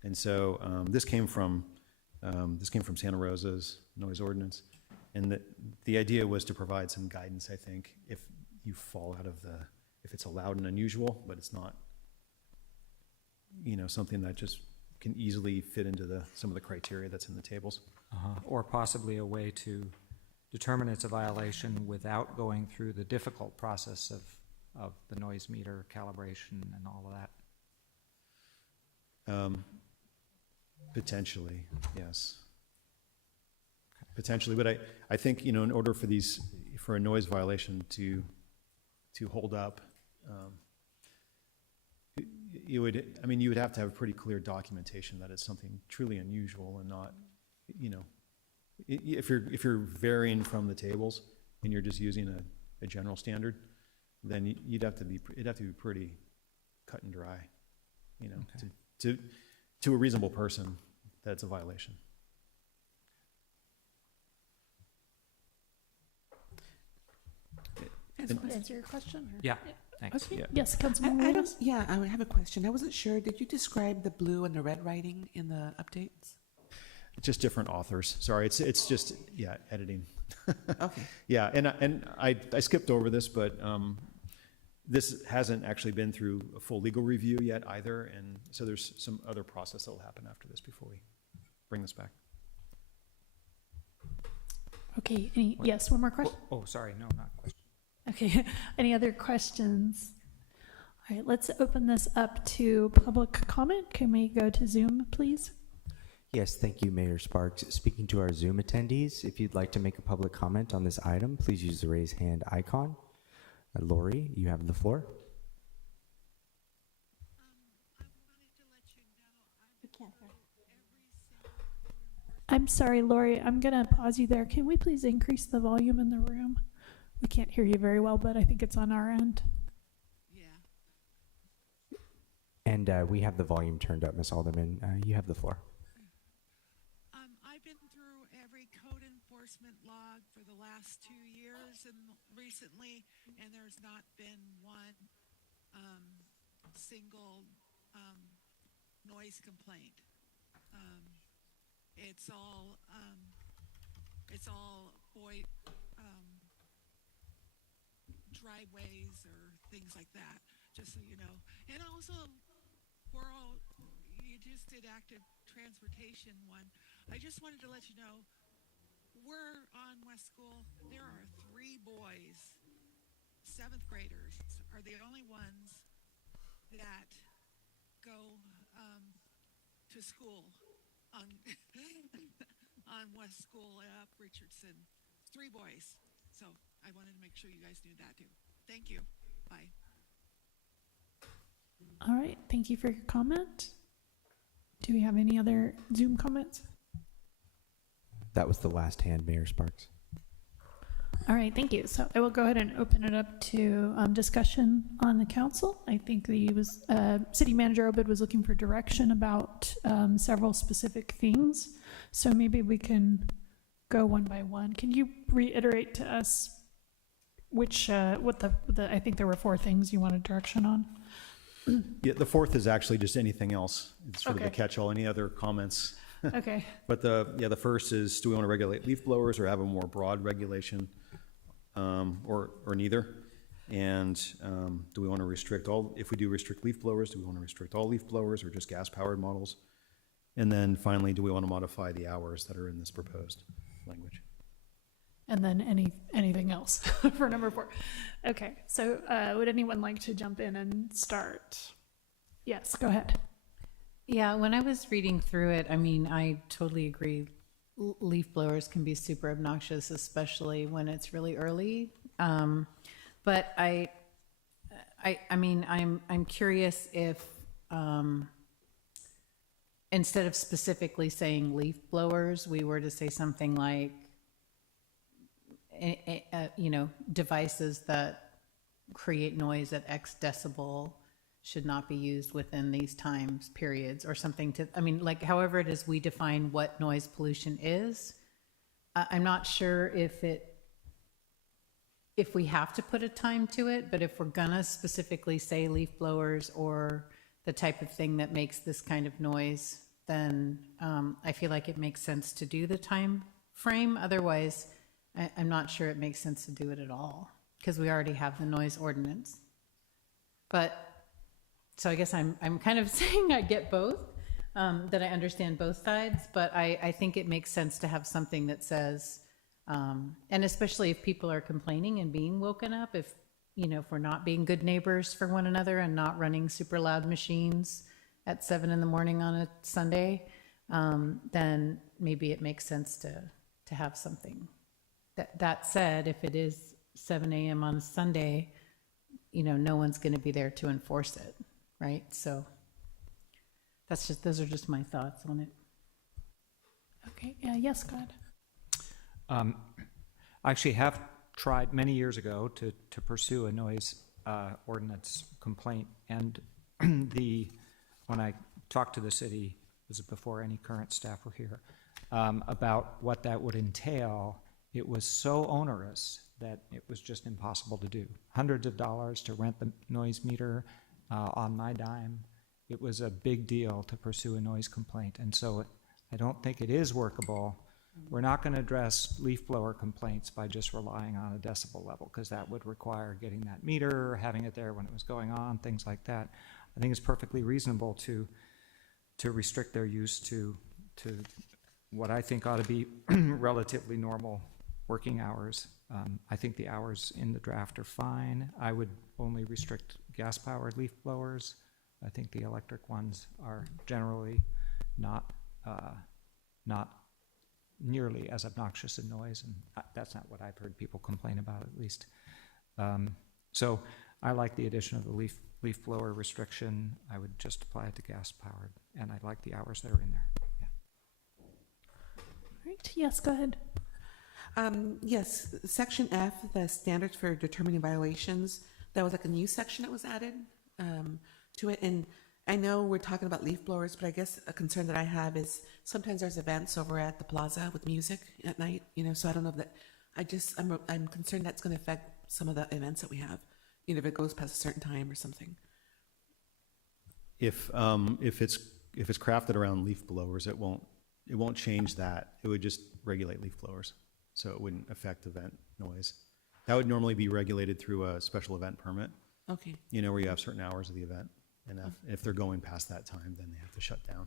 And so this came from Santa Rosa's noise ordinance, and the idea was to provide some guidance, I think, if you fall out of if it's a loud and unusual, but it's not, something that just can easily fit into some of the criteria that's in the tables. Or possibly a way to determine it's a violation without going through the difficult process of the noise meter calibration and all of that. Potentially, yes. Potentially, but I think, in order for a noise violation to hold up, you would have to have pretty clear documentation that it's something truly unusual and not, if you're varying from the tables and you're just using a general standard, then it'd have to be pretty cut and dry, okay, to a reasonable person that it's a violation. Answer your question? Or? Yeah, thanks. Okay. Yeah. Yes, Councilman I Williams? have a question. I wasn't sure, did you describe the blue and the red writing in the updates? Just different authors. Sorry, it's just, editing. Okay. Yeah, and I skipped over this, but this hasn't actually been through a full legal review yet either, and so there's some other process that will happen after this before we bring this back. Okay, yes, one more question? Oh, sorry, no, not question. Okay, any other questions? All right, let's open this up to public comment. Can we go to Zoom, please? Yes, thank you, Mayor Sparks. Speaking to our Zoom attendees, if you'd like to make a public comment on this item, please use the raise hand icon. Lori, you have the floor. We can't hear. I'm sorry, Lori, I'm going to pause you there. Can we please increase the volume in the room? We can't hear you very well, but I think it's on our end. And we have the volume turned up, Ms. Alderman. You have the floor. I've been through every code enforcement log for the last 2 years and recently, and there's not been one single noise complaint. It's all driveways or things like that, just so you know. And also, you just did active transportation one. I just wanted to let you know, we're on West School. There are 3 boys seventh graders are the only ones that go to school on on West School up Richardson. 3 boys. So I wanted to make sure you guys knew that too. Thank you. Bye. All right, thank you for your comment. Do we have any other Zoom comments? That was the last hand, Mayor Sparks. All right, thank you. So I will go ahead and open it up to discussion on the council. I think City Manager Obid was looking for direction about several specific things. So maybe we can go one by one. Can you reiterate to us which, what I think there were 4 things you wanted direction on? Yeah, the fourth is actually just anything else. It's sort of a Okay. catch-all, any other comments. Okay. But the first is, do we want to regulate leaf blowers or have a more broad regulation, or neither? And do we want to restrict if we do restrict leaf blowers, do we want to restrict all leaf blowers or just gas-powered models? And then finally, do we want to modify the hours that are in this proposed language? And then anything else for number 4. Okay, so would anyone like to jump in and start? Yes, go ahead. Yeah, when I was reading through it, I mean, I totally agree. Leaf blowers can be super obnoxious, especially when it's really early. But I mean, I'm curious if instead of specifically saying leaf blowers, we were to say something like, devices that create noise at X decibel should not be used within these times periods or something like however it is we define what noise pollution is. I'm not sure if we have to put a time to it, but if we're gonna specifically say leaf blowers or the type of thing that makes this kind of noise, then I feel like it makes sense to do the time frame. Otherwise, I'm not sure it makes sense to do it at all because we already have the noise ordinance. But so I guess I'm kind of saying I get both, that I understand both sides, but I think it makes sense to have something that says, and especially if people are complaining and being woken up, if we're not being good neighbors for one another and not running super loud machines at 7 a.m. on a Sunday, then maybe it makes sense to have something. That said, if it is 7 a.m. on a Sunday, no one's going to be there to enforce it, right? So those are just my thoughts on it. Okay, yes, go ahead. I actually have tried many years ago to pursue a noise ordinance complaint, and when I talked to the city, this is before any current staff were here, about what that would entail. It was so onerous that it was just impossible to do. Hundreds of dollars to rent the noise meter on my dime. It was a big deal to pursue a noise complaint, and so I don't think it is workable. We're not going to address leaf blower complaints by just relying on a decibel level, because that would require getting that meter, having it there when it was going on, things like that. I think it's perfectly reasonable to restrict their use to what I think ought to be relatively normal working hours. I think the hours in the draft are fine. I would only restrict gas-powered leaf blowers. I think the electric ones are generally not nearly as obnoxious in noise, and that's not what I've heard people complain about, at least. So I like the addition of the leaf blower restriction. I would just apply it to gas-powered, and I like the hours that are in there. Yeah. All right, yes, go ahead. Yes, section F, the standards for determining violations, that was like a new section that was added to it. And I know we're talking about leaf blowers, but I guess a concern that I have is sometimes there's events over at the plaza with music at night, so I don't know if that, I'm concerned that's going to affect some of the events that we have, if it goes past a certain time or something. If it's crafted around leaf blowers, it won't change that. It would just regulate leaf blowers, so it wouldn't affect event noise. That would normally be regulated through a special event permit. Okay. Where you have certain hours of the event, and if they're going past that time, then they have to shut down.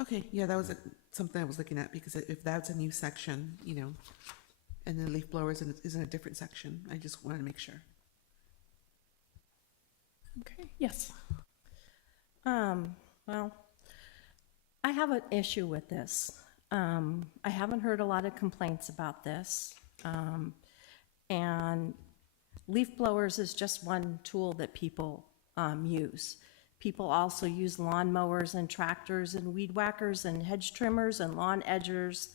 Okay, yeah, that was something I was looking at, because if that's a new section, and then leaf blowers is in a different section, I just wanted to make sure. Okay, yes. Well, I have an issue with this. I haven't heard a lot of complaints about this. And leaf blowers is just one tool that people use. People also use lawn mowers and tractors and weed whackers and hedge trimmers and lawn edgers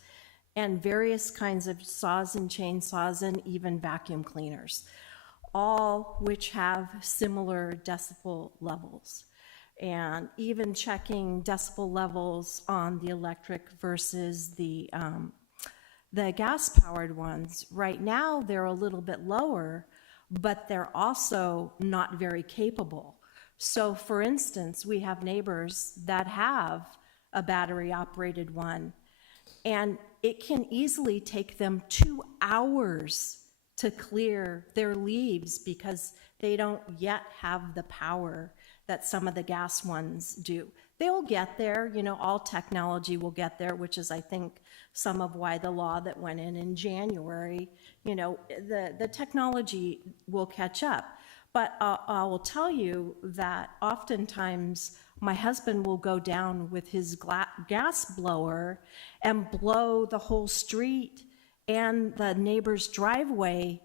and various kinds of saws and chainsaws and even vacuum cleaners, all which have similar decibel levels. And even checking decibel levels on the electric versus the gas-powered ones, right now they're a little bit lower, but they're also not very capable. So for instance, we have neighbors that have a battery-operated one, and it can easily take them 2 hours to clear their leaves because they don't yet have the power that some of the gas ones do. They'll get there, you know, all technology will get there, which is, I think, some of why the law that went in January, you know, the technology will catch up. But I will tell you that oftentimes my husband will go down with his gas blower and blow the whole street and the neighbor's driveway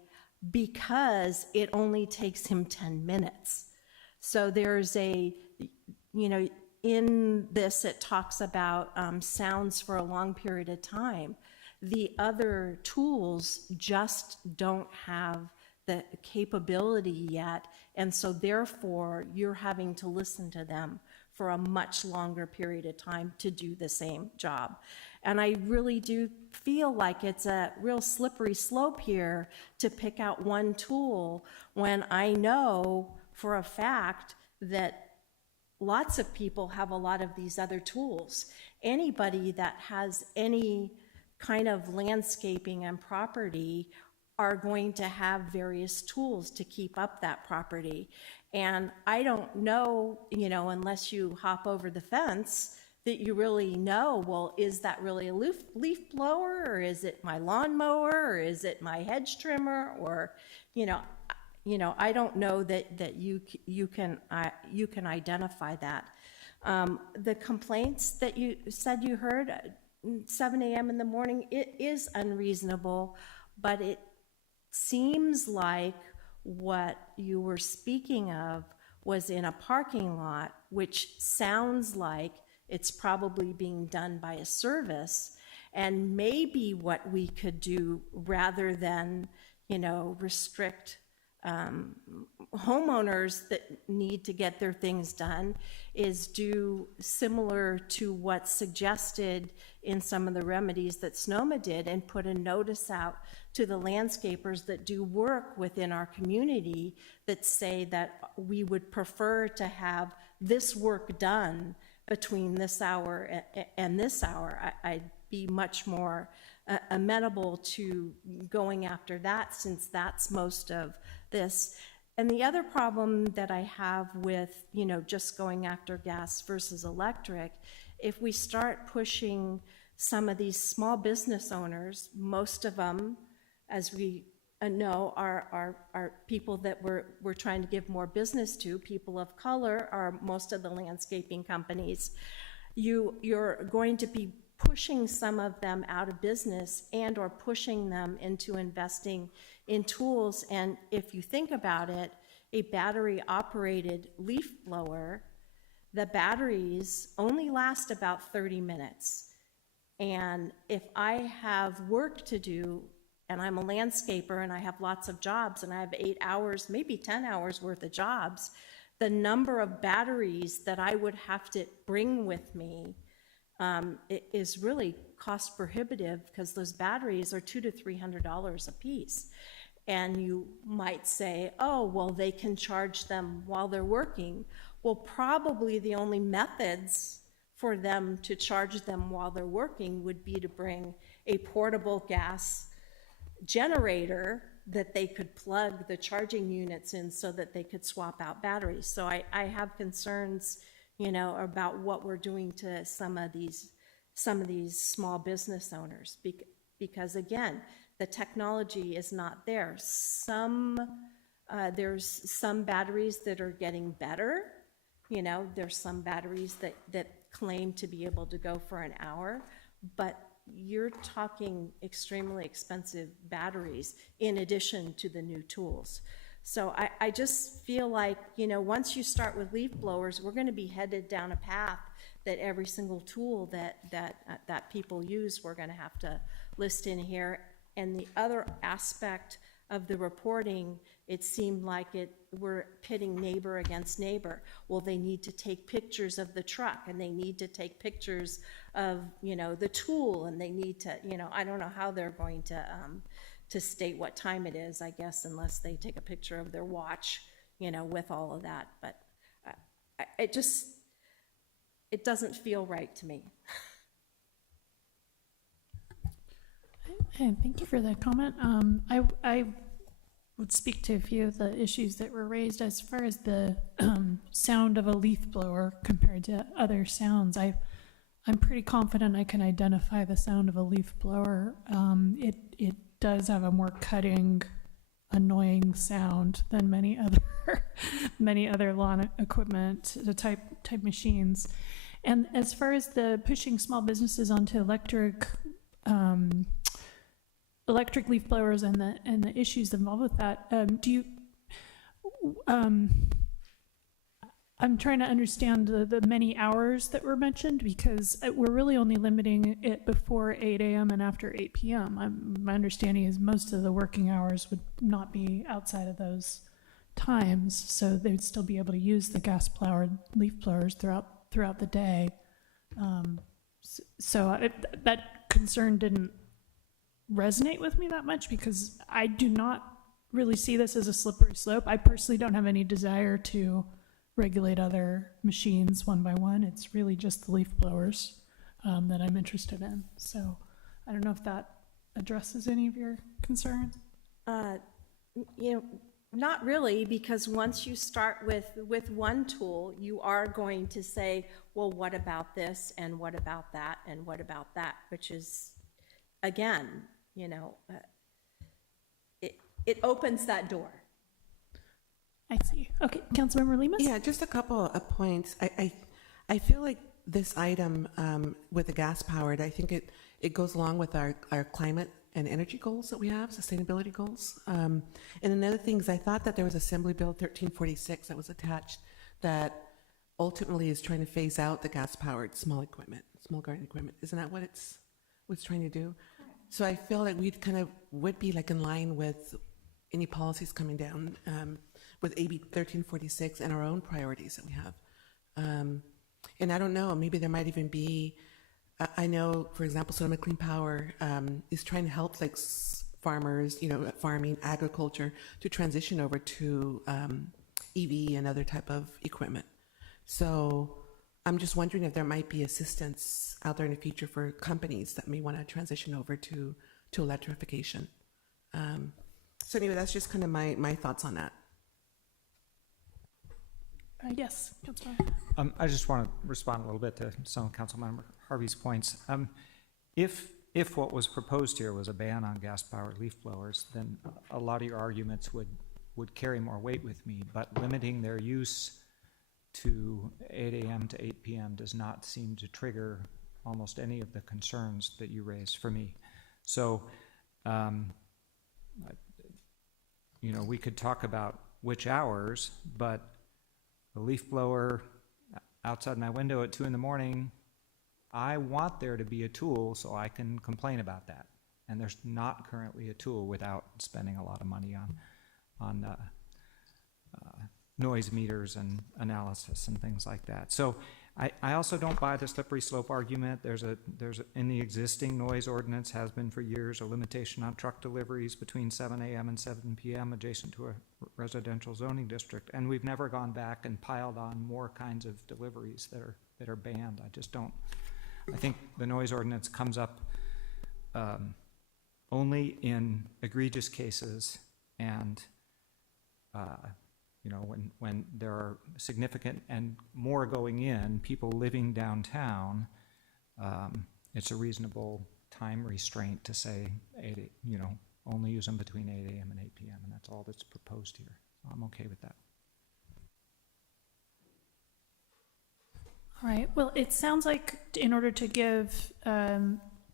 because it only takes him 10 minutes. So there's a, you know, in this it talks about sounds for a long period of time. The other tools just don't have the capability yet, and so therefore you're having to listen to them for a much longer period of time to do the same job. And I really do feel like it's a real slippery slope here to pick out one tool when I know for a fact that lots of people have a lot of these other tools. Anybody that has any kind of landscaping and property are going to have various tools to keep up that property. And I don't know, you know, unless you hop over the fence, that you really know, well, is that really a leaf blower, or is it my lawnmower, or is it my hedge trimmer, or, you know, I don't know that you can identify that. The complaints that you said you heard, 7 a.m. in the morning, it is unreasonable, but it seems like what you were speaking of was in a parking lot, which sounds like it's probably being done by a service. And maybe what we could do, rather than, you know, restrict homeowners that need to get their things done, is do similar to what's suggested in some of the remedies that Sonoma did, and put a notice out to the landscapers that do work within our community that say that we would prefer to have this work done between this hour and this hour. I'd be much more amenable to going after that, since that's most of this. And the other problem that I have with, you know, just going after gas versus electric, if we start pushing some of these small business owners, most of them, as we know, are people that we're trying to give more business to. People of color are most of the landscaping companies. You're going to be pushing some of them out of business and or pushing them into investing in tools. And if you think about it, a battery operated leaf blower, the batteries only last about 30 minutes. And if I have work to do, and I'm a landscaper and I have lots of jobs and I have 8 hours, maybe 10 hours worth of jobs, the number of batteries that I would have to bring with me it is really cost prohibitive, because those batteries are $200 to $300 a piece. And you might say, oh, well, they can charge them while they're working. Well, probably the only methods for them to charge them while they're working would be to bring a portable gas generator that they could plug the charging units in so that they could swap out batteries. So I have concerns, you know, about what we're doing to some of these small business owners, because again, the technology is not there. Some There's some batteries that are getting better. You know, there's some batteries that claim to be able to go for an hour, but you're talking extremely expensive batteries in addition to the new tools. So I just feel like, you know, once you start with leaf blowers, we're going to be headed down a path that every single tool that people use, we're going to have to list in here. And the other aspect of the reporting, it seemed like we're pitting neighbor against neighbor. Well, they need to take pictures of the truck, and they need to take pictures of, you know, the tool, and they need to, you know, I don't know how they're going to state what time it is, I guess, unless they take a picture of their watch, you know, with all of that. But it doesn't feel right to me. Okay, thank you for that comment. I would speak to a few of the issues that were raised as far as the sound of a leaf blower compared to other sounds. I'm pretty confident I can identify the sound of a leaf blower. It does have a more cutting, annoying sound than many other lawn equipment, the type machines. And as far as the pushing small businesses onto electric leaf blowers and the issues involved with that, I'm trying to understand the many hours that were mentioned, because we're really only limiting it before 8 a.m. and after 8 p.m. My understanding is most of the working hours would not be outside of those times, so they'd still be able to use the gas-powered leaf blowers throughout the day. That concern didn't resonate with me that much, because I do not really see this as a slippery slope. I personally don't have any desire to regulate other machines one by one. It's really just the leaf blowers that I'm interested in. So I don't know if that addresses any of your concerns. You know, not really, because once you start with one tool, you are going to say, well, what about this, and what about that, and what about that, which is, again, you know, it opens that door. I see. Okay, Councilmember Lemus? Yeah, just a couple of points. I feel like this item with the gas powered, I think it goes along with our climate and energy goals that we have, sustainability goals. And another thing is, I thought that there was Assembly Bill 1346 that was attached that ultimately is trying to phase out the gas powered small garden equipment. Isn't that what it's trying to do? So I feel like we kind of would be like in line with any policies coming down with AB 1346 and our own priorities that we have. And I don't know, maybe there might even be, I know, for example, Sonoma Clean Power is trying to help like farmers, you know, farming, agriculture, to transition over to EV and other type of equipment. So I'm just wondering if there might be assistance out there in the future for companies that may want to transition over to electrification. So anyway, that's just kind of my thoughts on that. Yes, Councilmember. I just want to respond a little bit to some of Councilmember Harvey's points. If what was proposed here was a ban on gas-powered leaf blowers, then a lot of your arguments would carry more weight with me. But limiting their use to 8 a.m. to 8 p.m. does not seem to trigger almost any of the concerns that you raised for me. So, you know, we could talk about which hours, but the leaf blower outside my window at 2 in the morning, I want there to be a tool so I can complain about that. And there's not currently a tool without spending a lot of money on noise meters and analysis and things like that. So I also don't buy the slippery slope argument. There's in the existing noise ordinance, has been for years, a limitation on truck deliveries between 7 a.m. and 7 p.m. adjacent to a residential zoning district, and we've never gone back and piled on more kinds of deliveries that are banned. I just don't. I think the noise ordinance comes up only in egregious cases, and you know, when there are significant and more going in, people living downtown, it's a reasonable time restraint to say, only use them between 8 a.m. and 8 p.m., and that's all that's proposed here. I'm okay with that. All right, well, it sounds like in order to give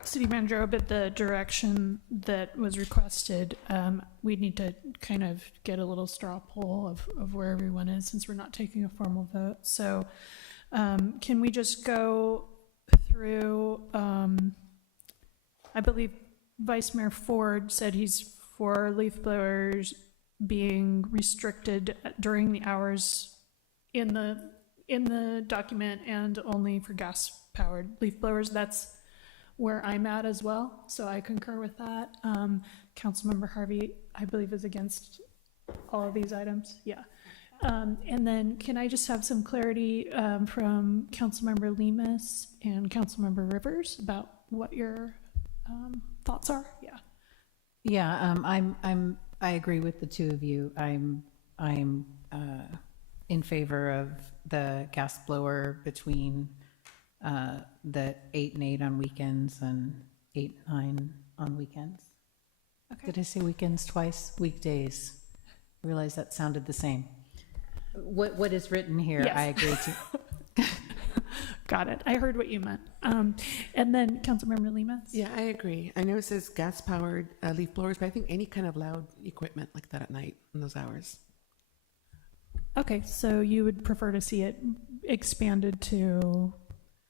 City Manager a bit the direction that was requested, we need to kind of get a little straw poll of where everyone is since we're not taking a formal vote. So can we just go through, I believe Vice Mayor Ford said he's for leaf blowers being restricted during the hours in the document and only for gas-powered leaf blowers. That's where I'm at as well, so I concur with that. Councilmember Harvey, I believe, is against all of these items. Yeah. And then can I just have some clarity from Councilmember Lemus and Councilmember Rivers about what your thoughts are? Yeah. Yeah, I agree with the two of you. I'm in favor of the gas blower between the 8 and 8 on weekends and 8, 9 on weekends. Okay. Did I say weekends twice? Weekdays. I realized that sounded the same. What is written here, Yes. I agree to. Got it. I heard what you meant. And then Councilmember Lemus? Yeah, I agree. I know it says gas-powered leaf blowers, but I think any kind of loud equipment like that at night in those hours. Okay, so you would prefer to see it expanded to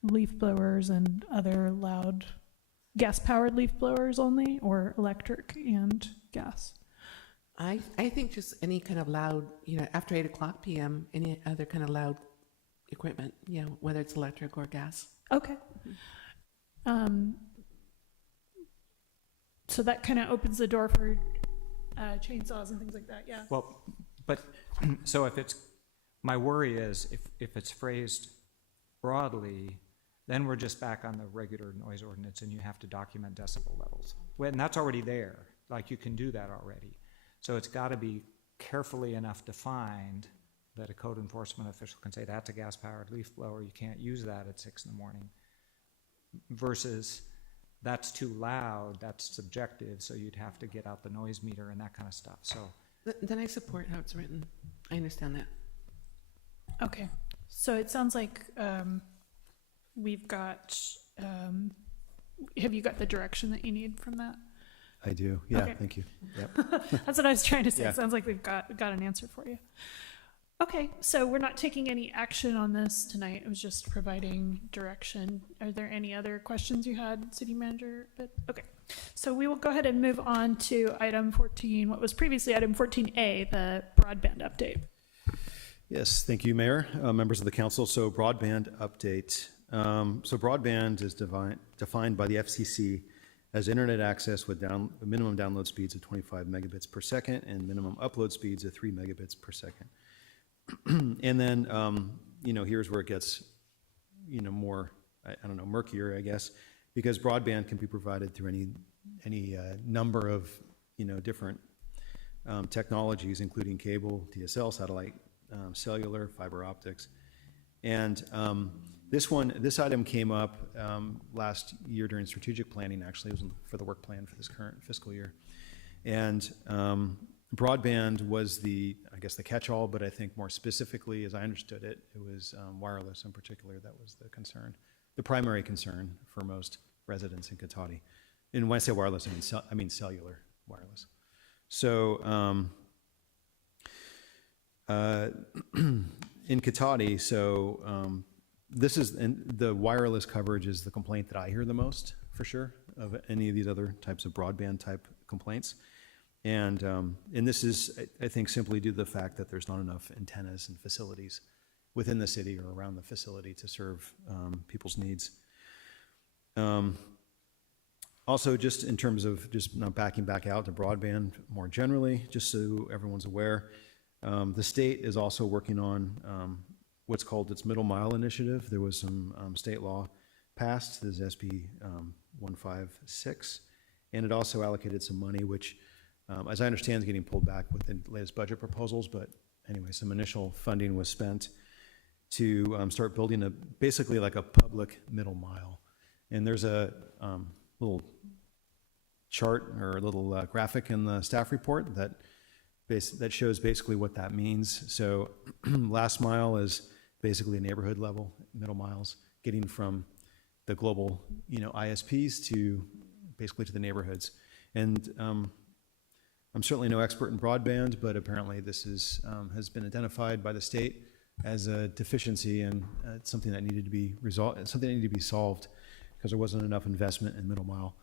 leaf blowers and other loud gas-powered leaf blowers only, or electric and gas? I think just any kind of loud, after 8 o'clock p.m., any other kind of loud equipment, whether it's electric or gas. Okay. So that kind of opens the door for chainsaws and things like that, yeah. Well, but, so if it's, my worry is if it's phrased broadly, then we're just back on the regular noise ordinance and you have to document decibel levels. And that's already there, like you can do that already. So it's gotta be carefully enough defined that a code enforcement official can say that's a gas-powered leaf blower, you can't use that at 6 in the morning. Versus that's too loud, that's subjective, so you'd have to get out the noise meter and that kind of stuff, so. Then I support how it's written. I understand that. Okay, so it sounds like we've got, have you got the direction that you need from that? I do. Yeah, Okay. thank you. Yep. That's what I was trying to say. Yeah. It sounds like we've got an answer for you. Okay, so we're not taking any action on this tonight. It was just providing direction. Are there any other questions you had, City Manager? Okay, so we will go ahead and move on to item 14, what was previously item 14A, the broadband update. Yes, thank you, Mayor, members of the council. So broadband update. So broadband is defined by the FCC as internet access with minimum download speeds of 25 megabits per second and minimum upload speeds of 3 megabits per second. And then, here's where it gets, more, I don't know, murkier, I guess, because broadband can be provided through any number of, different technologies, including cable, DSL, satellite, cellular, fiber optics. And this item came up last year during strategic planning, actually. It was for the work plan for this current fiscal year. And broadband was the catch-all, but I think more specifically, as I understood it, it was wireless in particular that was the concern, the primary concern for most residents in Cotati. And when I say wireless, I mean cellular wireless. So in Cotati, this is, and the wireless coverage is the complaint that I hear the most, for sure, of any of these other types of broadband type complaints. And this is, I think, simply due to the fact that there's not enough antennas and facilities within the city or around the facility to serve people's needs. Also, just in terms of just not backing back out to broadband more generally, just so everyone's aware, the state is also working on what's called its Middle Mile Initiative. There was some state law passed, this is SB 156, and it also allocated some money, which, as I understand, is getting pulled back with the latest budget proposals, but anyway, some initial funding was spent to start building basically like a public middle mile. And there's a little chart or a little graphic in the staff report that that shows basically what that means. So last mile is basically neighborhood level, middle miles, getting from the global, ISPs to basically to the neighborhoods. And I'm certainly no expert in broadband, but apparently this is, has been identified by the state as a deficiency, and it's something that needed to be resolved, something that needed to be solved because there wasn't enough investment in middle mile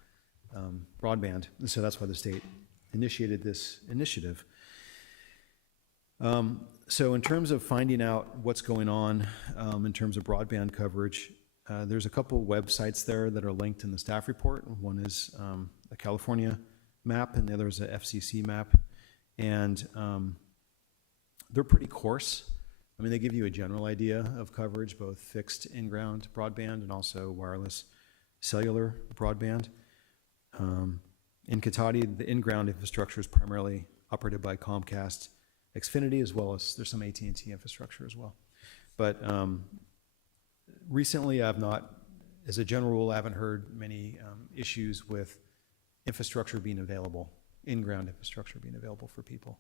broadband. And so that's why the state initiated this initiative. So in terms of finding out what's going on in terms of broadband coverage, there's a couple websites there that are linked in the staff report. One is a California map, and the other is a FCC map. And they're pretty coarse. I mean, they give you a general idea of coverage, both fixed in-ground broadband and also wireless cellular broadband. In Cotati, the in-ground infrastructure is primarily operated by Comcast, Xfinity, as well as there's some AT&T infrastructure as well. But recently, I've not, as a general rule, I haven't heard many issues with infrastructure being available, in-ground infrastructure being available for people.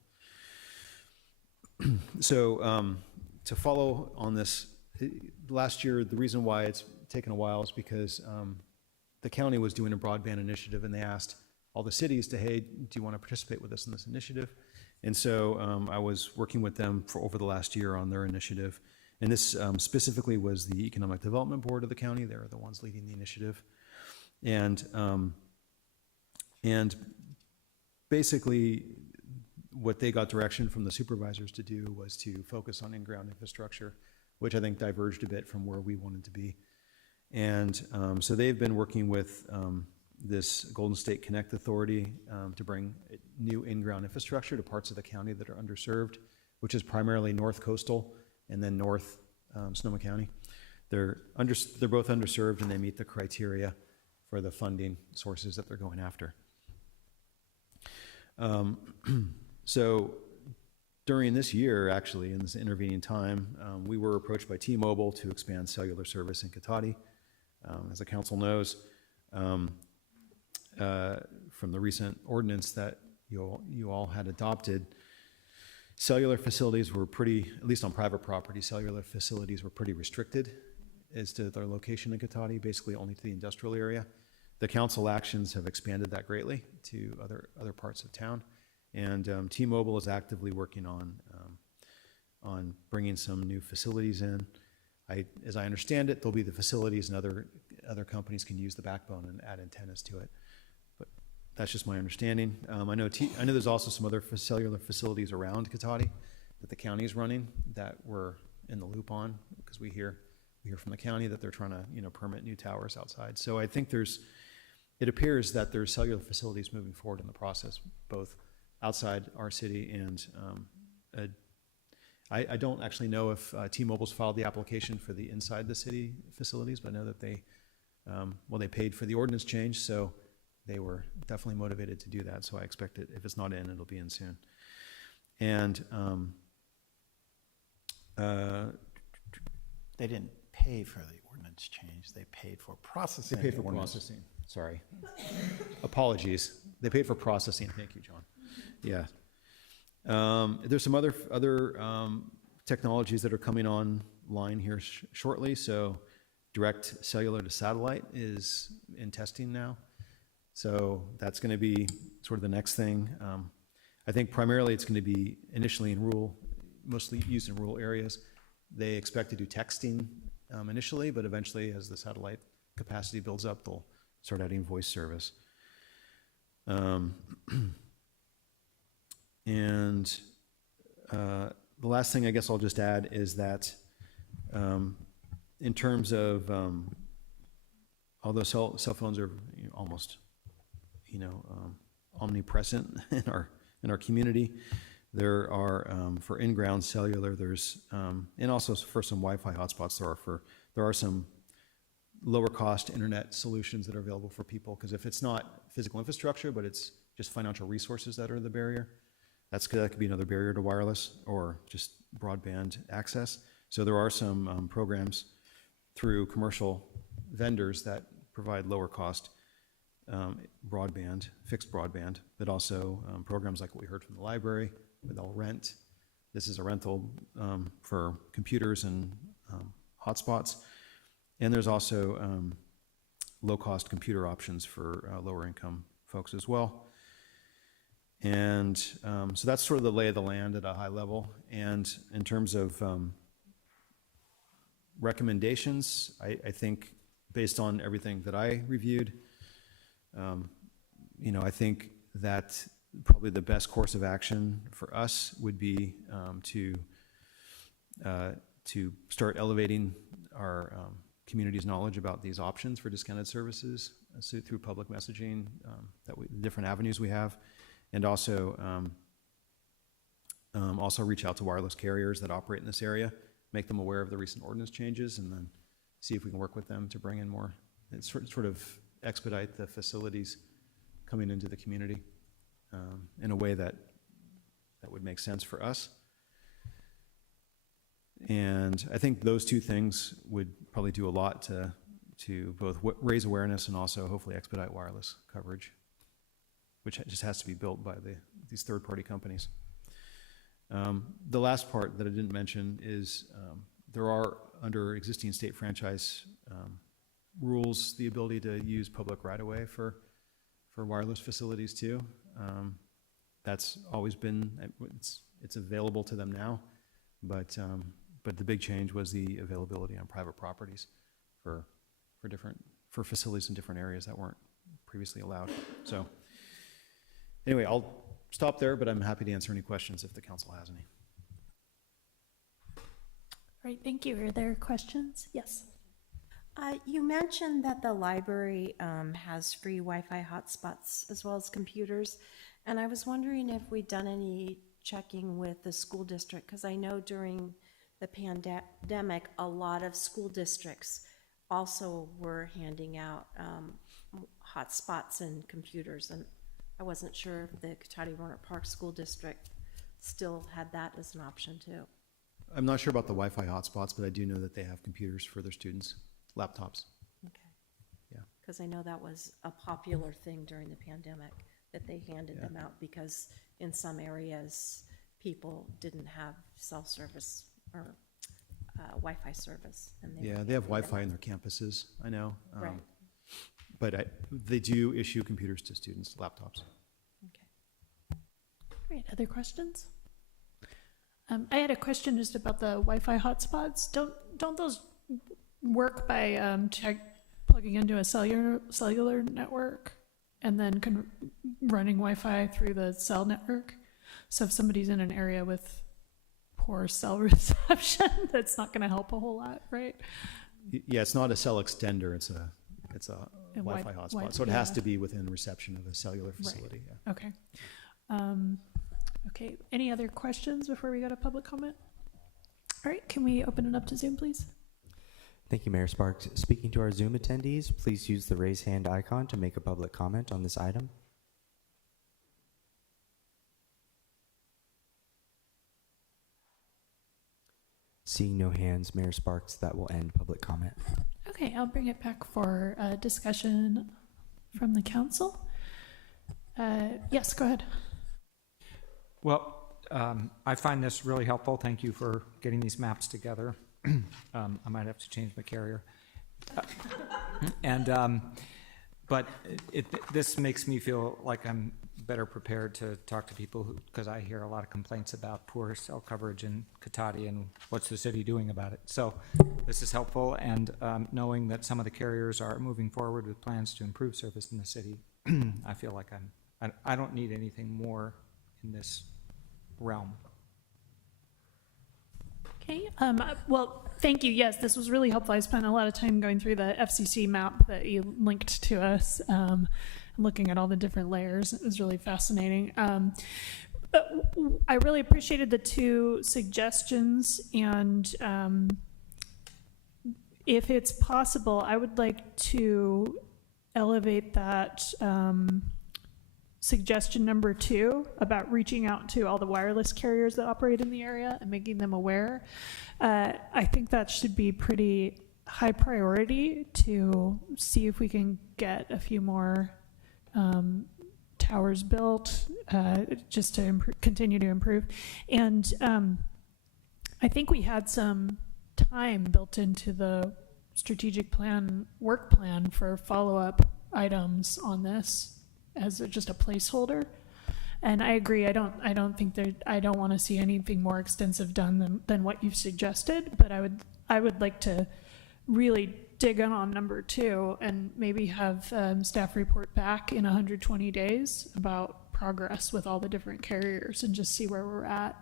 So to follow on this, last year, the reason why it's taken a while is because the county was doing a broadband initiative, and they asked all the cities to, hey, do you want to participate with us in this initiative? And so I was working with them for over the last year on their initiative. And this specifically was the Economic Development Board of the county. They're the ones leading the initiative. And basically what they got direction from the supervisors to do was to focus on in-ground infrastructure, which I think diverged a bit from where we wanted to be. And so they've been working with this Golden State Connect Authority to bring new in-ground infrastructure to parts of the county that are underserved, which is primarily North Coastal and then North Sonoma County. They're both underserved, and they meet the criteria for the funding sources that they're going after. So during this year, actually, in this intervening time, we were approached by T-Mobile to expand cellular service in Cotati. As the council knows, from the recent ordinance that you all had adopted, cellular facilities were pretty, at least on private property, cellular facilities were pretty restricted as to their location in Cotati, basically only to the industrial area. The council actions have expanded that greatly to other parts of town. And T-Mobile is actively working on bringing some new facilities in. As I understand it, there'll be the facilities, and other companies can use the backbone and add antennas to it. But that's just my understanding. I know there's also some other cellular facilities around Cotati that the county is running that we're in the loop on, because we hear from the county that they're trying to permit new towers outside. So I think it appears that there's cellular facilities moving forward in the process, both outside our city and I don't actually know if T-Mobile's filed the application for the inside the city facilities, but I know that they paid for the ordinance change, so they were definitely motivated to do that. So I expect it, if it's not in, it'll be in soon. And They didn't pay for the ordinance change. They paid for processing. they paid for the ordinance. processing. Sorry. Apologies. They paid for processing. Thank you, John. Yeah. There's some other technologies that are coming online here shortly. So direct cellular to satellite is in testing now. So that's going to be sort of the next thing. I think primarily it's going to be initially mostly used in rural areas. They expect to do texting initially, but eventually as the satellite capacity builds up, they'll start adding voice service. And the last thing I guess I'll just add is that in terms of, although cell phones are almost, omnipresent in our community, there are for in-ground cellular. There's and also for some Wi-Fi hotspots. There are some lower cost internet solutions that are available for people, because if it's not physical infrastructure, but it's just financial resources that are the barrier, that could be another barrier to wireless or just broadband access. So there are some programs through commercial vendors that provide lower cost broadband, fixed broadband, but also programs like what we heard from the library, they'll rent. This is a rental for computers and hotspots. And there's also low-cost computer options for lower-income folks as well. And so that's sort of the lay of the land at a high level. And in terms of recommendations, I think based on everything that I reviewed, I think that probably the best course of action for us would be to start elevating our community's knowledge about these options for discounted services through public messaging, different avenues we have, and also reach out to wireless carriers that operate in this area, make them aware of the recent ordinance changes, and then see if we can work with them to bring in more, and sort of expedite the facilities coming into the community in a way that would make sense for us. And I think those two things would probably do a lot to both raise awareness and also hopefully expedite wireless coverage, which just has to be built by these third-party companies. The last part that I didn't mention is there are, under existing state franchise rules, the ability to use public right-of-way for wireless facilities too. That's always been, it's available to them now, but the big change was the availability on private properties for facilities in different areas that weren't previously allowed. So anyway, I'll stop there, but I'm happy to answer any questions if the council has any. All right, thank you. Are there questions? Yes. You mentioned that the library has free Wi-Fi hotspots as well as computers, and I was wondering if we'd done any checking with the school district, because I know during the pandemic, a lot of school districts also were handing out hotspots and computers, and I wasn't sure if the Cotati-Rohnert Park School District still had that as an option too. I'm not sure about the Wi-Fi hotspots, but I do know that they have computers for their students, laptops. Okay. Yeah. Because I know that was a popular thing during the pandemic, that they handed them out because in some areas, people didn't have cell service or Wi-Fi service. And They have Wi-Fi in their campuses, I know. Right. But they do issue computers to students, laptops. All right, other questions? I had a question just about the Wi-Fi hotspots. Don't those work by plugging into a cellular network and then running Wi-Fi through the cell network? So if somebody's in an area with poor cell reception, that's not going to help a whole lot, right? Yeah, it's not a cell extender, it's a Wi-Fi hotspot. So it has to be within reception of a cellular facility. Right. Yeah. Okay. Okay, any other questions before we go to public comment? All right, can we open it up to Zoom, please? Thank you, Mayor Sparks. Speaking to our Zoom attendees, please use the raise hand icon to make a public comment on this item. Seeing no hands, Mayor Sparks, that will end public comment. Okay, I'll bring it back for discussion from the council. Yes, go ahead. Well, I find this really helpful. Thank you for getting these maps together. I might have to change my carrier. But this makes me feel like I'm better prepared to talk to people because I hear a lot of complaints about poor cell coverage in Cotati and what's the city doing about it. So this is helpful, and knowing that some of the carriers are moving forward with plans to improve service in the city, I feel like I don't need anything more in this realm. Okay, well, thank you. Yes, this was really helpful. I spent a lot of time going through the FCC map that you linked to us, looking at all the different layers. It was really fascinating. I really appreciated the two suggestions, and if it's possible, I would like to elevate that suggestion number 2 about reaching out to all the wireless carriers that operate in the area and making them aware. I think that should be pretty high priority to see if we can get a few more towers built, just to continue to improve. And I think we had some time built into the strategic plan, work plan for follow-up items on this as just a placeholder. And I agree. I don't think I don't want to see anything more extensive done than what you've suggested. But I would like to really dig in on number 2 and maybe have staff report back in 120 days about progress with all the different carriers and just see where we're at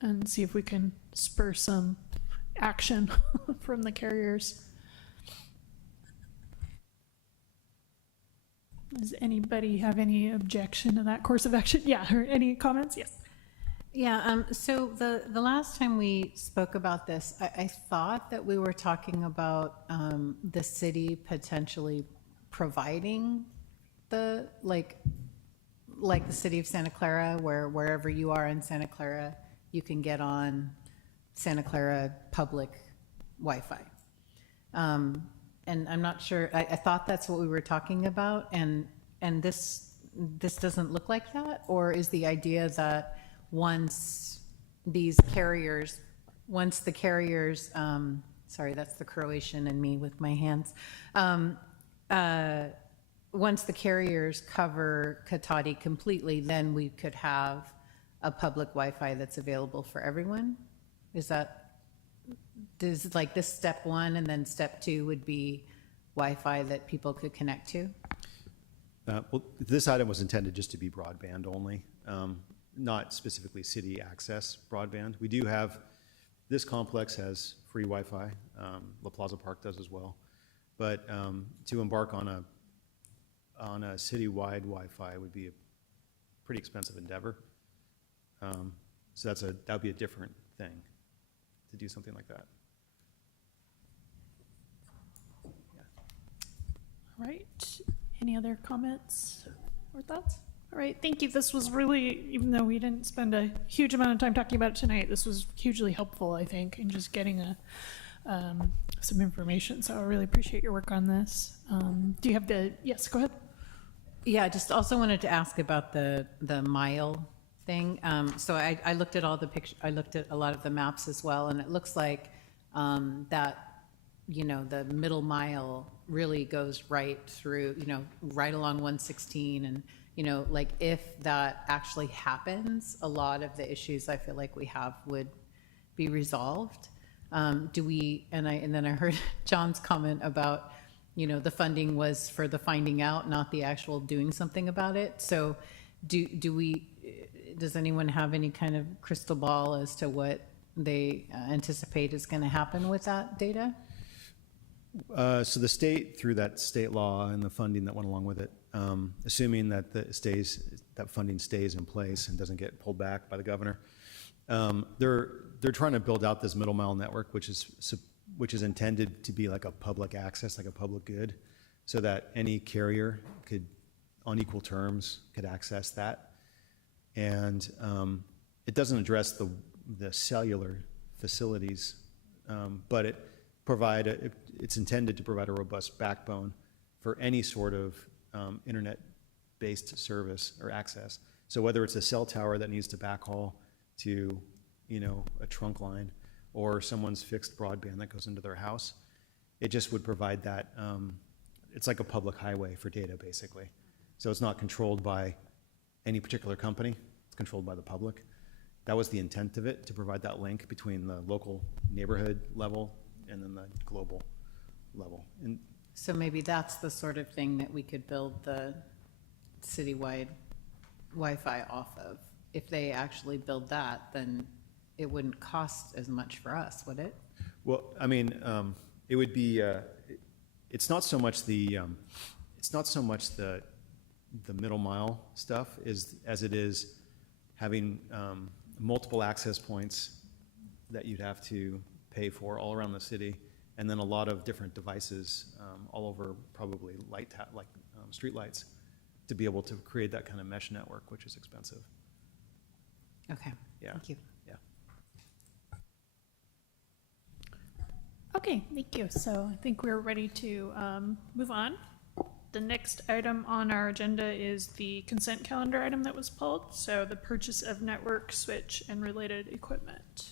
and see if we can spur some action from the carriers. Does anybody have any objection to that course of action? Yeah, or any comments? Yes. Yeah, so the last time we spoke about this, I thought that we were talking about the city potentially providing the, like the city of Santa Clara, where wherever you are in Santa Clara, you can get on Santa Clara public Wi-Fi. And I'm not sure, I thought that's what we were talking about, and this doesn't look like that? Or is the idea that once the carriers, sorry, that's the Croatian in me with my hands. Once the carriers cover Katati completely, then we could have a public Wi-Fi that's available for everyone? Does like this step 1 and then step 2 would be Wi-Fi that people could connect to? Well, this item was intended just to be broadband only, not specifically city access broadband. We do have, this complex has free Wi-Fi. La Plaza Park does as well. But to embark on a citywide Wi-Fi would be a pretty expensive endeavor. So that would be a different thing to do something like that. All right. Any other comments or thoughts? All right. Thank you. This was really, even though we didn't spend a huge amount of time talking about it tonight, this was hugely helpful, I think, in just getting some information. So I really appreciate your work on this. Do you have yes, go ahead. Yeah, I just also wanted to ask about the mile thing. So I looked at all the pictures, I looked at a lot of the maps as well, and it looks like that, the middle mile really goes right through, right along 116. And, like if that actually happens, a lot of the issues I feel like we have would be resolved. And then I heard John's comment about, the funding was for the finding out, not the actual doing something about it. So does anyone have any kind of crystal ball as to what they anticipate is going to happen with that data? So the state, through that state law and the funding that went along with it, assuming that that funding stays in place and doesn't get pulled back by the governor, they're trying to build out this middle mile network, which is intended to be like a public access, like a public good, so that any carrier could, on equal terms, could access that. And it doesn't address the cellular facilities, but it's intended to provide a robust backbone for any sort of internet-based service or access. So whether it's a cell tower that needs to backhaul to, a trunk line, or someone's fixed broadband that goes into their house, it just would provide that. It's like a public highway for data, basically. So it's not controlled by any particular company. It's controlled by the public. That was the intent of it, to provide that link between the local neighborhood level and then the global level. And so maybe that's the sort of thing that we could build the citywide Wi-Fi off of. If they actually build that, then it wouldn't cost as much for us, would it? Well, I mean, it would be. It's not so much the middle mile stuff as it is having multiple access points that you'd have to pay for all around the city, and then a lot of different devices all over, probably street lights, to be able to create that kind of mesh network, which is expensive. Okay. Yeah. Thank you. Yeah. Okay, thank you. So I think we're ready to move on. The next item on our agenda is the consent calendar item that was pulled, so the purchase of network switch and related equipment.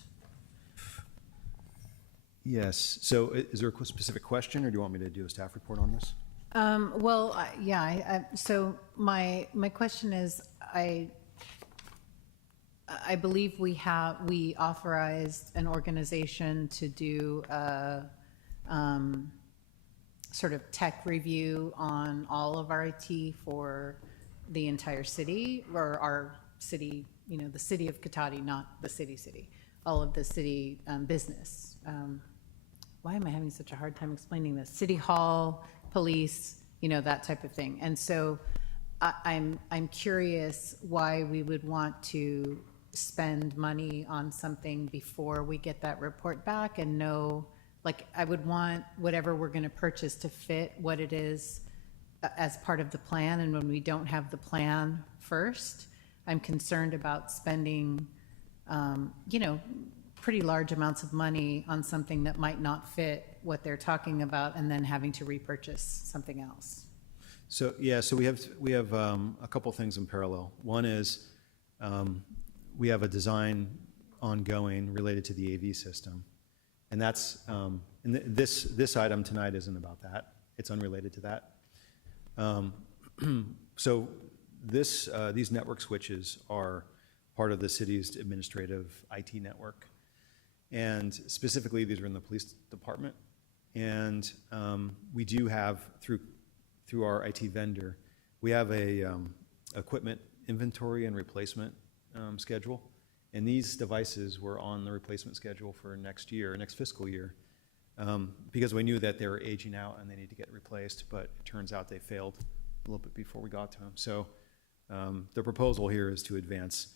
Yes, so is there a specific question, or do you want me to do a staff report on this? Well, so my question is, I believe we authorized an organization to do a sort of tech review on all of our IT for the entire city, or our city, the city of Cotati, not the city, all of the city business. Why am I having such a hard time explaining this? City Hall, police, that type of thing. And so I'm curious why we would want to spend money on something before we get that report back and know, like, I would want whatever we're going to purchase to fit what it is as part of the plan. And when we don't have the plan first, I'm concerned about spending, pretty large amounts of money on something that might not fit what they're talking about, and then having to repurchase something else. So, yeah, so we have a couple things in parallel. One is we have a design ongoing related to the AV system. And that's, and this item tonight isn't about that. It's unrelated to that. So these network switches are part of the city's administrative IT network. And specifically, these are in the police department. And we do have, through our IT vendor, we have a equipment inventory and replacement schedule. And these devices were on the replacement schedule for next fiscal year, because we knew that they were aging out and they need to get replaced, but it turns out they failed a little bit before we got to them. So the proposal here is to advance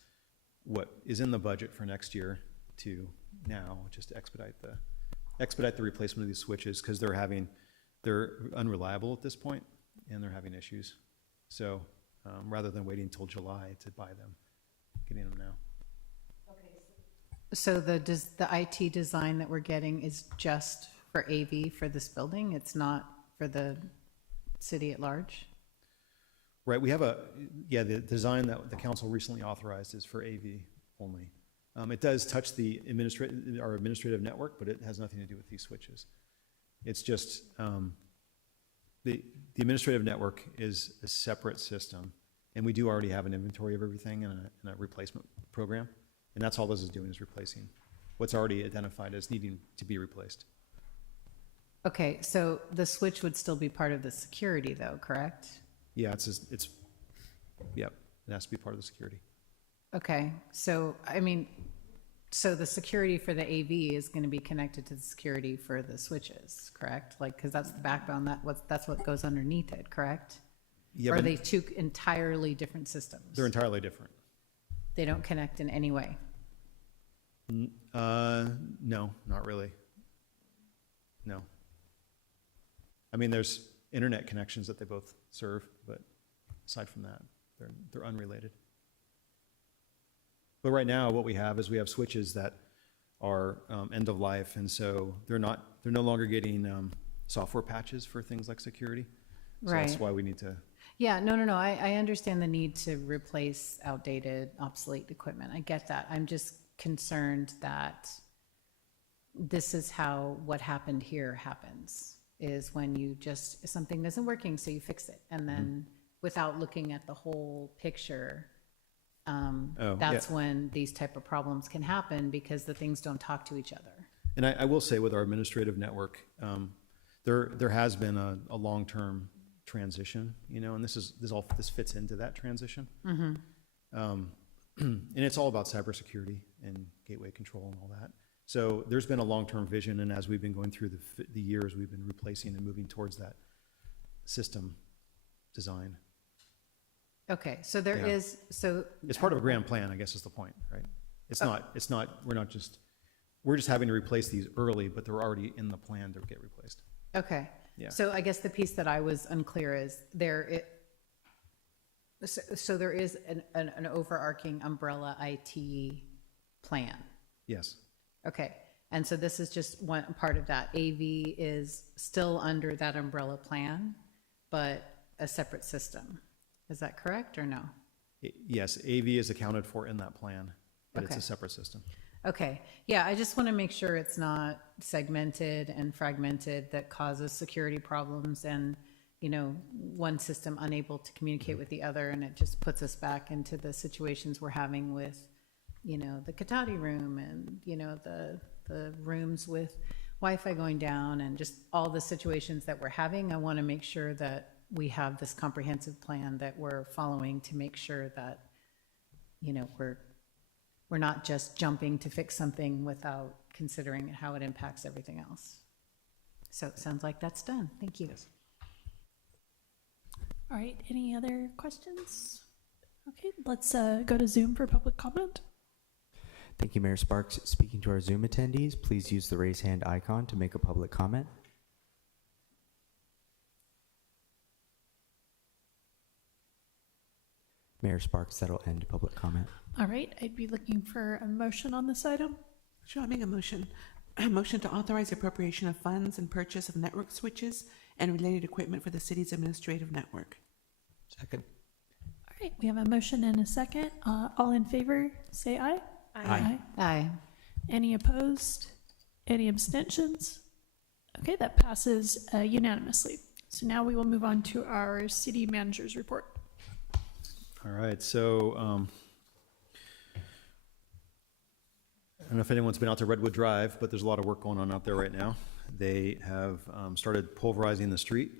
what is in the budget for next year to now, just to expedite the replacement of these switches, because they're unreliable at this point and they're having issues. So rather than waiting until July to buy them, getting them now. So the IT design that we're getting is just for AV for this building? It's not for the city at large? Right, we have the design that the council recently authorized is for AV only. It does touch our administrative network, but it has nothing to do with these switches. It's just, the administrative network is a separate system, and we do already have an inventory of everything and a replacement program. And that's all this is doing, is replacing what's already identified as needing to be replaced. Okay, so the switch would still be part of the security though, correct? Yeah, it has to be part of the security. Okay, so, so the security for the AV is going to be connected to the security for the switches, correct? Like, because that's the backbone, that's what goes underneath it, correct? Yeah, or are but they two entirely different systems? They're entirely different. They don't connect in any way? No, not really. No. There's internet connections that they both serve, but aside from that, they're unrelated. But right now, what we have is we have switches that are end of life, and so they're no longer getting software patches for things like security. So Right. that's why we need to. Yeah, no. I understand the need to replace outdated, obsolete equipment. I get that. I'm just concerned that this is how what happened here happens, is when something isn't working, so you fix it. And then without looking at the whole picture, that's when these type of problems can happen, because the things don't talk to each other. And I will say, with our administrative network, there has been a long-term transition, and this fits into that transition. And it's all about cybersecurity and gateway control and all that. So there's been a long-term vision, and as we've been going through the years, we've been replacing and moving towards that system design. Okay, so there Yeah. is, so. It's part of a grand plan, I guess, is the point, right? We're just having to replace these early, but they're already in the plan to get replaced. Okay. Yeah. So I guess the piece that I was unclear is so there is an overarching umbrella IT plan. Yes. Okay. And so this is just one part of that. AV is still under that umbrella plan, but a separate system. Is that correct or no? Yes, AV is accounted for in that plan, but it's Okay. a separate system. Okay, yeah, I just want to make sure it's not segmented and fragmented that causes security problems and, you know, one system unable to communicate with the other, and it just puts us back into the situations we're having with, you know, the Katati room and, you know, the rooms with Wi-Fi going down and just all the situations that we're having. I want to make sure that we have this comprehensive plan that we're following to make sure that, you know, we're not just jumping to fix something without considering how it impacts everything else. So it sounds like that's done. Thank you. All right, any other questions? Okay, let's go to Zoom for public comment. Thank you, Mayor Sparks. Speaking to our Zoom attendees, please use the raise hand icon to make a public comment. Mayor Sparks, that'll end public comment. All right, I'd be looking for a motion on this item. Sure, I'll make a motion. A motion to authorize appropriation of funds and purchase of network switches and related equipment for the city's administrative network. Second. All right, we have a motion and a second. All in favor, say aye. Aye. Aye. Any opposed? Any abstentions? Okay, that passes unanimously. So now we will move on to our city manager's report. All right, so I don't know if anyone's been out to Redwood Drive, but there's a lot of work going on out there right now. They have started pulverizing the street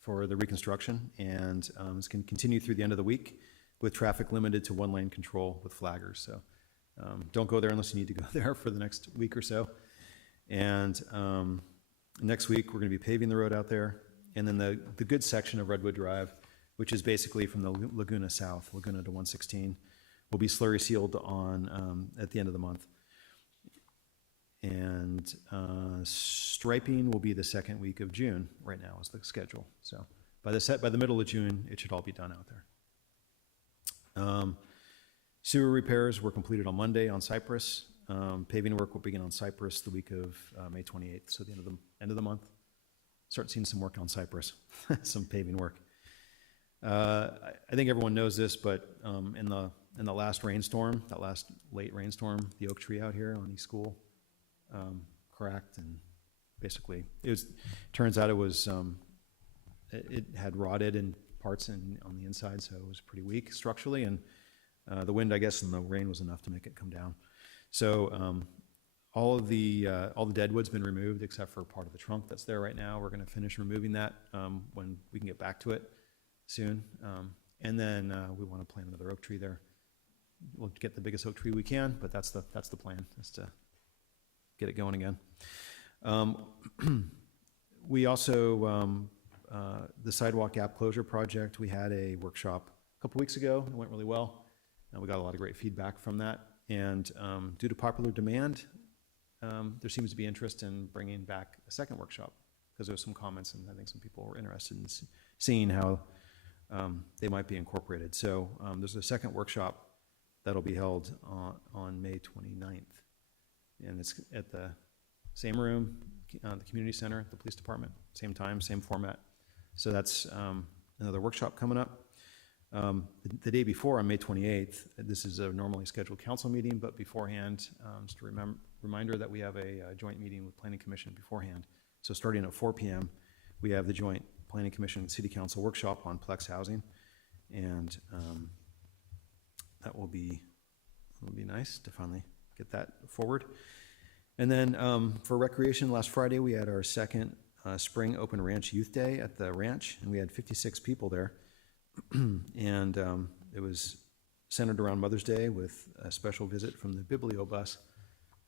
for the reconstruction, and it's going to continue through the end of the week with traffic limited to one-lane control with flaggers. So don't go there unless you need to go there for the next week or so. And next week, we're going to be paving the road out there. And then the good section of Redwood Drive, which is basically from the Laguna South, Laguna to 116, will be slurry sealed on at the end of the month. And striping will be the second week of June. Right now is the schedule. So by the middle of June, it should all be done out there. Sewer repairs were completed on Monday on Cypress. Paving work will begin on Cypress the week of May 28th, so the end of the month. Start seeing some work on Cypress, some paving work. I think everyone knows this, but in the last rainstorm, that last late rainstorm, the oak tree out here on East School cracked, and basically turns out it had rotted in parts on the inside, so it was pretty weak structurally, and the wind, I guess, and the rain was enough to make it come down. So all the dead wood's been removed except for part of the trunk that's there right now. We're going to finish removing that when we can get back to it soon. And then we want to plant another oak tree there. We'll get the biggest oak tree we can, but that's the plan, is to get it going again. We also, the sidewalk gap closure project, we had a workshop a couple weeks ago. It went really well. We got a lot of great feedback from that. And due to popular demand, there seems to be interest in bringing back a second workshop, because there were some comments, and I think some people were interested in seeing how they might be incorporated. So there's a second workshop that'll be held on May 29th. And it's at the same room, the community center, the police department, same time, same format. So that's another workshop coming up. The day before, on May 28th, this is a normally scheduled council meeting, but beforehand, just a reminder that we have a joint meeting with Planning Commission beforehand. So starting at 4 p.m., we have the joint Planning Commission and City Council workshop on Plex housing, and that will be nice to finally get that forward. And then for recreation, last Friday we had our second Spring Open Ranch Youth Day at the ranch, and we had 56 people there. And it was centered around Mother's Day with a special visit from the Biblio bus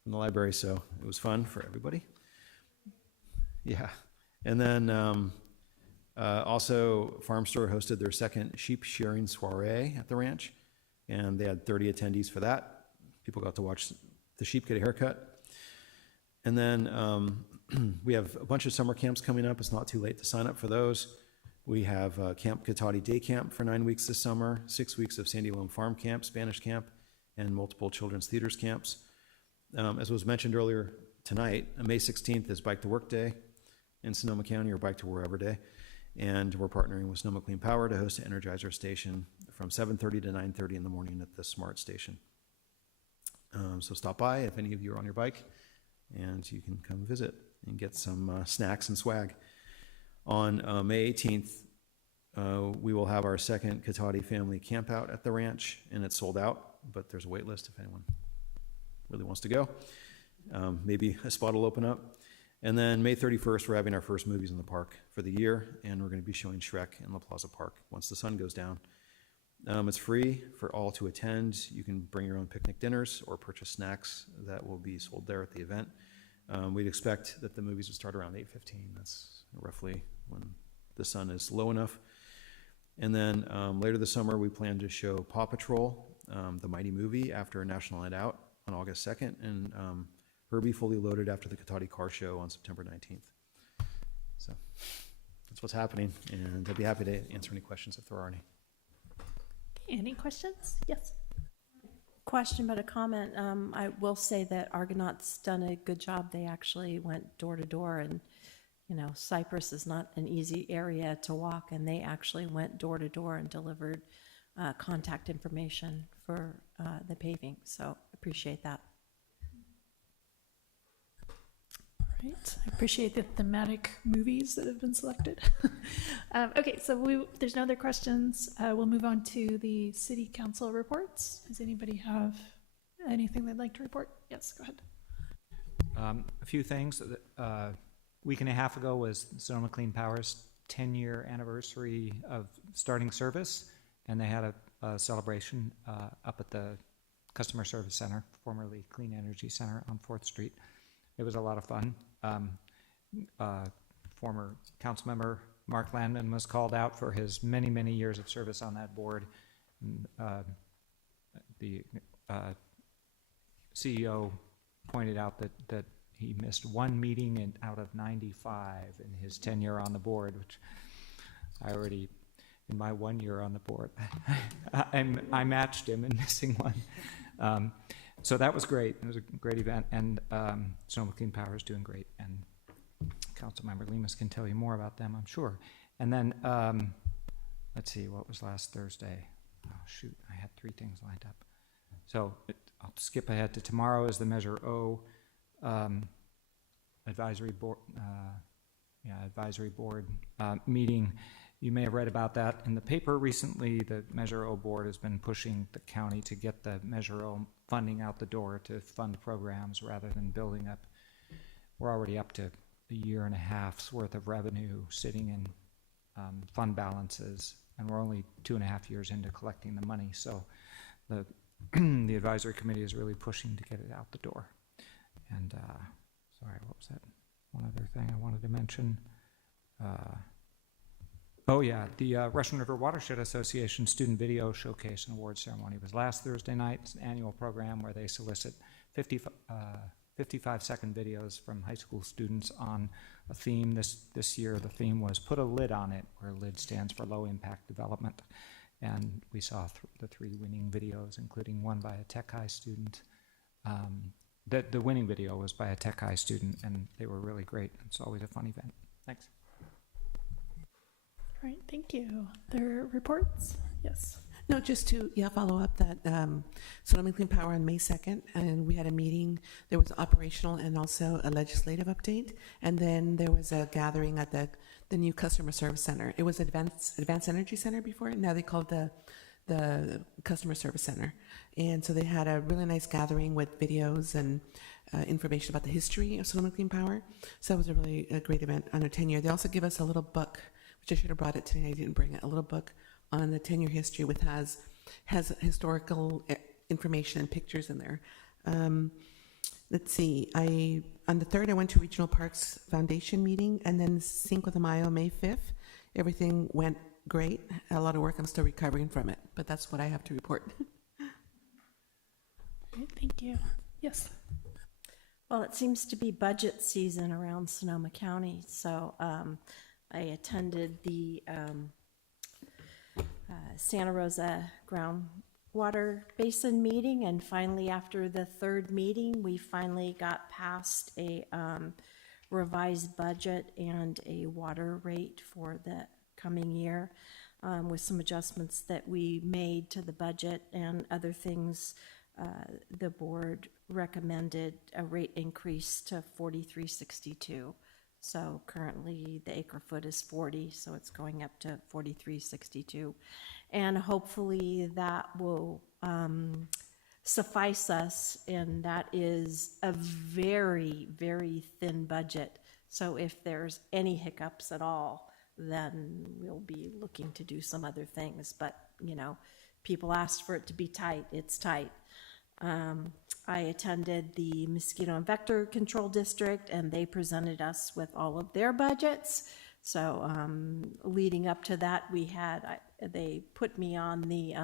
from the library, so it was fun for everybody. Yeah. And then also Farm Store hosted their second sheep shearing soiree at the ranch, and they had 30 attendees for that. People got to watch the sheep get a haircut. And then we have a bunch of summer camps coming up. It's not too late to sign up for those. We have Camp Katati Day Camp for 9 weeks this summer, 6 weeks of Sandy Loam Farm Camp, Spanish Camp, and multiple children's theaters camps. As was mentioned earlier tonight, May 16th is Bike to Work Day in Sonoma County, or Bike to Wherever Day. And we're partnering with Sonoma Clean Power to host an Energizer station from 7:30 to 9:30 in the morning at the Smart Station. So stop by if any of you are on your bike, and you can come visit and get some snacks and swag. On May 18th, we will have our second Cotati family camp out at the ranch, and it's sold out, but there's a wait list if anyone really wants to go. Maybe a spot will open up. And then May 31st, we're having our first movies in the park for the year, and we're going to be showing Shrek in La Plaza Park once the sun goes down. It's free for all to attend. You can bring your own picnic dinners or purchase snacks that will be sold there at the event. We'd expect that the movies would start around 8:15. That's roughly when the sun is low enough. And then later this summer, we plan to show Paw Patrol, the Mighty Movie, after a National Night Out on August 2nd, and Herbie Fully Loaded after the Cotati Car Show on September 19th. So that's what's happening, and I'd be happy to answer any questions if there are any. Any questions? Yes. Question, but a comment. I will say that Argonaut's done a good job. They actually went door to door, and you know, Cypress is not an easy area to walk, and they actually went door to door and delivered contact information for the paving. So appreciate that. Right. I appreciate the thematic movies that have been selected. Okay, so there's no other questions. We'll move on to the city council reports. Does anybody have anything they'd like to report? Yes, go ahead. A few things. Week and a half ago was Sonoma Clean Power's 10-year anniversary of starting service, and they had a celebration up at the Customer Service Center, formerly Clean Energy Center on 4th Street. It was a lot of fun. Former council member Mark Landman was called out for his many, many years of service on that board. And, the CEO pointed out that he missed one meeting out of 95 in his tenure on the board, which I already, in my 1 year on the board, I matched him in missing one. So that was great. It was a great event, and Sonoma Clean Power is doing great, and Councilmember Lemus can tell you more about them, I'm sure. And then, let's see, what was last Thursday? Oh, shoot, I had 3 things lined up. So I'll skip ahead to tomorrow is the Measure O advisory board, meeting. You may have read about that in the paper recently. The Measure O board has been pushing the county to get the Measure O funding out the door to fund programs rather than building up. We're already up to a year and a half's worth of revenue sitting in fund balances, and we're only 2.5 years into collecting the money. So the the advisory committee is really pushing to get it out the door. And sorry, what was that? One other thing I wanted to mention. Oh yeah, the Russian River Watershed Association Student Video Showcase and Award Ceremony was last Thursday night. It's an annual program where they solicit 55-second videos from high school students on a theme. This year the theme was Put a Lid on It, where LID stands for Low Impact Development. And we saw the 3 winning videos, including one by a Tech High student. The winning video was by a Tech High student, and they were really great. It's always a fun event. Thanks. All right, thank you. There are reports? Yes. No, just to follow up that Sonoma Clean Power on May 2nd, and we had a meeting. There was operational and also a legislative update, and then there was a gathering at the new Customer Service Center. It was Advanced Energy Center before, now they call it the Customer Service Center. And so they had a really nice gathering with videos and information about the history of Sonoma Clean Power. So that was a great event on their 10-year. They also give us a little book, which I should have brought it today. I didn't bring it. A little book on the 10-year history, which has historical information and pictures in there. Let's see. On the 3rd, I went to Regional Parks Foundation meeting, and then Cinco de Mayo, May 5th. Everything went great. A lot of work. I'm still recovering from it, but that's what I have to report. Great, thank you. Yes. Well, it seems to be budget season around Sonoma County, so I attended the Santa Rosa groundwater basin meeting, and finally, after the 3rd meeting, we finally got past a revised budget and a water rate for the coming year, with some adjustments that we made to the budget and other things. The board recommended a rate increase to $43.62. So currently the acre foot is 40, so it's going up to $43.62. And hopefully that will suffice us, and that is a very, very thin budget. So if there's any hiccups at all, then we'll be looking to do some other things. But, you know, people asked for it to be tight, it's tight. I attended the Mosquito and Vector Control District, and they presented us with all of their budgets. So leading up to that, they put me on the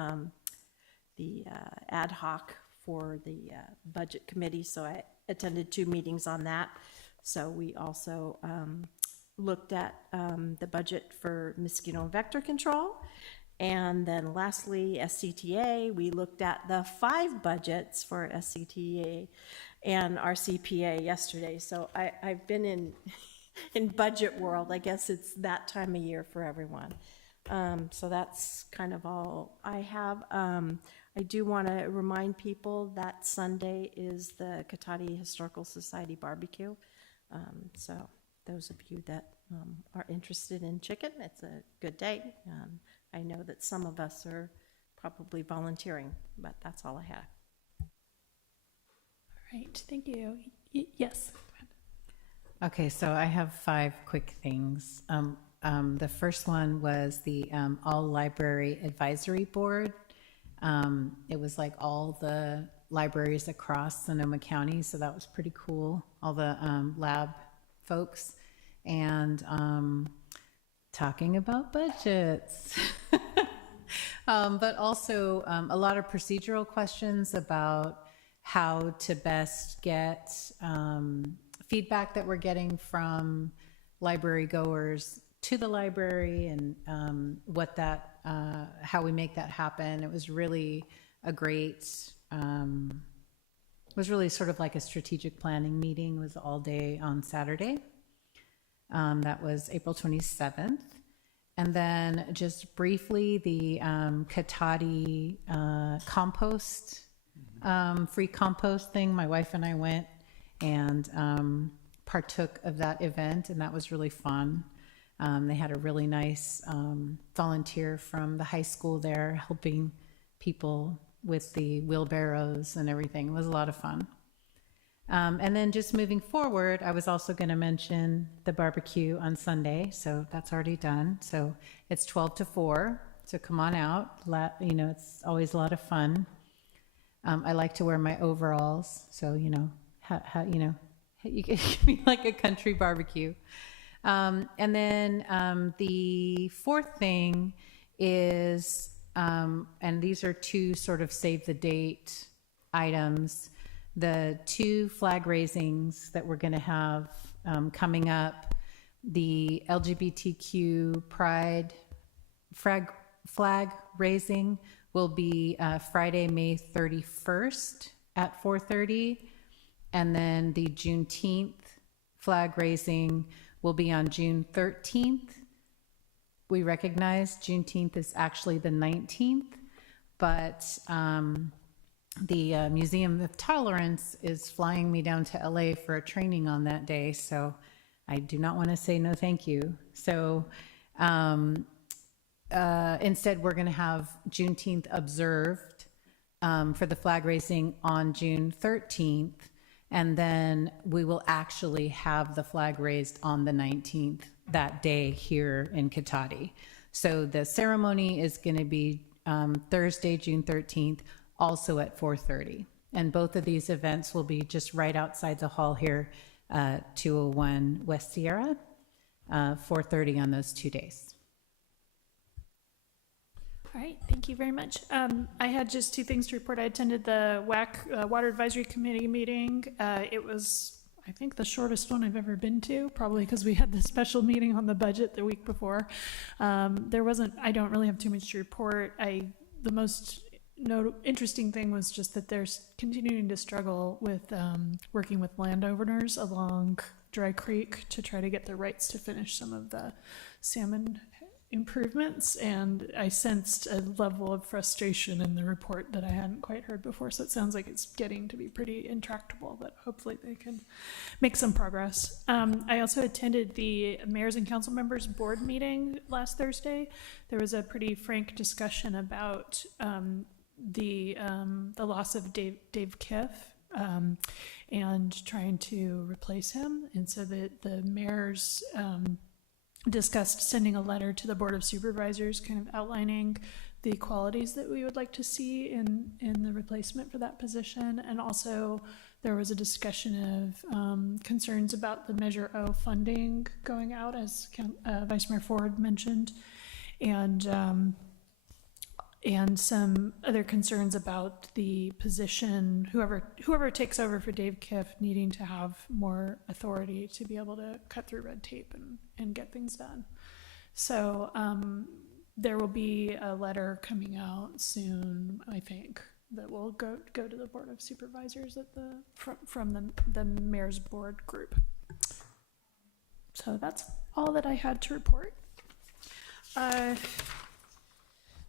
ad hoc for the budget committee, so I attended 2 meetings on that. So we also looked at the budget for mosquito and vector control. And then lastly, SCTA, we looked at the 5 budgets for SCTA and RCPA yesterday. So I've been in budget world. I guess it's that time of year for everyone. So that's kind of all I have. I do want to remind people that Sunday is the Cotati Historical Society barbecue. So those of you that are interested in chicken, it's a good day. I know that some of us are probably volunteering, but that's all I have. All right, thank you. Yes. Okay, so I have 5 quick things. The first one was the All Library Advisory Board. It was like all the libraries across Sonoma County, so that was pretty cool. All the lab folks. And talking about budgets, but also a lot of procedural questions about how to best get feedback that we're getting from library goers to the library, and how we make that happen. It was really a great, it was really sort of like a strategic planning meeting. It was all day on Saturday. That was April 27th. And then just briefly, the Cotati compost, free compost thing. My wife and I went and partook of that event, and that was really fun. They had a really nice volunteer from the high school there helping people with the wheelbarrows and everything. It was a lot of fun. And then just moving forward, I was also going to mention the barbecue on Sunday, so that's already done. So it's 12 to 4, so come on out. You know, it's always a lot of fun. I like to wear my overalls, so you know, you can be like a country barbecue. And then the 4th thing is, and these are 2 sort of save the date items. The 2 flag raisings that we're going to have coming up, the LGBTQ Pride flag raising will be Friday, May 31st at 4:30, and then the Juneteenth flag raising will be on June 13th. We recognize Juneteenth is actually the 19th, but the Museum of Tolerance is flying me down to LA for a training on that day, so I do not want to say no thank you. So instead, we're going to have Juneteenth observed for the flag raising on June 13th, and then we will actually have the flag raised on the 19th that day here in Cotati. So the ceremony is going to be Thursday, June 13th, also at 4:30. And both of these events will be just right outside the hall here, 201 West Sierra, 4:30 on those 2 days. All right, thank you very much. I had just 2 things to report. I attended the WAC Water Advisory Committee meeting. It was, I think, the shortest one I've ever been to, probably because we had the special meeting on the budget the week before. I don't really have too much to report. The most interesting thing was just that they're continuing to struggle with working with landowners along Dry Creek to try to get the rights to finish some of the salmon improvements, and I sensed a level of frustration in the report that I hadn't quite heard before. So it sounds like it's getting to be pretty intractable, but hopefully they can make some progress. I also attended the mayors and council members board meeting last Thursday. There was a pretty frank discussion about the loss of Dave Kiff and trying to replace him, and so the mayors discussed sending a letter to the Board of Supervisors kind of outlining the qualities that we would like to see in the replacement for that position. And also there was a discussion of concerns about the Measure O funding going out, as Vice Mayor Ford mentioned, and some other concerns about the position, whoever takes over for Dave Kiff needing to have more authority to be able to cut through red tape and get things done. So there will be a letter coming out soon, I think, that will go to the Board of Supervisors from the Mayor's Board group. So that's all that I had to report.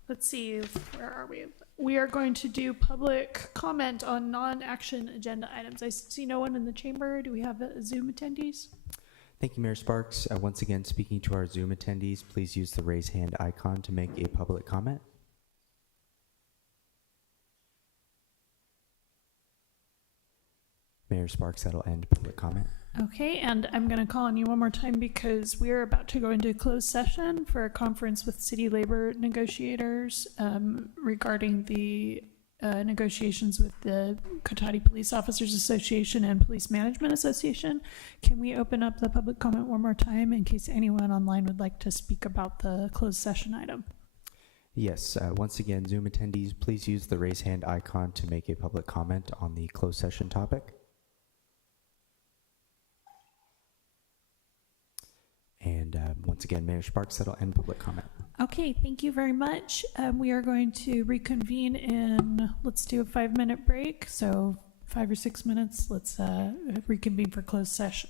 Let's see, where are we? We are going to do public comment on non-action agenda items. I see no one in the chamber. Do we have Zoom attendees? Thank you, Mayor Sparks. Once again, speaking to our Zoom attendees, please use the raise hand icon to make a public comment. Mayor Sparks, that'll end public comment. Okay, and I'm going to call on you one more time because we are about to go into closed session for a conference with city labor negotiators regarding the negotiations with the Cotati Police Officers Association and Police Management Association. Can we open up the public comment one more time in case anyone online would like to speak about the closed session item? Yes, once again, Zoom attendees, please use the raise hand icon to make a public comment on the closed session topic. And once again, Mayor Sparks, that'll end public comment. Okay, thank you very much. We are going to reconvene in, let's do a 5-minute break. So 5 or 6 minutes, let's reconvene for closed session.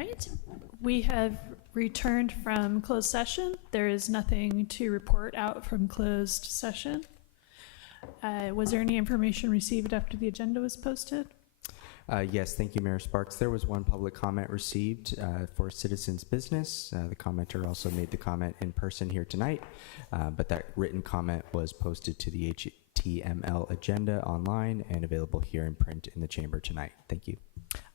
right. We have returned from closed session. There is nothing to report out from closed session. Was there any information received after the agenda was posted? Yes, thank you, Mayor Sparks. There was one public comment received for citizens' business. The commenter also made the comment in person here tonight, but that written comment was posted to the HTML agenda online and available here in print in the chamber tonight. Thank you.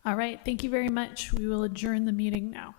All right, thank you very much. We will adjourn the meeting now.